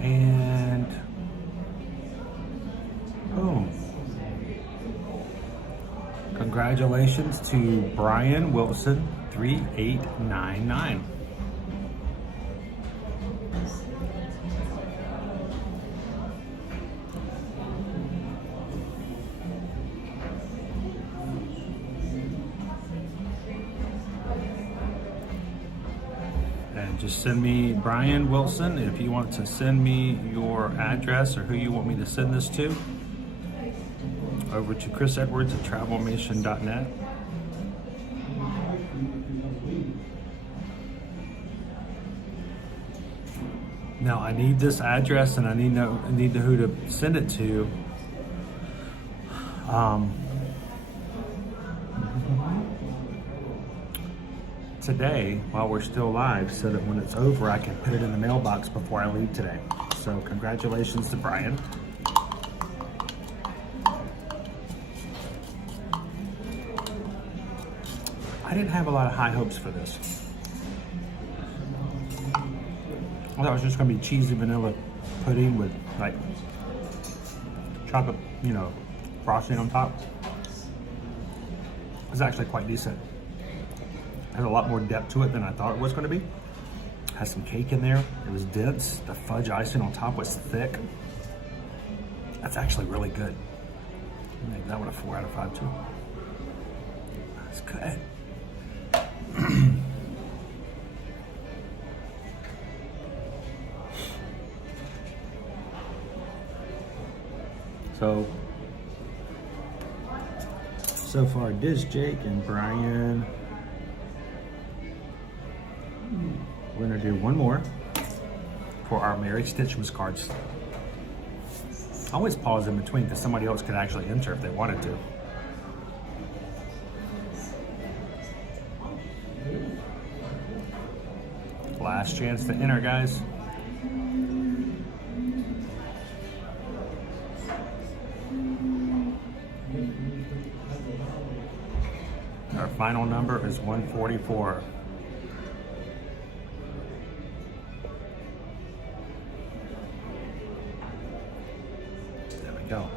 and boom. Congratulations to Brian Wilson 3899. just send me Brian Wilson. If you want to send me your address or who you want me to send this to, over to chrisedwards@travelmission.net. Now I need this address and I need to know who to send it to. Today, while we're still live, so that when it's over, I can put it in the mailbox before I leave today. So congratulations to Brian. I didn't have a lot of high hopes for this. I thought it was just gonna be cheesy vanilla pudding with like chocolate, you know, frosting on top. It's actually quite decent. Has a lot more depth to it than I thought it was going to be. Has some cake in there. It was dense. The fudge icing on top was thick. That's actually really good. I'll make that one a 4 out of 5 too. That's good. So far, Diz, Jake, and Brian. We're gonna do one more for our Mary Stitchmas cards. I always pause in between because somebody else could actually enter if they wanted to. Last chance to enter, guys. Our final number is 144. There we go.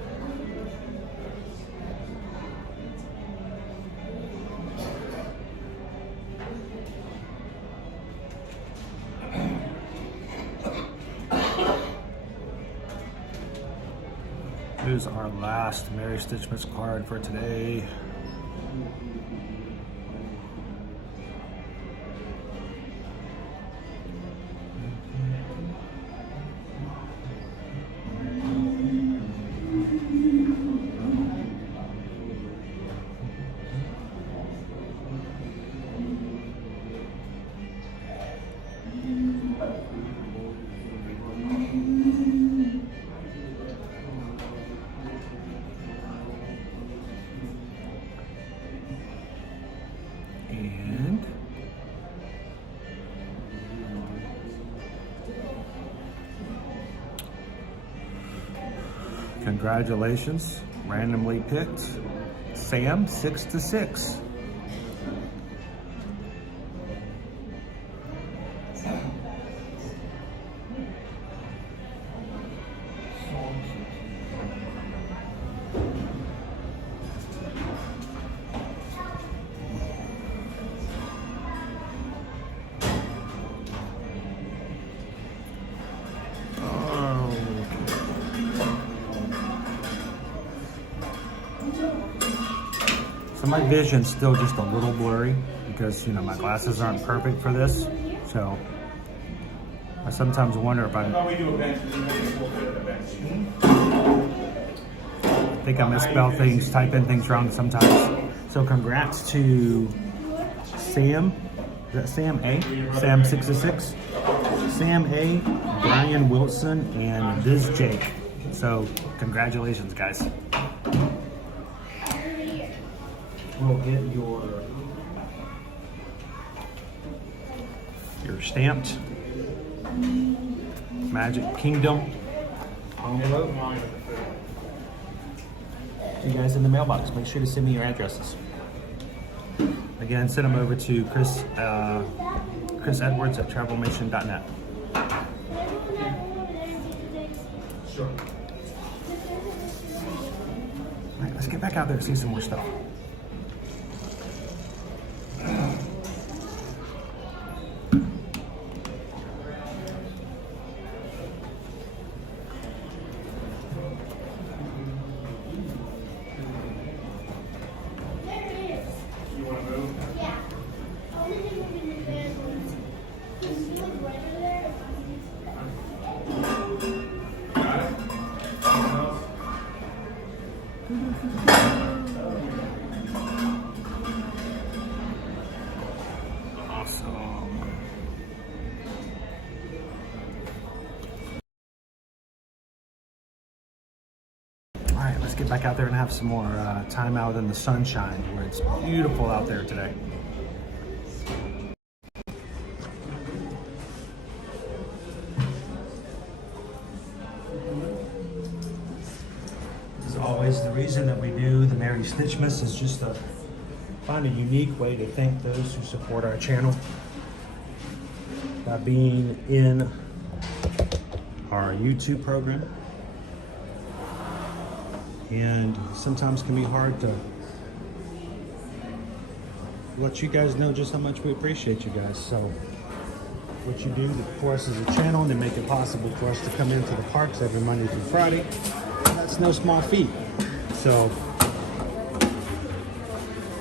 Here's our last Mary Stitchmas card for today. And congratulations, randomly picked Sam 6-6. So my vision's still just a little blurry because, you know, my glasses aren't perfect for this. So I sometimes wonder if I think I misspell things, type in things wrong sometimes. So congrats to Sam. Is that Sam A? Sam 6-6. Sam A, Brian Wilson, and Diz Jake. So congratulations, guys. We'll get your stamped Magic Kingdom envelope. You guys in the mailbox, make sure to send me your addresses. Again, send them over to chrisedwards@travelmission.net. Sure. All right, let's get back out there and see some more stuff. get back out there and have some more time out in the sunshine where it's beautiful out there today. As always, the reason that we do the Merry Stitchmas is just to find a unique way to thank those who support our channel by being in our YouTube program. And sometimes can be hard to let you guys know just how much we appreciate you guys. So what you do for us as a channel and to make it possible for us to come into the parks every Monday through Friday, that's no small feat. So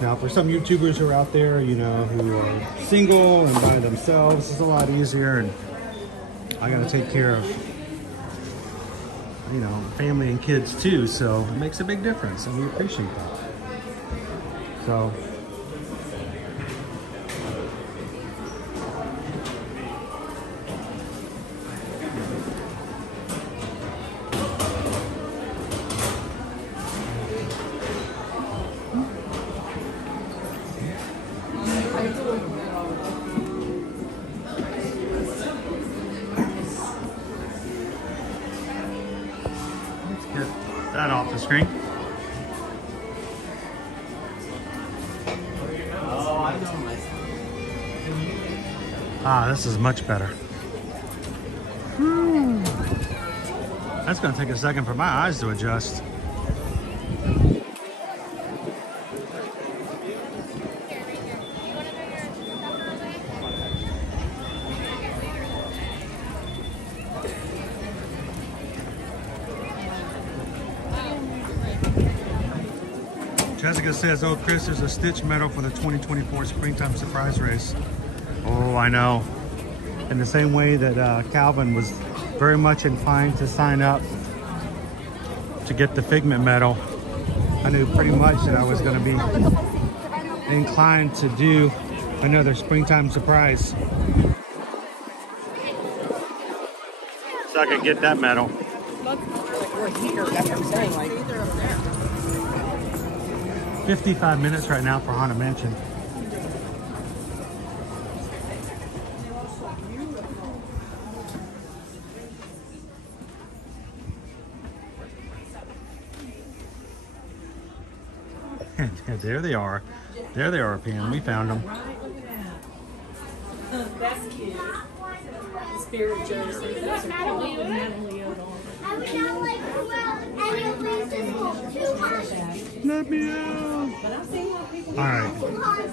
now for some YouTubers who are out there, you know, who are single and by themselves, it's a lot easier, and I gotta take care of, you know, family and kids too, so it makes a big difference, and we appreciate that. So that off the screen. Ah, this is much better. That's gonna take a second for my eyes to adjust. Jessica says, oh, Chris, there's a Stitch medal for the 2024 Springtime Surprise Race. Oh, I know. In the same way that Calvin was very much inclined to sign up to get the Figment medal, I knew pretty much that I was going to be inclined to do another Springtime Surprise, so I could get that medal. We're here, that's what I'm saying. Like, 55 minutes right now for Haunted Mansion. There they are. There they are, Pam. We found them. That's cute. Spirit jersey. That's a cool Natalie O'Donnell. I would not like to wear any place to school. Too hot. Let me out. But I've seen more people. All right. Too hot. Too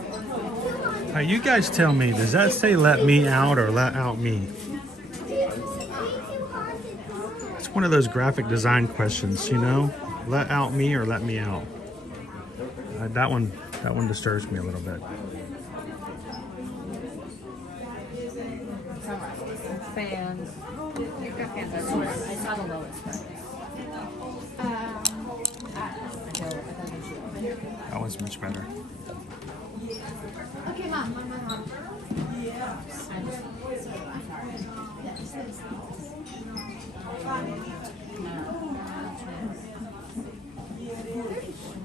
hot. Now you guys tell me, does that say let me out or let out me? It's one of those graphic design questions, you know? Let out me or let me out? That one disturbs me a little bit. Fans. You've got fans everywhere. I saw the lowest. That one's much better. Okay, Mom. Yeah.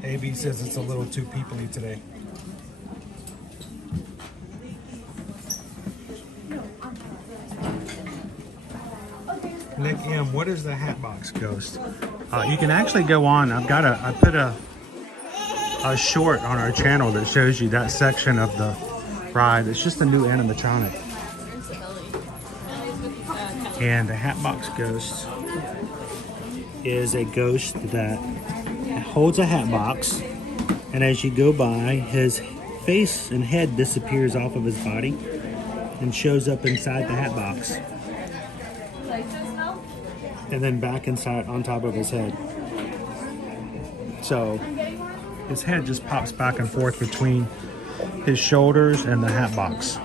AB says it's a little too peoply today. Nick M, what is the Hatbox Ghost? You can actually go on. I put a short on our channel that shows you that section of the ride. It's just a new animatronic. And the Hatbox Ghost is a ghost that holds a hat box, and as you go by, his face and head disappears off of his body and shows up inside the hat box, and then back inside on top of his head. So his head just pops back and forth between his shoulders and the hat box.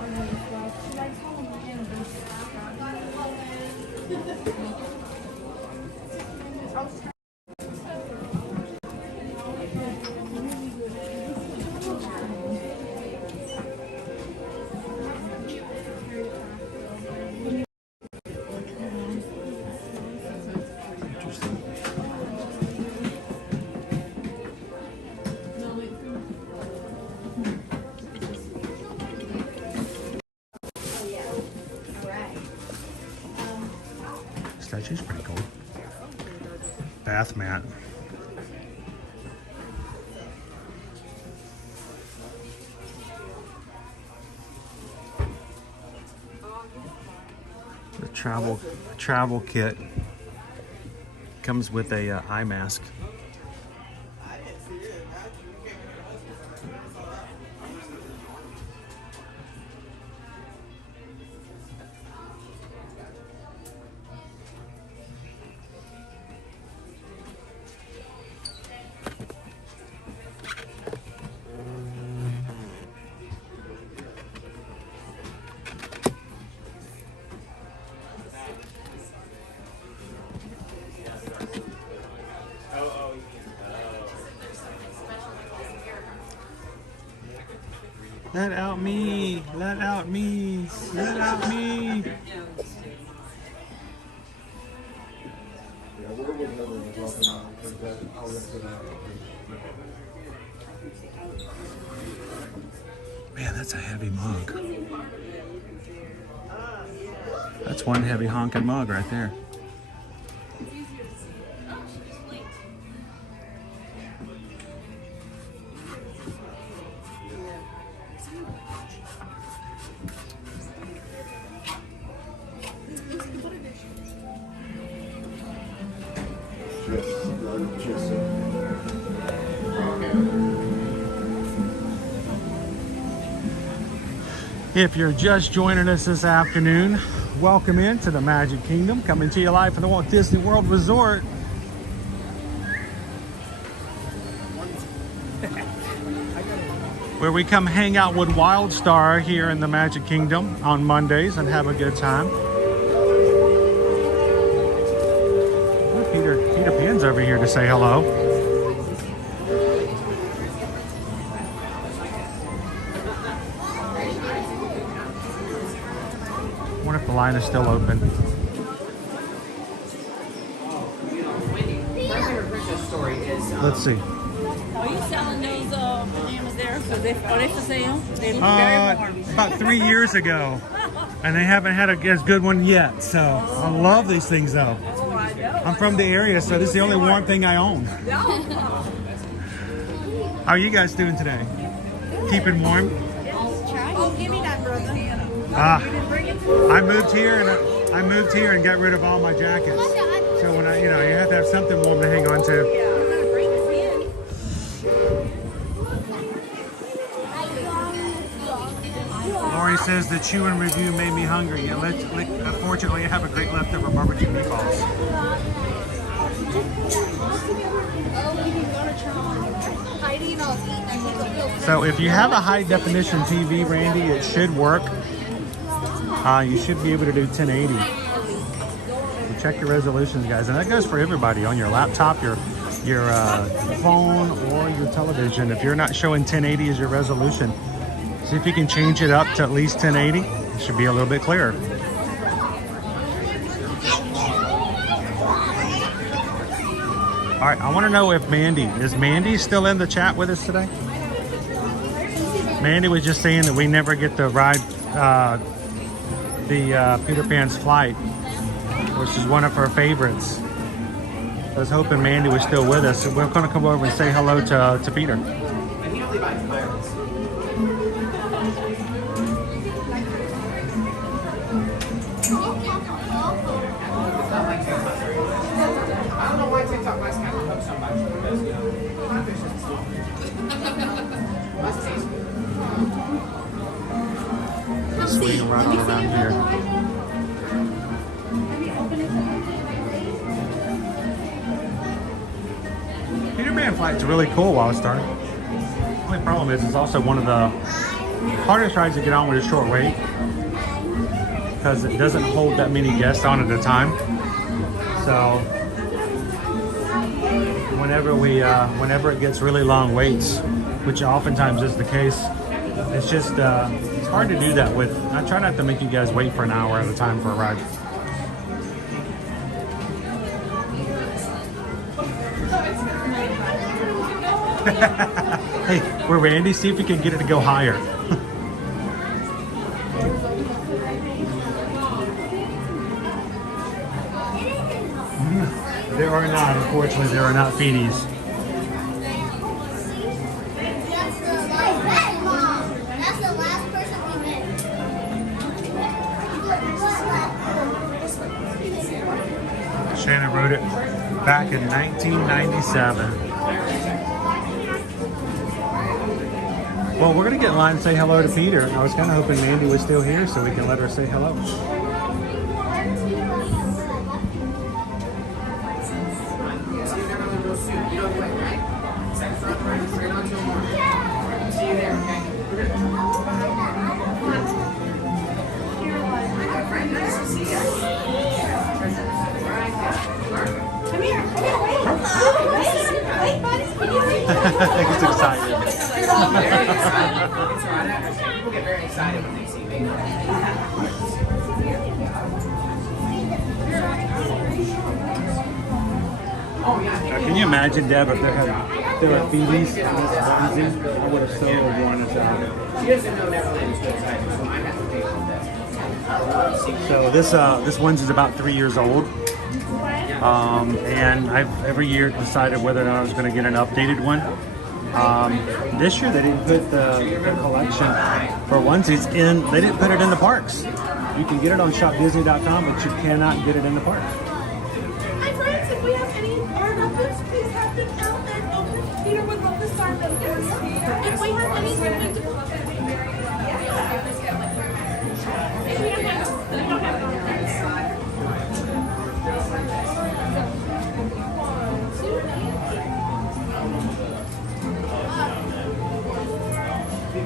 set. She's pretty cool. Bath mat. The travel kit comes with a eye mask. Let out me, let out me, let out me. Man, that's a heavy mug. That's one heavy honking mug right there. If you're just joining us this afternoon, welcome into the Magic Kingdom, coming to you live from the Walt Disney World Resort. Where we come hang out with Wildstar here in the Magic Kingdom on Mondays and have a good time. Oh, Peter Pan's over here to say hello. I wonder if the line is still open. Let's see. Are you selling those bananas there? Are they for sale? They look very warm. About 3 years ago, and they haven't had as good one yet. So I love these things though. Oh, I know. I'm from the area, so this is the only warm thing I own. How are you guys doing today? Keeping warm? Oh, give me that, brother. I moved here and got rid of all my jackets. So when you have to have something warm to hang on to. Lori says the chewing review made me hungry. Unfortunately, I have a great leftover barbecue meatballs. So if you have a high definition TV, Randy, it should work. You should be able to do 1080. So check your resolutions, guys, and that goes for everybody on your laptop, your phone, or your television. If you're not showing 1080 as your resolution, see if you can change it up to at least 1080. It should be a little bit clearer. All right, I want to know if is Mandy still in the chat with us today? Mandy was just saying that we never get to ride the Peter Pan's flight, which is one of her favorites. I was hoping Mandy was still with us, so we're going to come over and say hello to Peter. Swing around here. Peter Pan flight's really cool while it's starting. The only problem is it's also one of the hardest rides to get on with a short wait because it doesn't hold that many guests on at a time. So whenever it gets really long waits, which oftentimes is the case, it's just it's hard to do that with. I try not to make you guys wait for an hour at a time for a ride. Hey, we're Randy. See if we can get it to go higher. There are not, unfortunately, there are not feedies. That's the last person we met. Shannon wrote it back in 1997. Well, we're going to get in line and say hello to Peter. I was kind of hoping Mandy was still here so we can let her say hello. I think it's excited. Very excited. People get very excited when they see me. Can you imagine, Deb, if there were feedies in this onesie? I would have so wanted to. She doesn't know Neverland is so excited, so I have to pay for this. So this onesie's about 3 years old. And I've every year decided whether or not I was going to get an updated one. This year they didn't put the collection for onesies in, they didn't put it in the parks. You can get it on shopdisney.com, but you cannot get it in the parks. My friends, if we have any art of this, please have them out there. Oh, Peter would love to sign them. Yes. If we have any,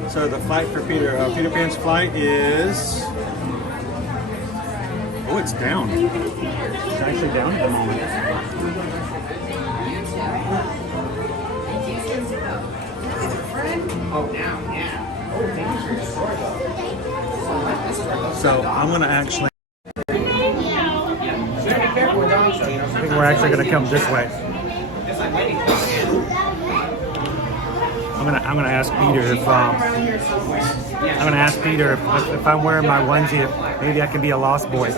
So the flight for Peter Pan's flight is, oh, it's down. It's actually down at the moment. Oh, now, yeah. Oh, thank you for your story. So I'm going to actually, Should be careful with dogs, though, you know. I think we're actually going to come this way. Just like ladies. I'm gonna ask Peter if if I'm wearing my onesie, if maybe I can be a lost boy.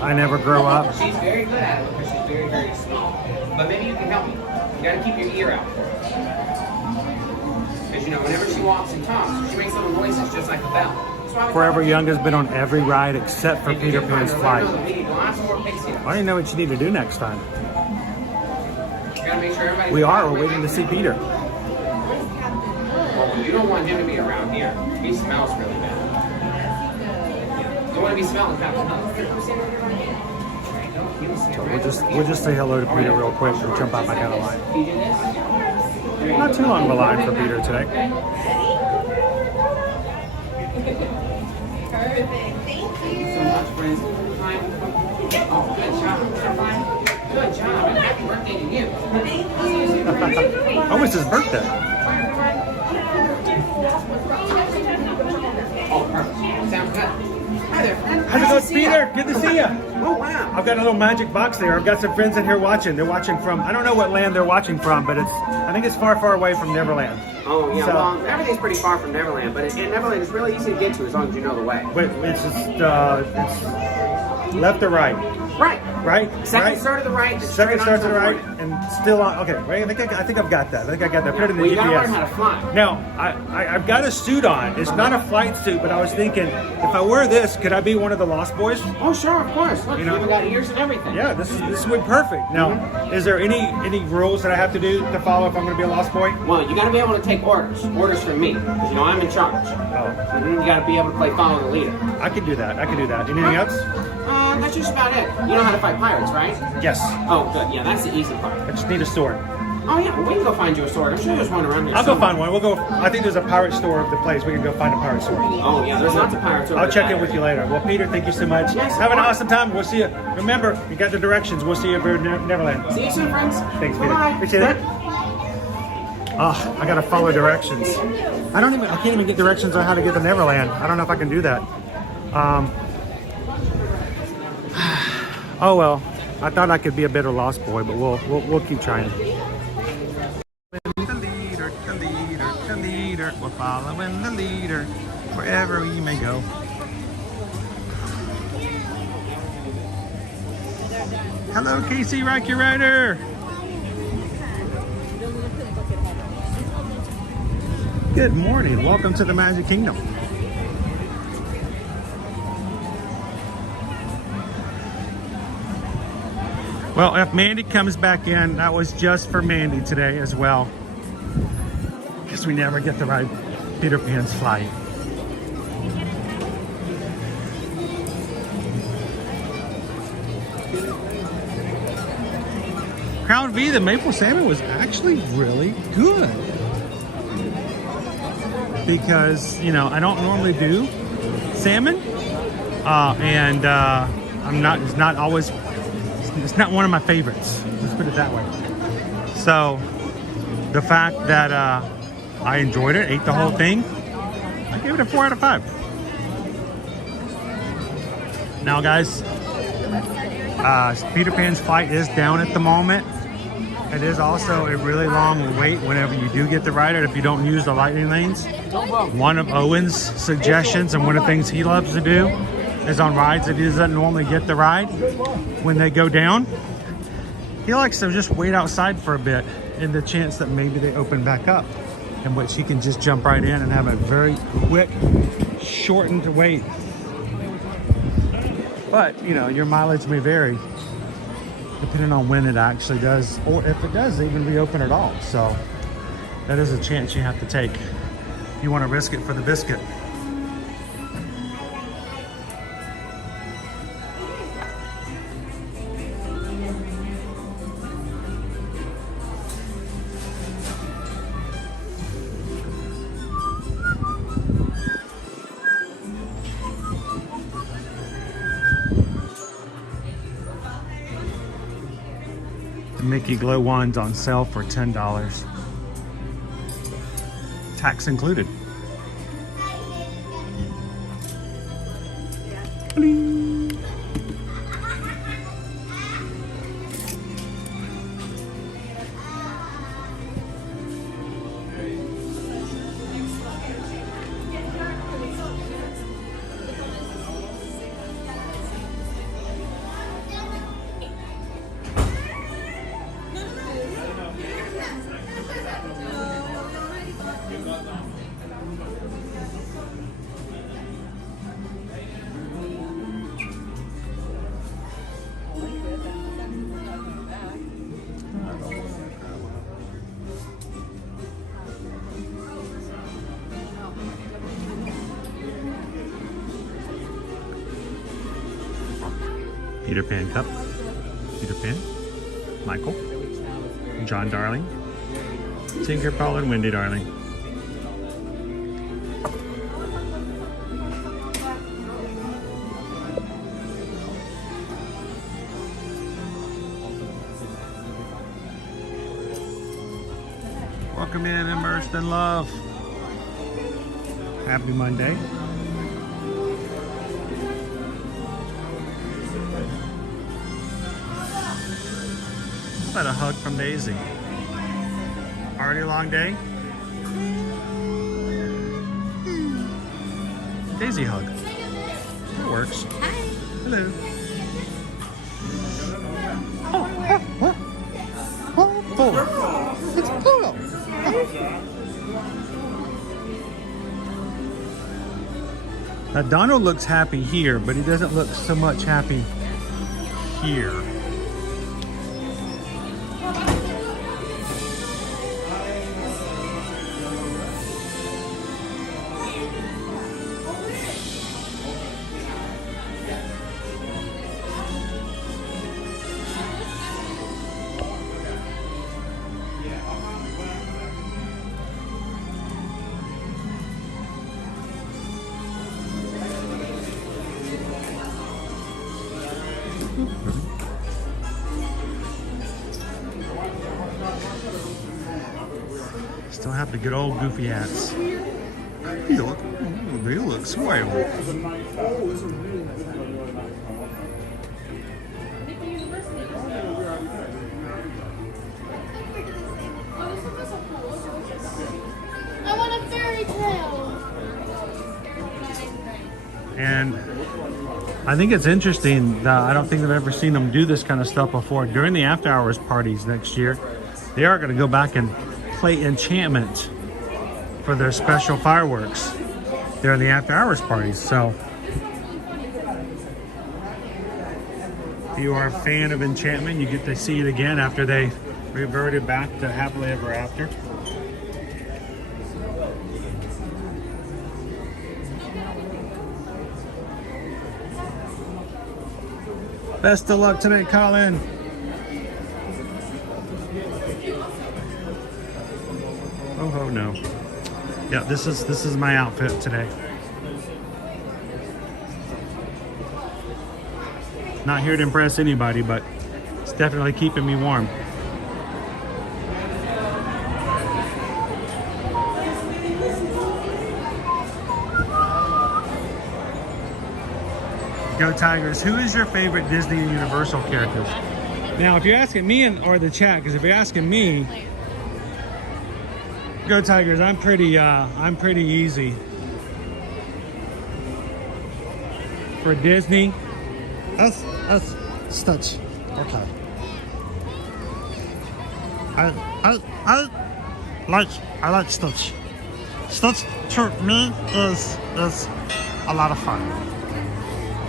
I never grow up. She's very good at it because she's very, very small. But maybe you can help me. You gotta keep your ear out for her. Because you know, whenever she walks and talks, she makes little noises just like a bell. Forever Young has been on every ride except for Peter Pan's flight. I didn't know what you need to do next time. We are. We're waiting to see Peter. Well, you don't want him to be around here. He smells really bad. You don't want to be smelling Captain Hunt. So we'll just say hello to Peter real quick and jump out back out of line. Not too long of a line for Peter today. Perfect. Thank you. So much, friends. Oh, good job. Good job. And happy birthday to you. Thank you. Oh, it's his birthday. Oh, perfect. Sounds good. Hi there, friend. How's it going, Peter? Good to see you. Oh, wow. I've got a little magic box there. I've got some friends in here watching. They're watching from, I don't know what land they're watching from, but I think it's far, far away from Neverland. Oh, yeah, So- well, everything's pretty far from Neverland, but Neverland is really easy to get to as long as you know the way. But it's just, it's left or right? Right. Right? Second right? start to the right. Second start to the right, and still on, okay, right? I think I've got that. I think I got that. Put it in the Well, you GPS. gotta learn how to fly. Now, I've got a suit on. It's not a flight suit, but I was thinking, if I wear this, could I be one of the Lost Boys? Oh, sure, of course. Look, You you know- even got ears and everything. Yeah, this would be perfect. Now, is there any rules that I have to do to follow if I'm going to be a Lost Boy? Well, you gotta be able to take orders from me, because you know I'm in charge. Oh, You gotta be able to play follow the leader. I can do that. Anything else? That's just about it. You know how to fight pirates, right? Yes. Oh, good. Yeah, that's the easy part. I just need a sword. Oh, yeah, well, we can go find you a sword. I'm sure there's one around here. I'll go somewhere. find one. We'll go. I think there's a pirate store of the place. We can go find a pirate sword. Oh, yeah, there's lots of pirates over I'll there. check in with you later. Well, Peter, thank you so much. Yes, Have an of course. awesome time. We'll see you. Remember, you got the directions. We'll see you over Neverland. See you soon, friends. Thanks, Peter. Bye. Appreciate it. Oh, I gotta follow directions. I can't even get directions on how to get to Neverland. I don't know if I can do that. Oh well, I thought I could be a better Lost Boy, but we'll keep trying. The leader, we're following the leader wherever we may go. Hello, Casey Rocky Rider. Good morning. Welcome to the Magic Kingdom. Well, if Mandy comes back in, that was just for Mandy today as well. Because we never get to ride Peter Pan's flight. Crown V, the maple salmon was actually really good. Because, you know, I don't normally do salmon. It's not one of my favorites. Let's put it that way. So, the fact that I enjoyed it, ate the whole thing, I gave it a 4 out of 5. Now, guys, Peter Pan's flight is down at the moment. It is also a really long wait whenever you do get the ride if you don't use the lightning lanes. One of Owen's suggestions and one of the things he loves to do is on rides that he doesn't normally get the ride when they go down. He likes to just wait outside for a bit in the chance that maybe they open back up, in which he can just jump right in and have a very quick, shortened wait. But, you know, your mileage may vary depending on when it actually does, or if it does even reopen at all. So that is a chance you have to take. You want to risk it for the biscuit. Mickey glow wands on sale for $10. Tax included. Bling. Peter Pan cup, Peter Pan, Michael, John Darling, Tinker, Paul, and Wendy Darling. Welcome in, Immersed in Love. Happy Monday. How about a hug from Daisy? Already a long day? Daisy hug. It works. Hi. Hello. It's Pluto. Now Donald looks happy here, but he doesn't look so much happy here. Still have the good old goofy hats. They look swell. I want a fairy tale. And I think it's interesting. I don't think I've ever seen them do this kind of stuff before. During the after hours parties next year, they are going to go back and play Enchantment for their special fireworks during the after hours parties. So if you are a fan of Enchantment, you get to see it again after they reverted back to Happily Ever After. Best of luck tonight, Colin. Oh no. Yeah, this is my outfit today. Not here to impress anybody, but it's definitely keeping me warm. Go Tigers. Who is your favorite Disney and Universal characters? Now, if you're asking me or the chat, because if you're asking me, Go Tigers. I'm pretty easy. For Disney, that's Stitch. Okay. I like Stitch. Stitch to me is a lot of fun.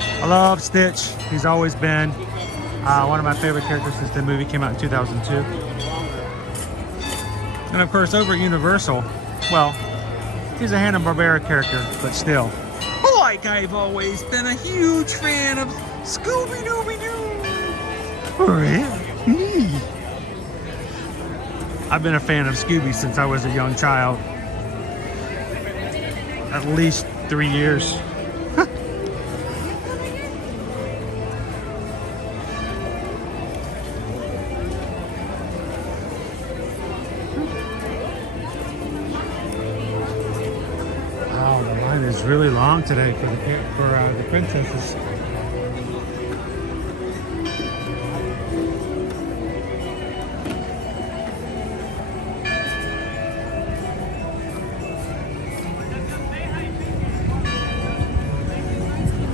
I love Stitch. He's always been one of my favorite characters since the movie came out in 2002. And of course, over at Universal, well, he's a Hanna-Barbera character, but still. Like I've always been a huge fan of Scooby-Dooby-Doo. Really? I've been a fan of Scooby since I was a young child. At least 3 years. Really long today for the princesses.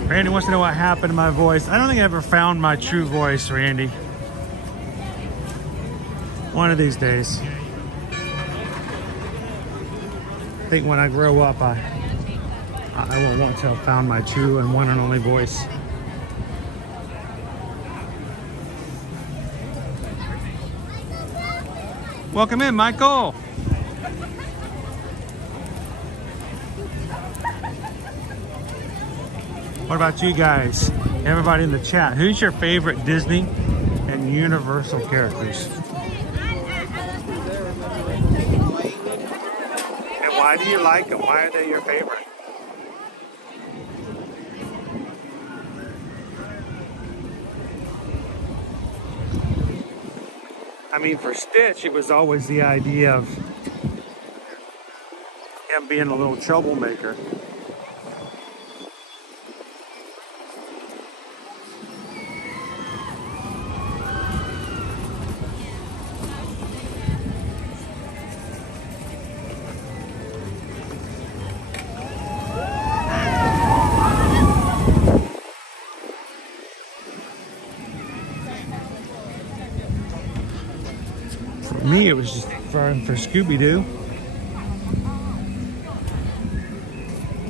Randy wants to know what happened to my voice. I don't think I ever found my true voice, Randy. One of these days. I think when I grow up, I will want to have found my true and one and only voice. Welcome in, Michael. What about you guys? Everybody in the chat, who's your favorite Disney and Universal characters? And why do you like them? Why are they your favorite? I mean, for Stitch, it was always the idea of him being a little troublemaker. Me, it was just for Scooby-Doo.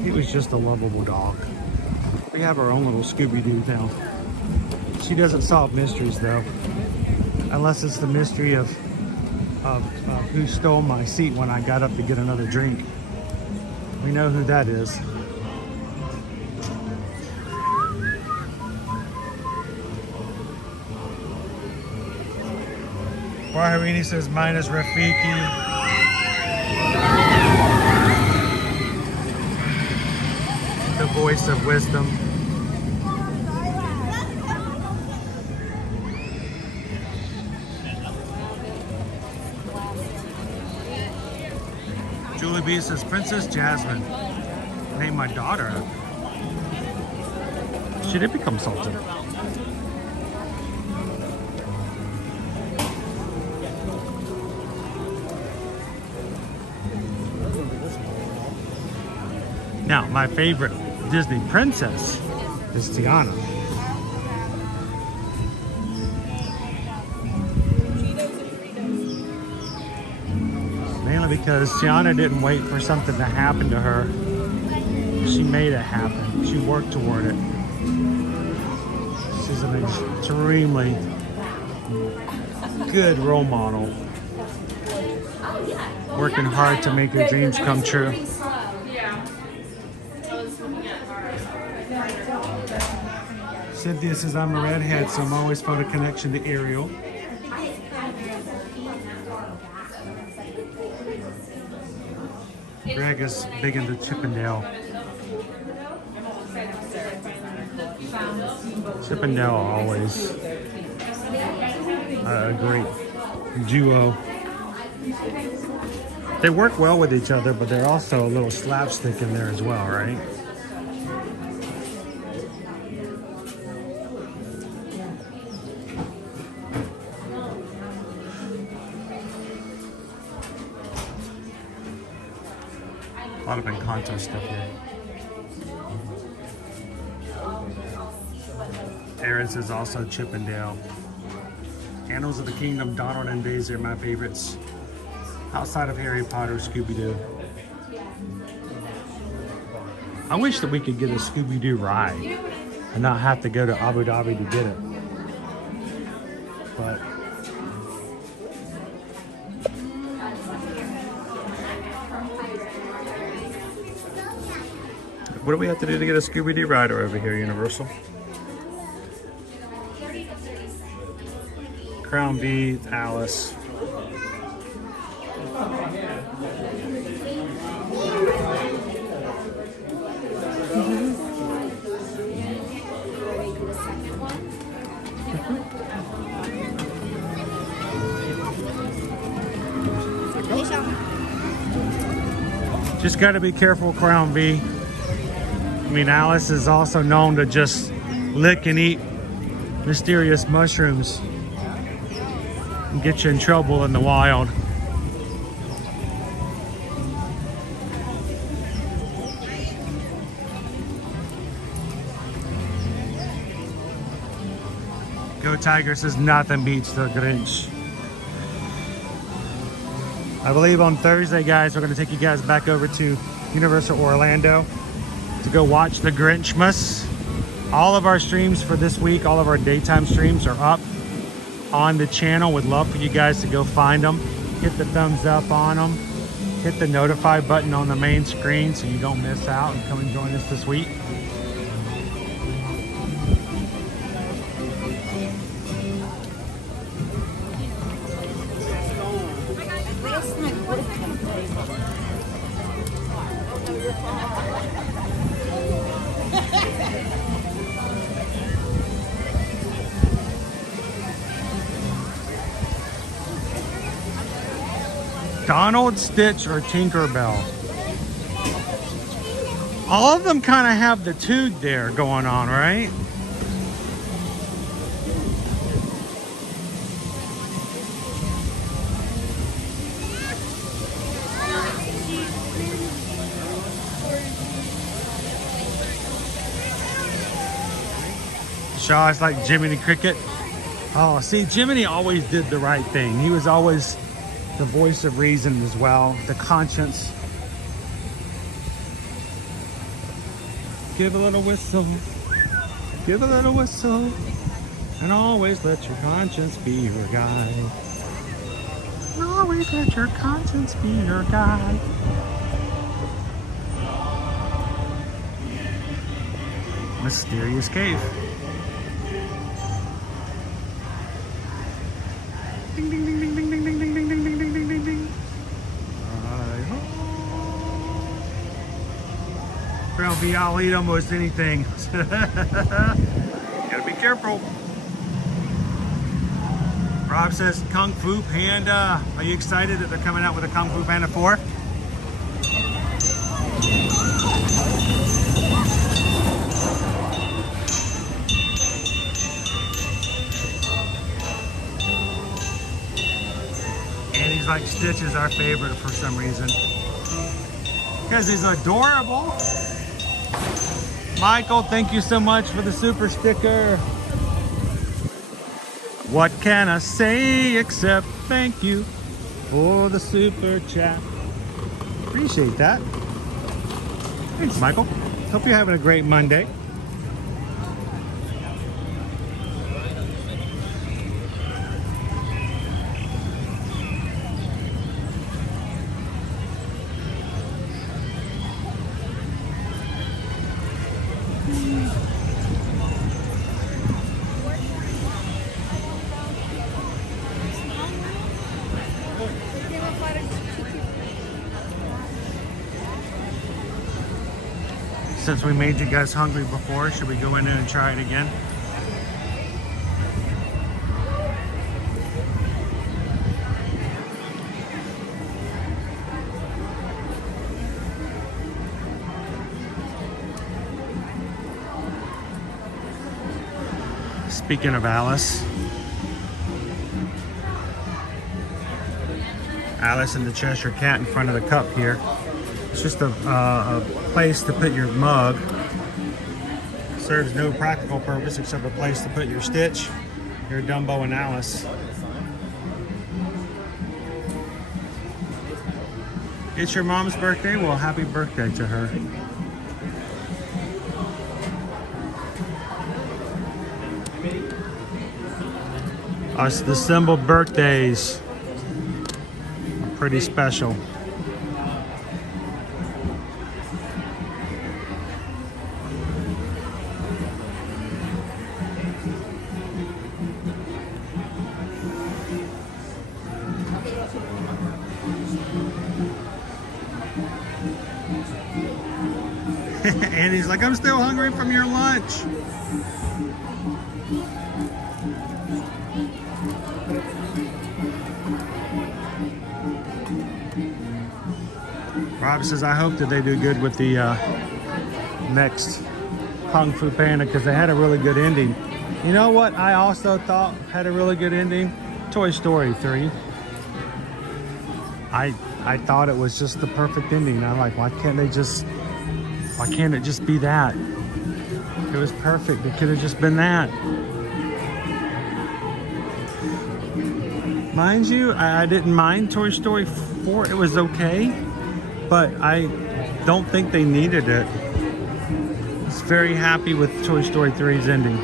He was just a lovable dog. We have our own little Scooby-Doo now. She doesn't solve mysteries though, unless it's the mystery of who stole my seat when I got up to get another drink. We know who that is. Waharini says mine is Rafiki. The voice of wisdom. Julie B says Princess Jasmine. Named my daughter. She did become Sultan. Now, my favorite Disney princess is Tiana. Mainly because Tiana didn't wait for something to happen to her. She made it happen. She worked toward it. She's an extremely good role model. Working hard to make her dreams come true. Cynthia says I'm a redhead, so I'm always felt a connection to Ariel. Greg is big into Chippendale. Chippendale always a great duo. They work well with each other, but they're also a little slapstick in there as well, right? A lot of Encanto stuff here. Aaron says also Chippendale. Animals of the Kingdom, Donald and Daisy are my favorites. Outside of Harry Potter, Scooby-Doo. I wish that we could get a Scooby-Doo ride and not have to go to Abu Dhabi to get it. But what do we have to do to get a Scooby-Doo rider over here, Universal? Crown V, Alice. Just got to be careful, Crown V. I mean, Alice is also known to just lick and eat mysterious mushrooms and get you in trouble in the wild. Go Tiger says nothing beats the Grinch. I believe on Thursday, guys, we're going to take you guys back over to Universal Orlando to go watch the Grinchmas. All of our streams for this week, all of our daytime streams are up on the channel. Would love for you guys to go find them. Hit the thumbs up on them. Hit the notify button on the main screen so you don't miss out, and come and join us this week. Donald, Stitch, or Tinkerbell. All of them kind of have the toot there going on, right? Shaw is like Jiminy Cricket. Oh, see, Jiminy always did the right thing. He was always the voice of reason as well, the conscience. Give a little whistle, give a little whistle, and always let your conscience be your guide. Always let your conscience be your guide. Mysterious cave. Ding, ding, ding, ding, ding, ding, ding, ding, ding, ding, ding, ding, ding, ding. Crown V, I'll eat almost anything. Gotta be careful. Rob says Kung Fu Panda. Are you excited that they're coming out with a Kung Fu Panda 4? And he's like, Stitch is our favorite for some reason. Because he's adorable. Michael, thank you so much for the super sticker. What can I say except thank you for the super chat? Appreciate that. Thanks, Michael. Hope you're having a great Monday. Since we made you guys hungry before, should we go in there and try it again? Speaking of Alice and the Cheshire Cat in front of the cup here. It's just a place to put your mug. Serves no practical purpose except a place to put your Stitch, your Dumbo, and Alice. It's your mom's birthday? Well, happy birthday to her. Us, the symbol birthdays are pretty special. Andy's like, I'm still hungry from your lunch. Rob says, I hope that they do good with the next Kung Fu Panda because they had a really good ending. You know what I also thought had a really good ending? Toy Story 3. I thought it was just the perfect ending. I'm like, why can't it just be that? It was perfect. It could have just been that. Mind you, I didn't mind Toy Story 4. It was okay, but I don't think they needed it. I was very happy with Toy Story 3's ending.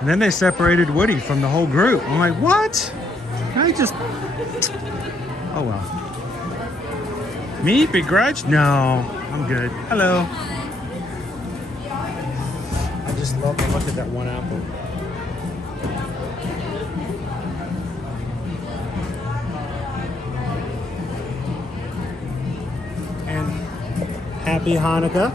And then they separated Woody from the whole group. I'm like, what? I just... Oh well. Me begrudge? No, I'm good. Hello. I just love to look at that one apple. And happy Hanukkah.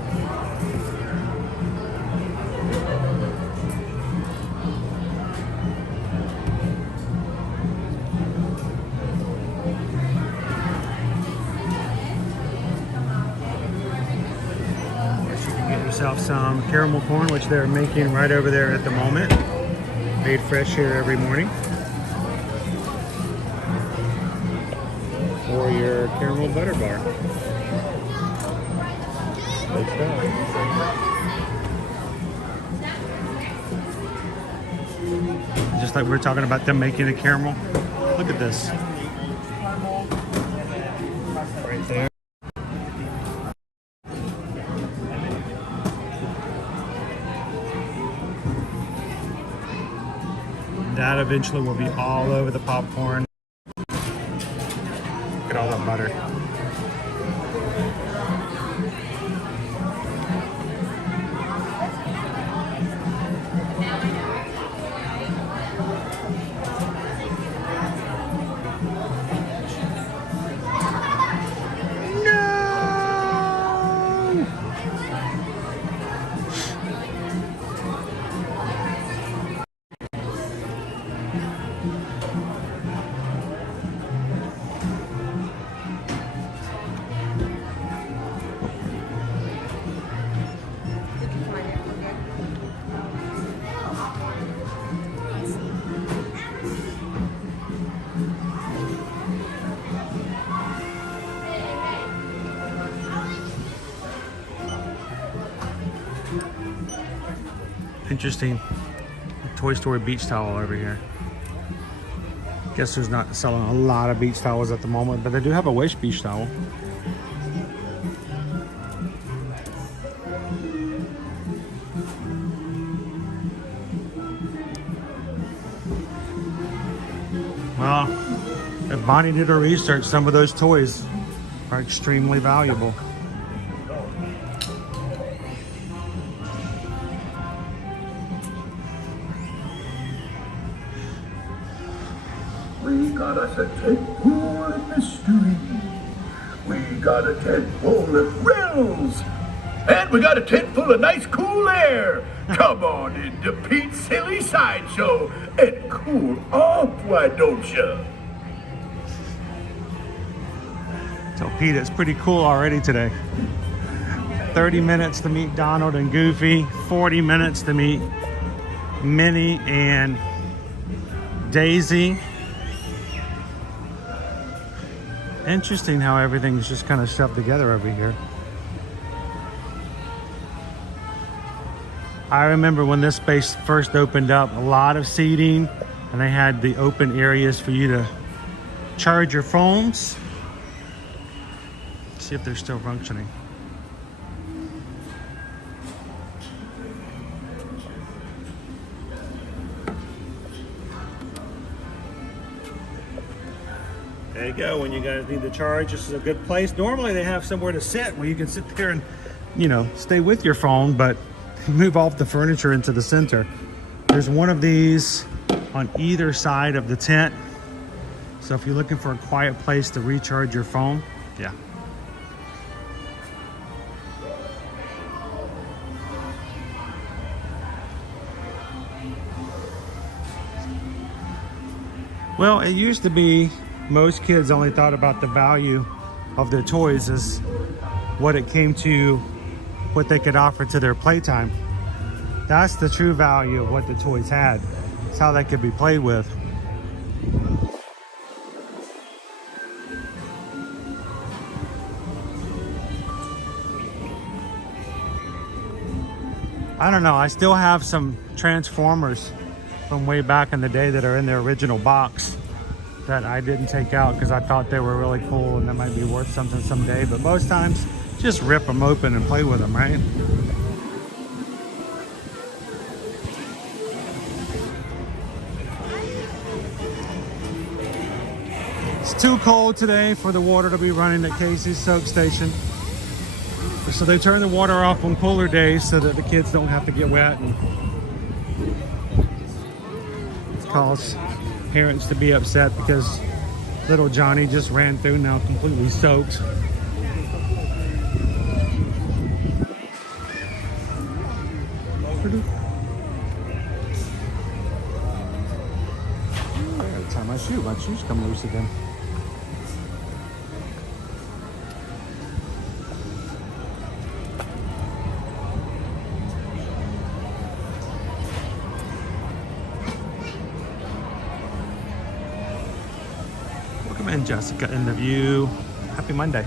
Some caramel corn, which they're making right over there at the moment. Made fresh here every morning. Or your caramel butter bar. Good stuff. Just like we were talking about them making a caramel. Look at this. Right there. That eventually will be all over the popcorn. Look at all that butter. Interesting. Toy Story beach towel over here. Guess there's not selling a lot of beach towels at the moment, but they do have a Wish beach towel. Well, if Bonnie did her research, some of those toys are extremely valuable. We got us a tent full of mystery. We got a tent full of thrills. And we got a tent full of nice cool air. Come on into Pete's Silly Sideshow and cool off, why don't you? Tell Pete it's pretty cool already today. 30 minutes to meet Donald and Goofy. 40 minutes to meet Minnie and Daisy. Interesting how everything's just kind of shoved together over here. I remember when this space first opened up, a lot of seating, and they had the open areas for you to charge your phones. See if they're still functioning. There you go. When you guys need to charge, this is a good place. Normally they have somewhere to sit where you can sit there and, you know, stay with your phone, but move off the furniture into the center. There's one of these on either side of the tent. So if you're looking for a quiet place to recharge your phone, yeah. Well, it used to be most kids only thought about the value of their toys as what it came to, what they could offer to their playtime. That's the true value of what the toys had. It's how they could be played with. I don't know, I still have some Transformers from way back in the day that are in their original box that I didn't take out because I thought they were really cool and that might be worth something someday, but most times just rip them open and play with them, right? It's too cold today for the water to be running at Casey's soak station. So they turn the water off on cooler days so that the kids don't have to get wet and cause parents to be upset because little Johnny just ran through now completely soaked. I gotta tie my shoe. My shoes come loose again. Welcome in, Jessica, in the view. Happy Monday.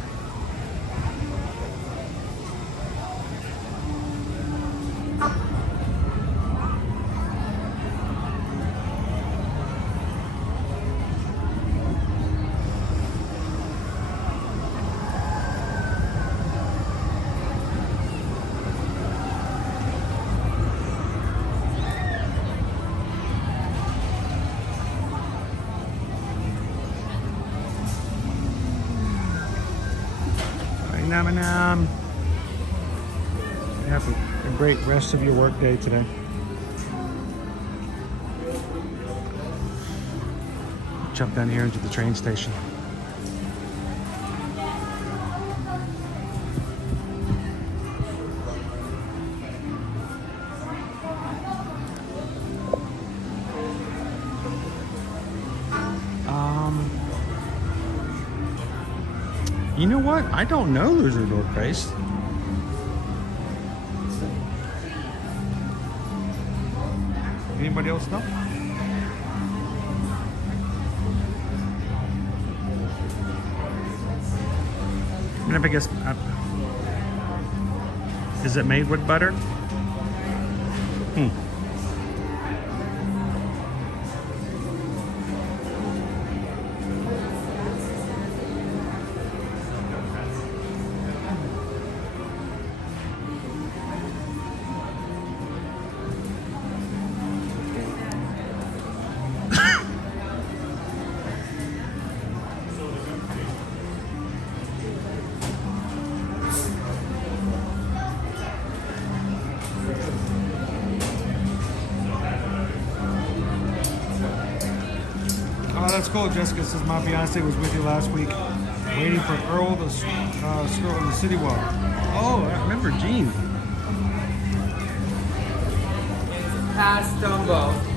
Have a great rest of your work day today. Jump down here into the train station. You know what? I don't know Loser Door Place. Anybody else know? I mean, I guess, is it made with butter? that's cool. Jessica says my fiance was with you last week, waiting for Earl, the squirrel in the city walk. Oh, I remember Gene. Pass Dumbo.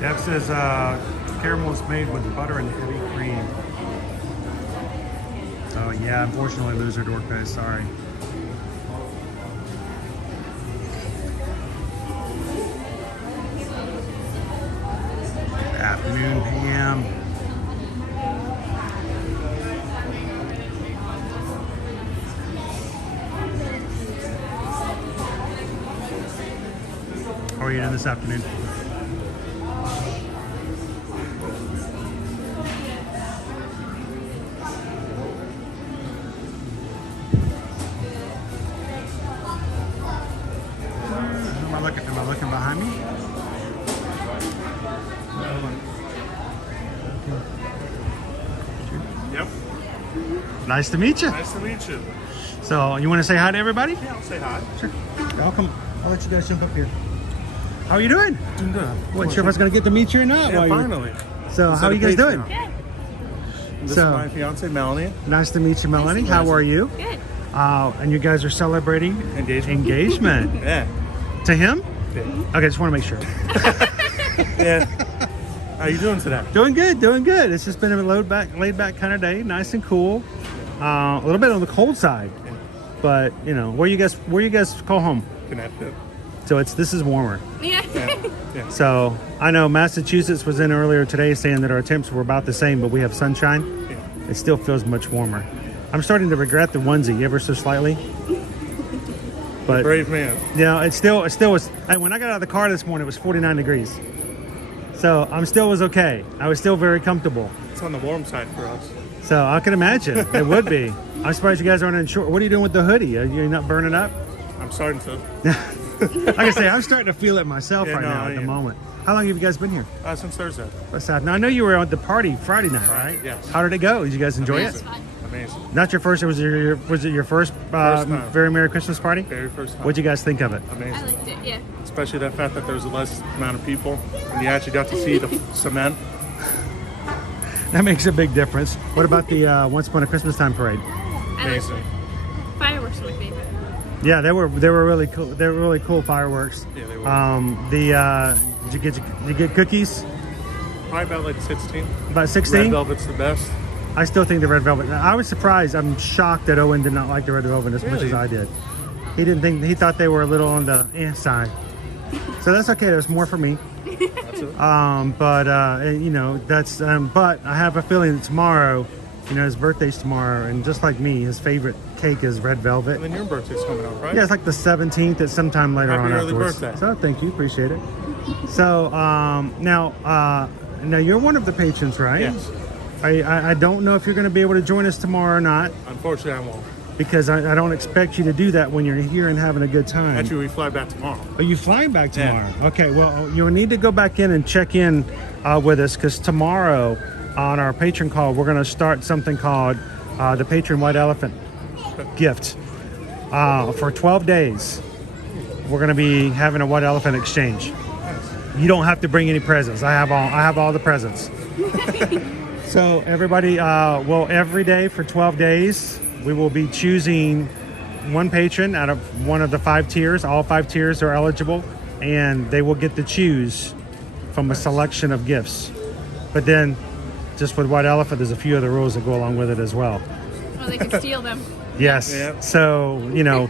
Deb says caramel is made with butter and heavy cream. Oh yeah, unfortunately, loser dork guys, sorry. Afternoon PM. How are you doing this afternoon? Am I looking behind me? Yep. Nice to meet you. Nice to meet you. So, you want to say hi to everybody? Yeah, I'll say hi. Sure. Welcome. I'll let you guys jump up here. How are you doing? Doing good. Wasn't sure if I was going to get to meet you or not. Yeah, finally. So, how are you guys doing? Good. This is my fiance, Melanie. Nice to meet you, Melanie. Nice How are you? Good. And you guys are celebrating engagement. Yeah. To him? Yeah. Okay, just want to make sure. Yeah. How you doing today? Doing good, doing good. It's just been a laid back kind of day, nice and cool. A little bit on the cold side, but you know, where you guys call home? Connecticut. So this is warmer. Yeah. Yeah. So I know Massachusetts was in earlier today saying that our temps were about the same, but we have sunshine. Yeah. It still feels much warmer. I'm starting to regret the onesie ever so slightly. But brave man. Yeah, it still was. And when I got out of the car this morning, it was 49 degrees. So still was okay. I was still very comfortable. It's on the warm side for us. So I can imagine it would be. I'm surprised you guys aren't in short. What are you doing with the hoodie? Are you not burning up? I'm starting to. Like I say, I'm starting to feel it myself Yeah, right no, now at the yeah. moment. How long have you guys been here? Since Thursday. What's that? Now I know you were at the party Friday night, right? Yes. How did it go? Did you guys enjoy Amazing. it? Amazing. Not your first. Was it your first, First time. very Merry Christmas party? Very first time. What'd you guys think of it? Amazing. I liked it, yeah. Especially the fact that there was a less amount of people and you actually got to see the cement. That makes a big difference. What about the Once Upon a Christmas Time parade? Amazing. Fireworks are my favorite. Yeah, they were really cool. They were really cool fireworks. Yeah, they were. Did you get cookies? Probably about like 16. About 16? Red Velvet's the best. I still think the red velvet. I was surprised. I'm shocked that Owen did not like the red velvet as much Really? as I did. He thought they were a little on the side. So that's okay. There's more for me. That's it. You know, that's but I have a feeling that tomorrow, you know, his birthday's tomorrow, and just like me, his favorite cake is red velvet. And then your birthday's coming up, right? Yeah, it's like the 17th. It's sometime later Happy on early afterwards. birthday. So thank you, appreciate it. So now you're one of the patrons, right? Yes. I don't know if you're going to be able to join us tomorrow or not, Unfortunately, I won't. because I don't expect you to do that when you're here and having a good time. Actually, we fly back tomorrow. Are you flying back tomorrow? Yeah. Okay, well, you'll need to go back in and check in with us, because tomorrow on our patron call, we're going to start something called the Patron White Elephant gift. For 12 days, we're going to be having a white elephant exchange. You don't have to bring any presents. I have all the presents. So everybody, every day for 12 days, we will be choosing one patron out of one of the 5 tiers. All 5 tiers are eligible, and they will get to choose from a selection of gifts. But then, just with White Elephant, there's a few other rules that go along with it as well. Oh, they can steal them. Yes. Yeah. So, you know,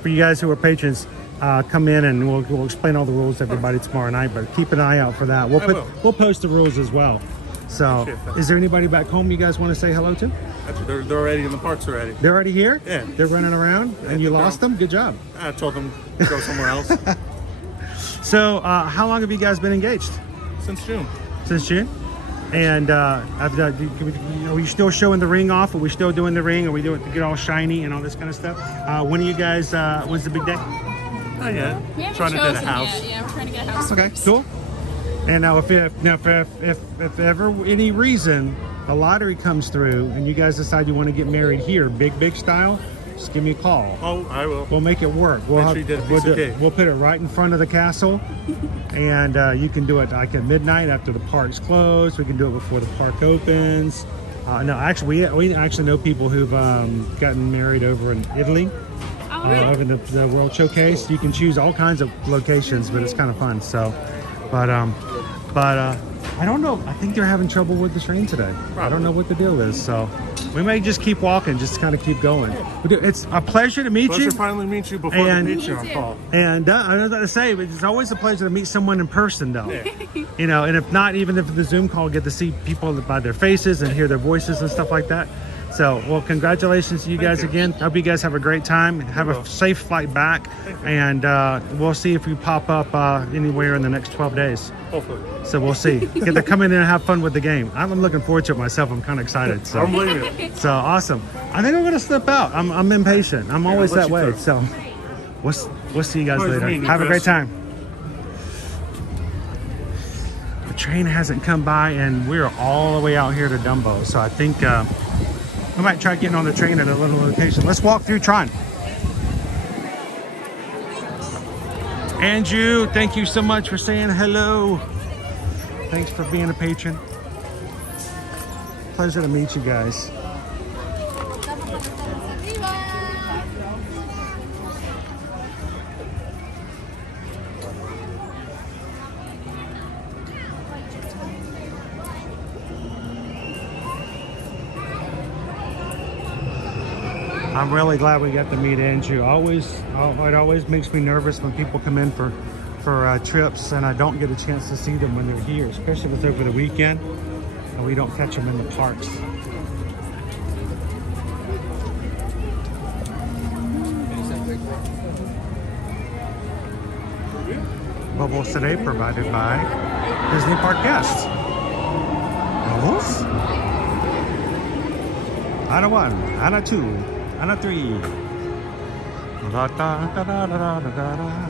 for you guys who are patrons, come in and we'll explain all the rules to everybody tomorrow night, but keep an eye out for that. We'll post the rules as well. So, is there anybody back home you guys want to say hello to? Actually, they're already in the parks already. They're already here? Yeah. They're running around, and you lost them? Good job. I told them to go somewhere else. So, how long have you guys been engaged? Since June. Since June? And are we still showing the ring off? Are we still doing the ring? Are we doing it to get all shiny and all this kind of stuff? When are you guys? When's the big day? Oh yeah. We haven't Trying to get a chosen house. yet. Yeah, we're trying to get a house. Okay, first. cool. And now, if ever any reason a lottery comes through and you guys decide you want to get married here, big style, just give me a call. Oh, I will. We'll make it work. Make sure you did a piece of cake. We'll put it right in front of the castle, and you can do it like at midnight after the park's closed. We can do it before the park opens. No, actually, we actually know people who've gotten married over in Italy. Over in the World Showcase. You can choose all kinds of locations, but it's kind of fun. So, but I don't know. I think they're having trouble with the train today. I don't know what the deal is. So we may just keep walking, just kind of keep going. It's a pleasure to meet you. Pleasure to finally meet you before we meet you on call. And I was about to say, but it's always a pleasure to meet someone in person, though. Yeah. You know, and if not, even if the Zoom call, get to see people by their faces and hear their voices and stuff like that. So, well, congratulations to you guys again. Hope you guys have a great time. Have a safe flight back. And we'll see if we pop up anywhere in the next 12 days. Hopefully. So we'll see. Get to come in and have fun with the game. I'm looking forward to it myself. I'm kind of excited. So. I'm believing it. So, awesome. I think I'm going to slip out. I'm impatient. I'm always that way. So, we'll see you guys later. Have a great time. The train hasn't come by, and we're all the way out here to Dumbo. So I think... I might try getting on the train at a little location. Let's walk through Tron. Andrew, thank you so much for saying hello. Thanks for being a patron. Pleasure to meet you guys. I'm really glad we got to meet Andrew. It always makes me nervous when people come in for trips and I don't get a chance to see them when they're here, especially if it's over the weekend and we don't catch them in the parks. Bubbles today provided by Disney Park guests. Bubbles? Ana 1, Ana 2. Ana 3. Da, da, da, da, da, da, da.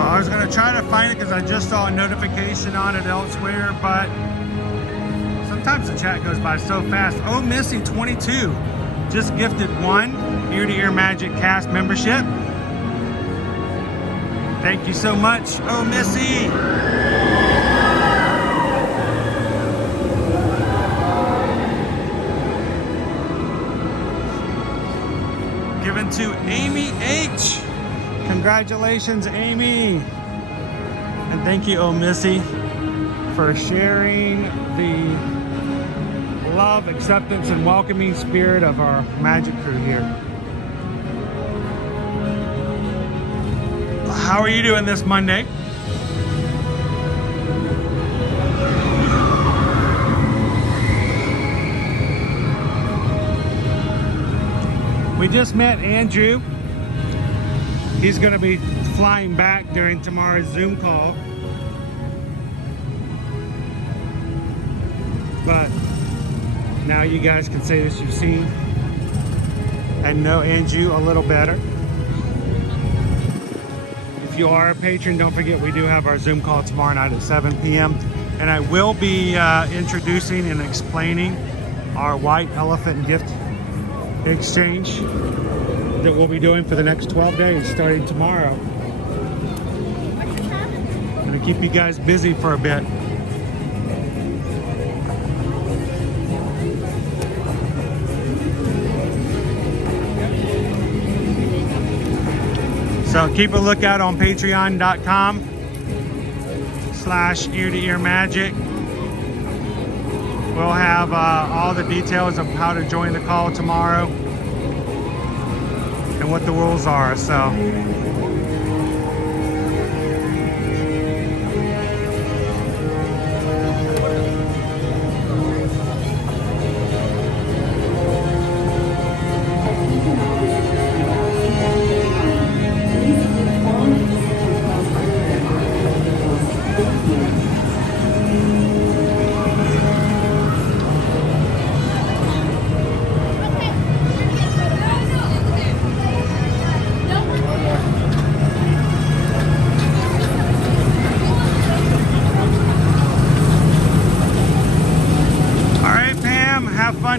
I was going to try to find it because I just saw a notification on it elsewhere, but sometimes the chat goes by so fast. Oh, Missy 22 just gifted 1 Ear-to-Ear Magic cast membership. Thank you so much. Oh, Missy. Given to Amy H. Congratulations, Amy. And thank you, Oh Missy, for sharing the love, acceptance, and welcoming spirit of our magic crew here. How are you doing this Monday? We just met Andrew. He's going to be flying back during tomorrow's Zoom call. But now you guys can say that you've seen and know Andrew a little better. If you are a patron, don't forget we do have our Zoom call tomorrow night at 7 p.m. And I will be introducing and explaining our white elephant gift exchange that we'll be doing for the next 12 days starting tomorrow. Gonna keep you guys busy for a bit. So keep a lookout on patreon.com/ear-to-ear-magic. We'll have all the details of how to join the call tomorrow and what the rules are. So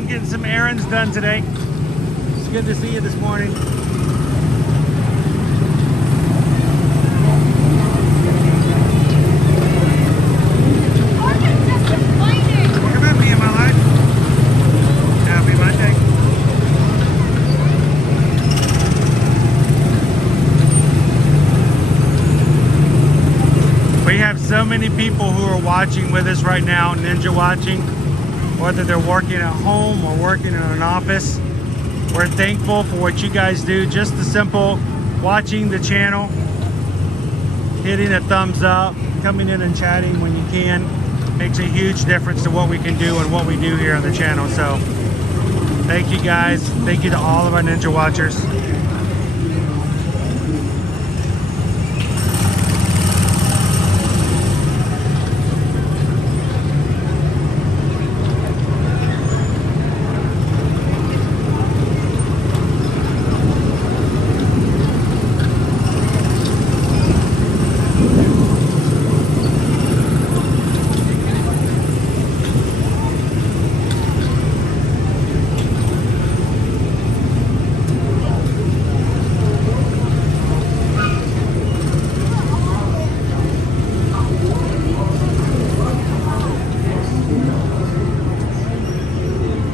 getting some errands done today. It's good to see you this morning. Come at me, my life. Happy Monday. We have so many people who are watching with us right now, ninja watching. Whether they're working at home or working in an office, we're thankful for what you guys do. Just the simple watching the channel, hitting a thumbs up, coming in and chatting when you can, makes a huge difference to what we can do and what we do here on the channel. So thank you guys. Thank you to all of our ninja watchers.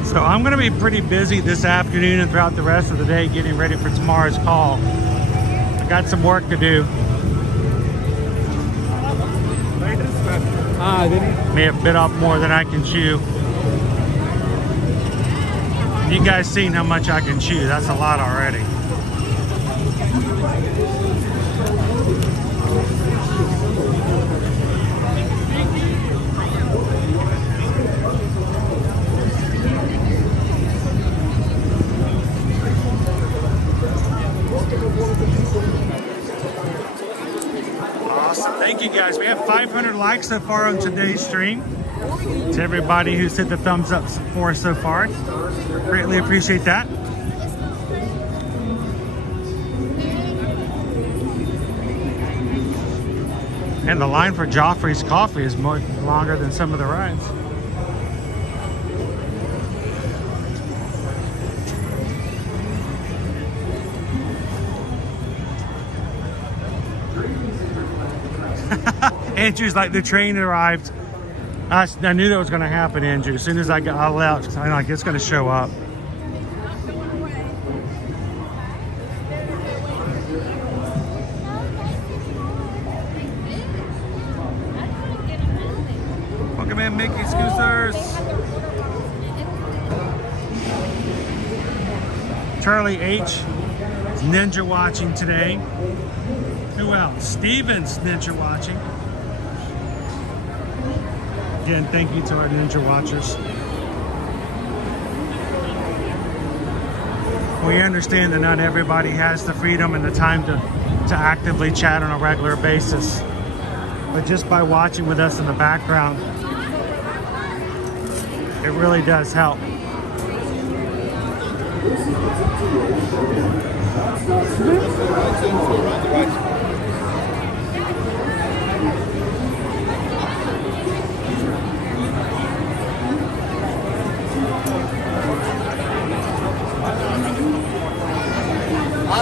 So I'm going to be pretty busy this afternoon and throughout the rest of the day getting ready for tomorrow's call. I got some work to do. May have bit off more than I can chew. You guys seen how much I can chew. That's a lot already. Awesome. Thank you guys. We have 500 likes so far on today's stream. To everybody who's hit the thumbs up for us so far. Greatly appreciate that. And the line for Joffrey's Coffee is more longer than some of the rides. Andrew's like, the train arrived. I knew that was going to happen, Andrew. As soon as I left, I'm like, it's going to show up. Welcome in, Mickey Scooters. Charlie H is ninja watching today. Who else? Steven's ninja watching. Again, thank you to our ninja watchers. We understand that not everybody has the freedom and the time to actively chat on a regular basis. But just by watching with us in the background, it really does help.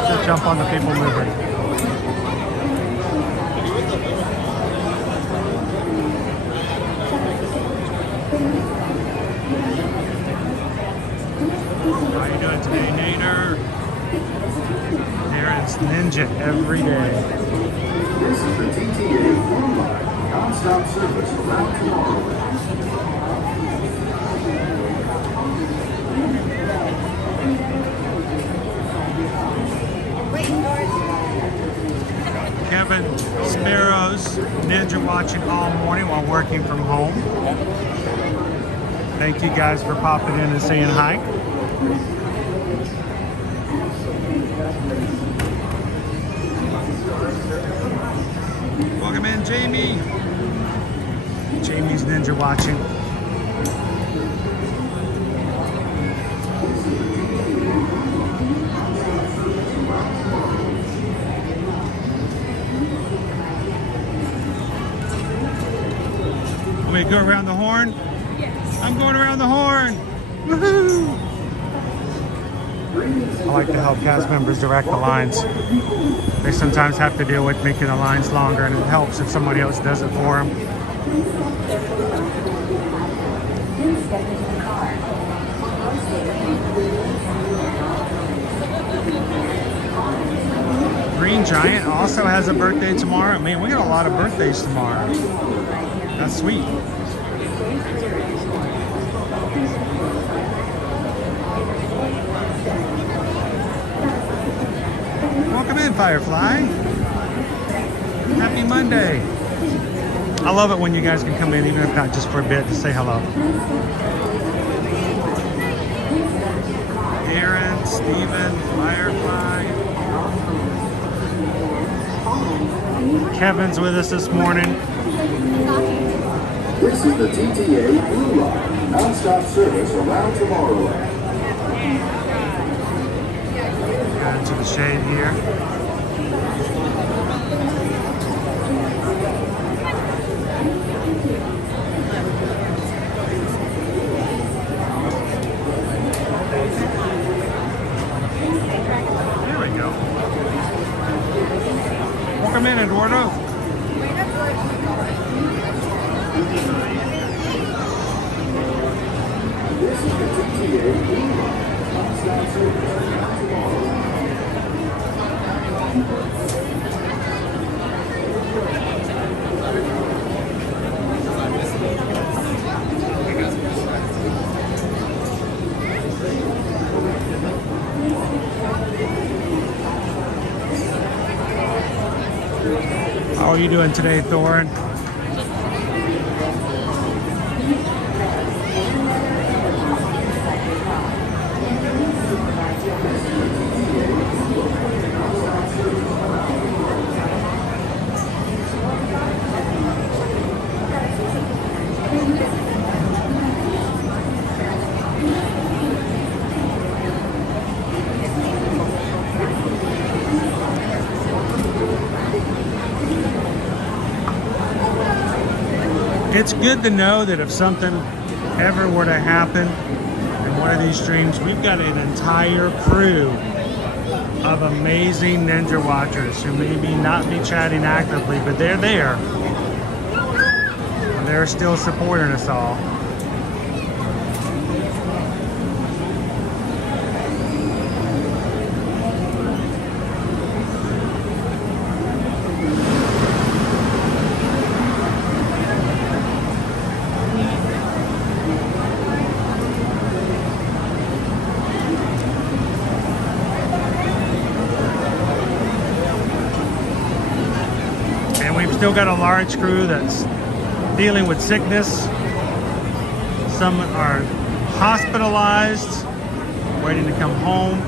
To jump on the people moving. How are you doing today, Nader? Aaron's Ninja every day. This is the TTA Blue Line, non-stop service around tomorrow. Kevin Sparrow's ninja watching all morning while working from home. Thank you guys for popping in and saying hi. Welcome in, Jamie. Jamie's ninja watching. Want me to go around the horn? Yes. I'm going around the horn. Woohoo! I like to help cast members direct the lines. They sometimes have to deal with making the lines longer, and it helps if somebody else does it for them. Green Giant also has a birthday tomorrow. Man, we got a lot of birthdays tomorrow. That's sweet. Welcome in, Firefly. Happy Monday. I love it when you guys can come in, even if not just for a bit, to say hello. Aaron, Steven, Firefly. Kevin's with us this morning. This is the TTA Blue Line, non-stop service around Tomorrowland. Got into the shade here. There we go. Welcome in, Eduardo. This is the TTA Blue Line, non-stop service around Tomorrowland. How are you doing today, Thorin? It's good to know that if something ever were to happen in one of these streams, we've got an entire crew of amazing ninja watchers who maybe not be chatting actively, but they're there. And they're still supporting us all. Still got a large crew that's dealing with sickness. Some are hospitalized, waiting to come home.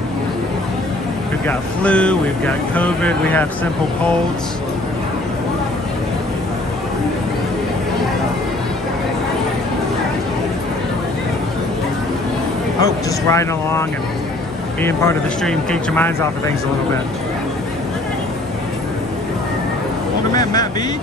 We've got flu, we've got COVID, we have simple colds. Hope just riding along and being part of the stream keeps your minds off of things a little bit. Man, Matt B.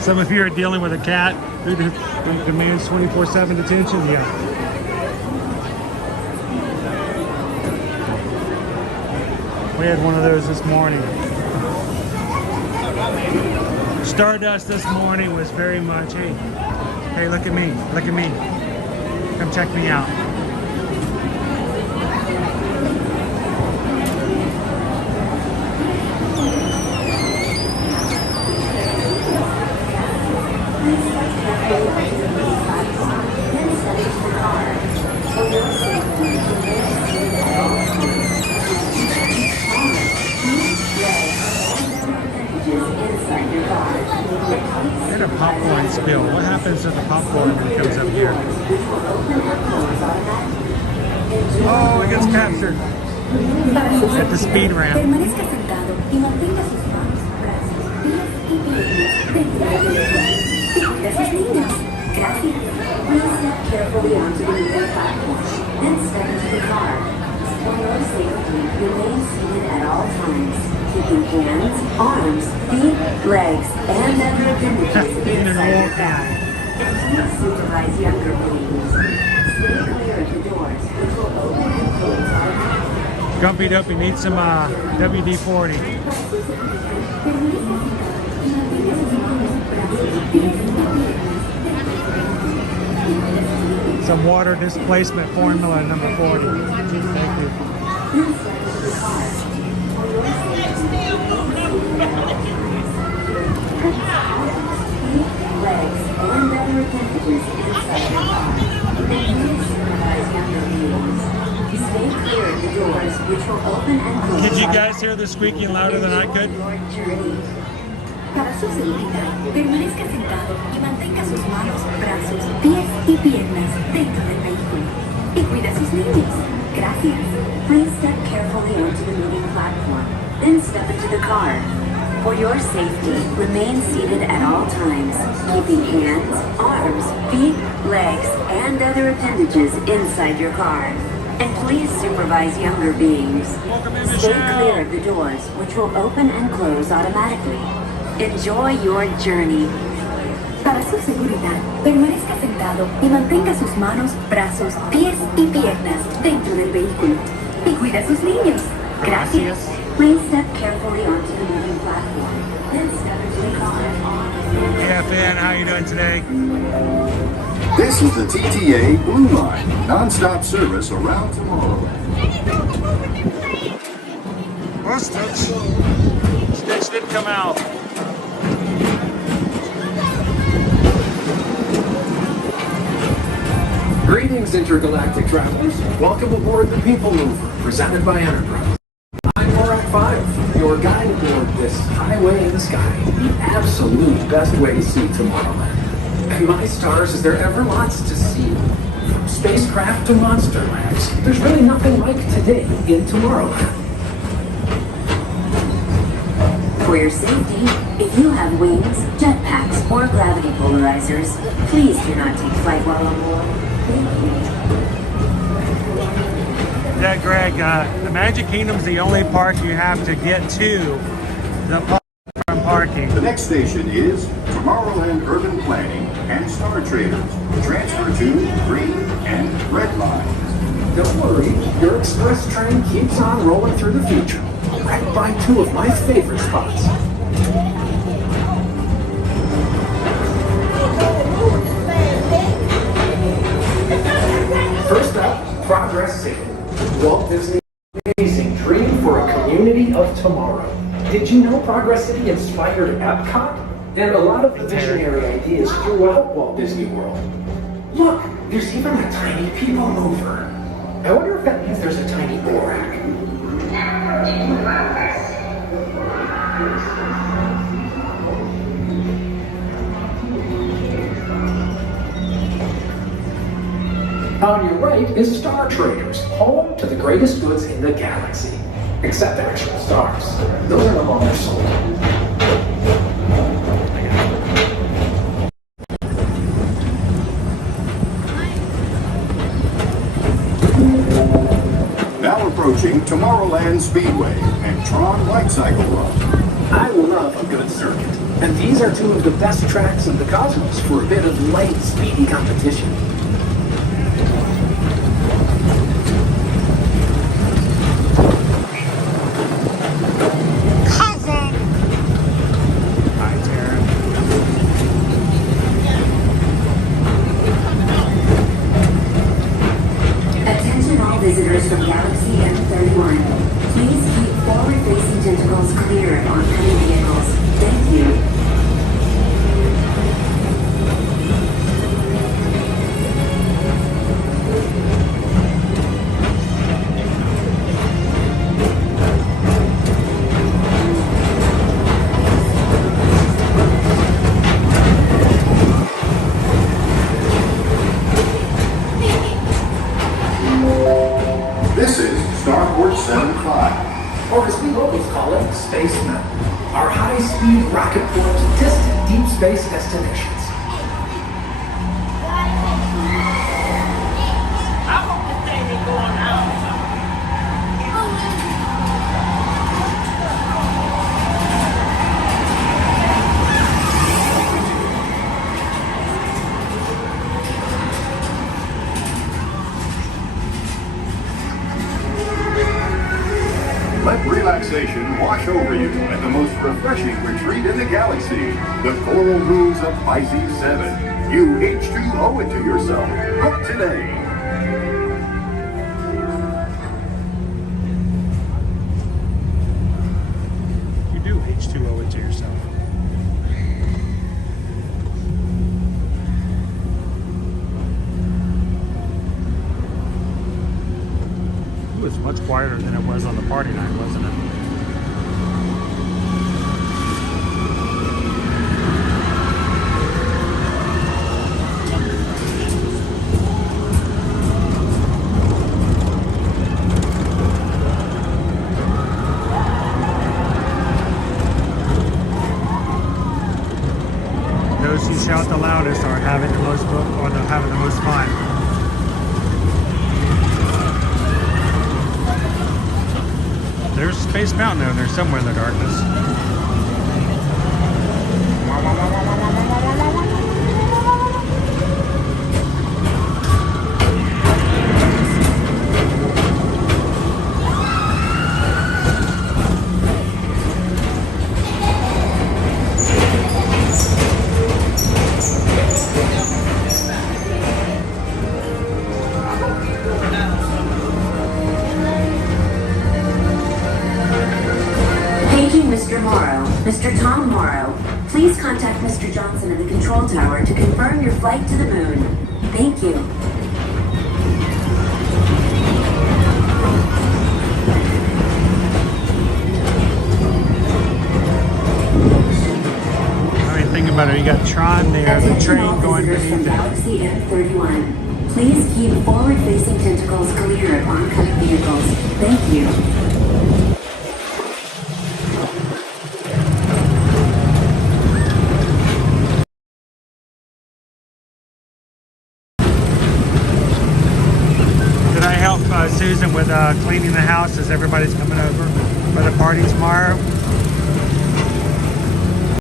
Some of you are dealing with a cat who demands 24/7 attention. Yeah. We had one of those this morning. Stardust this morning was very much, hey, look at me, look at me. Come check me out. And a popcorn spill. What happens to the popcorn when it comes up here? Oh, it gets captured at the speed ramp. Carefully onto the moving platform, then step into the car. For your safety, remain seated at all times, keeping hands, arms, feet, legs, and other appendages inside your car. And please supervise younger beings. Stay clear of the doors, which will open and close automatically. Gumpy Dumpy needs some WD-40. Some water displacement formula number 40. Thank you. Legs and other appendages inside your car. Please supervise younger beings. Stay clear of the doors, which will open and close. Could you guys hear this squeaking louder than I could? Para su seguridad, permanezca sentado y mantenga sus manos, brazos, pies y piernas dentro del vehículo. Y cuida a sus niños. Gracias. Please step carefully onto the moving platform, then step into the car. For your safety, remain seated at all times, keeping hands, arms, feet, legs, and other appendages inside your car. And please supervise younger beings. Stay clear of the doors, which will open and close automatically. Enjoy your journey. Para su seguridad, permanezca sentado y mantenga sus manos, brazos, pies y piernas dentro del vehículo. Y cuida a sus niños. Gracias. Please step carefully onto the moving platform. Then step into the car. Yeah, Fan, how you doing today? This is the TTA Blue Line, non-stop service around tomorrow. Well, Stitch did come out. Greetings, intergalactic travelers. Welcome aboard the People Mover, presented by Enterprise. I'm Morak 5, your guide aboard this highway in the sky, the absolute best way to see Tomorrowland. And my stars, is there ever lots to see? From spacecraft to monster labs, there's really nothing like today in Tomorrowland. For your safety, if you have wings, jetpacks, or gravity polarizers, please do not take flight while on board. Yeah, Greg, the Magic Kingdom's the only park you have to get to the park from parking. The next station is Tomorrowland Urban Planning and Star Traders. Transfer to green and red lines. Don't worry, your express train keeps on rolling through the future, right by two of my favorite spots. First up, Progress City. Walt Disney's amazing dream for a community of tomorrow. Did you know Progress City inspired Epcot? And a lot of the visionary ideas throughout Walt Disney World. Look, there's even a tiny people mover. I wonder if that means there's a tiny Borak. On your right is Star Traders, home to the greatest goods in the galaxy. Except actual stars. Those are no longer sold. Now approaching Tomorrowland Speedway and Tron Light Cycle Run. I love a good circuit. And these are two of the best tracks in the cosmos for a bit of light, speedy competition. visitors from Galaxy M31. Please keep forward-facing tentacles clear of oncoming vehicles. Thank you. This is Starport 75. Or as we locals call it, Spaceman. Our high-speed rocket port to distant deep space destinations. Let relaxation wash over you at the most refreshing retreat in the galaxy, the Coral Rules of Pisces 7. You H2O it to yourself. Book today. You do H2O it to yourself. It was much quieter than it was on the party night, wasn't it? Those who shout the loudest are having the most fun. There's Space Mountain down there somewhere in the darkness. Mr. Morrow, Mr. Tom Morrow, please contact Mr. Johnson at the control tower to confirm your flight to the moon. Thank you. I mean, think about it. You got Tron there, the train going beneath it. Galaxy M31. Please keep forward-facing tentacles clear of oncoming vehicles. Thank you. Susan with cleaning the house as everybody's coming over for the party tomorrow.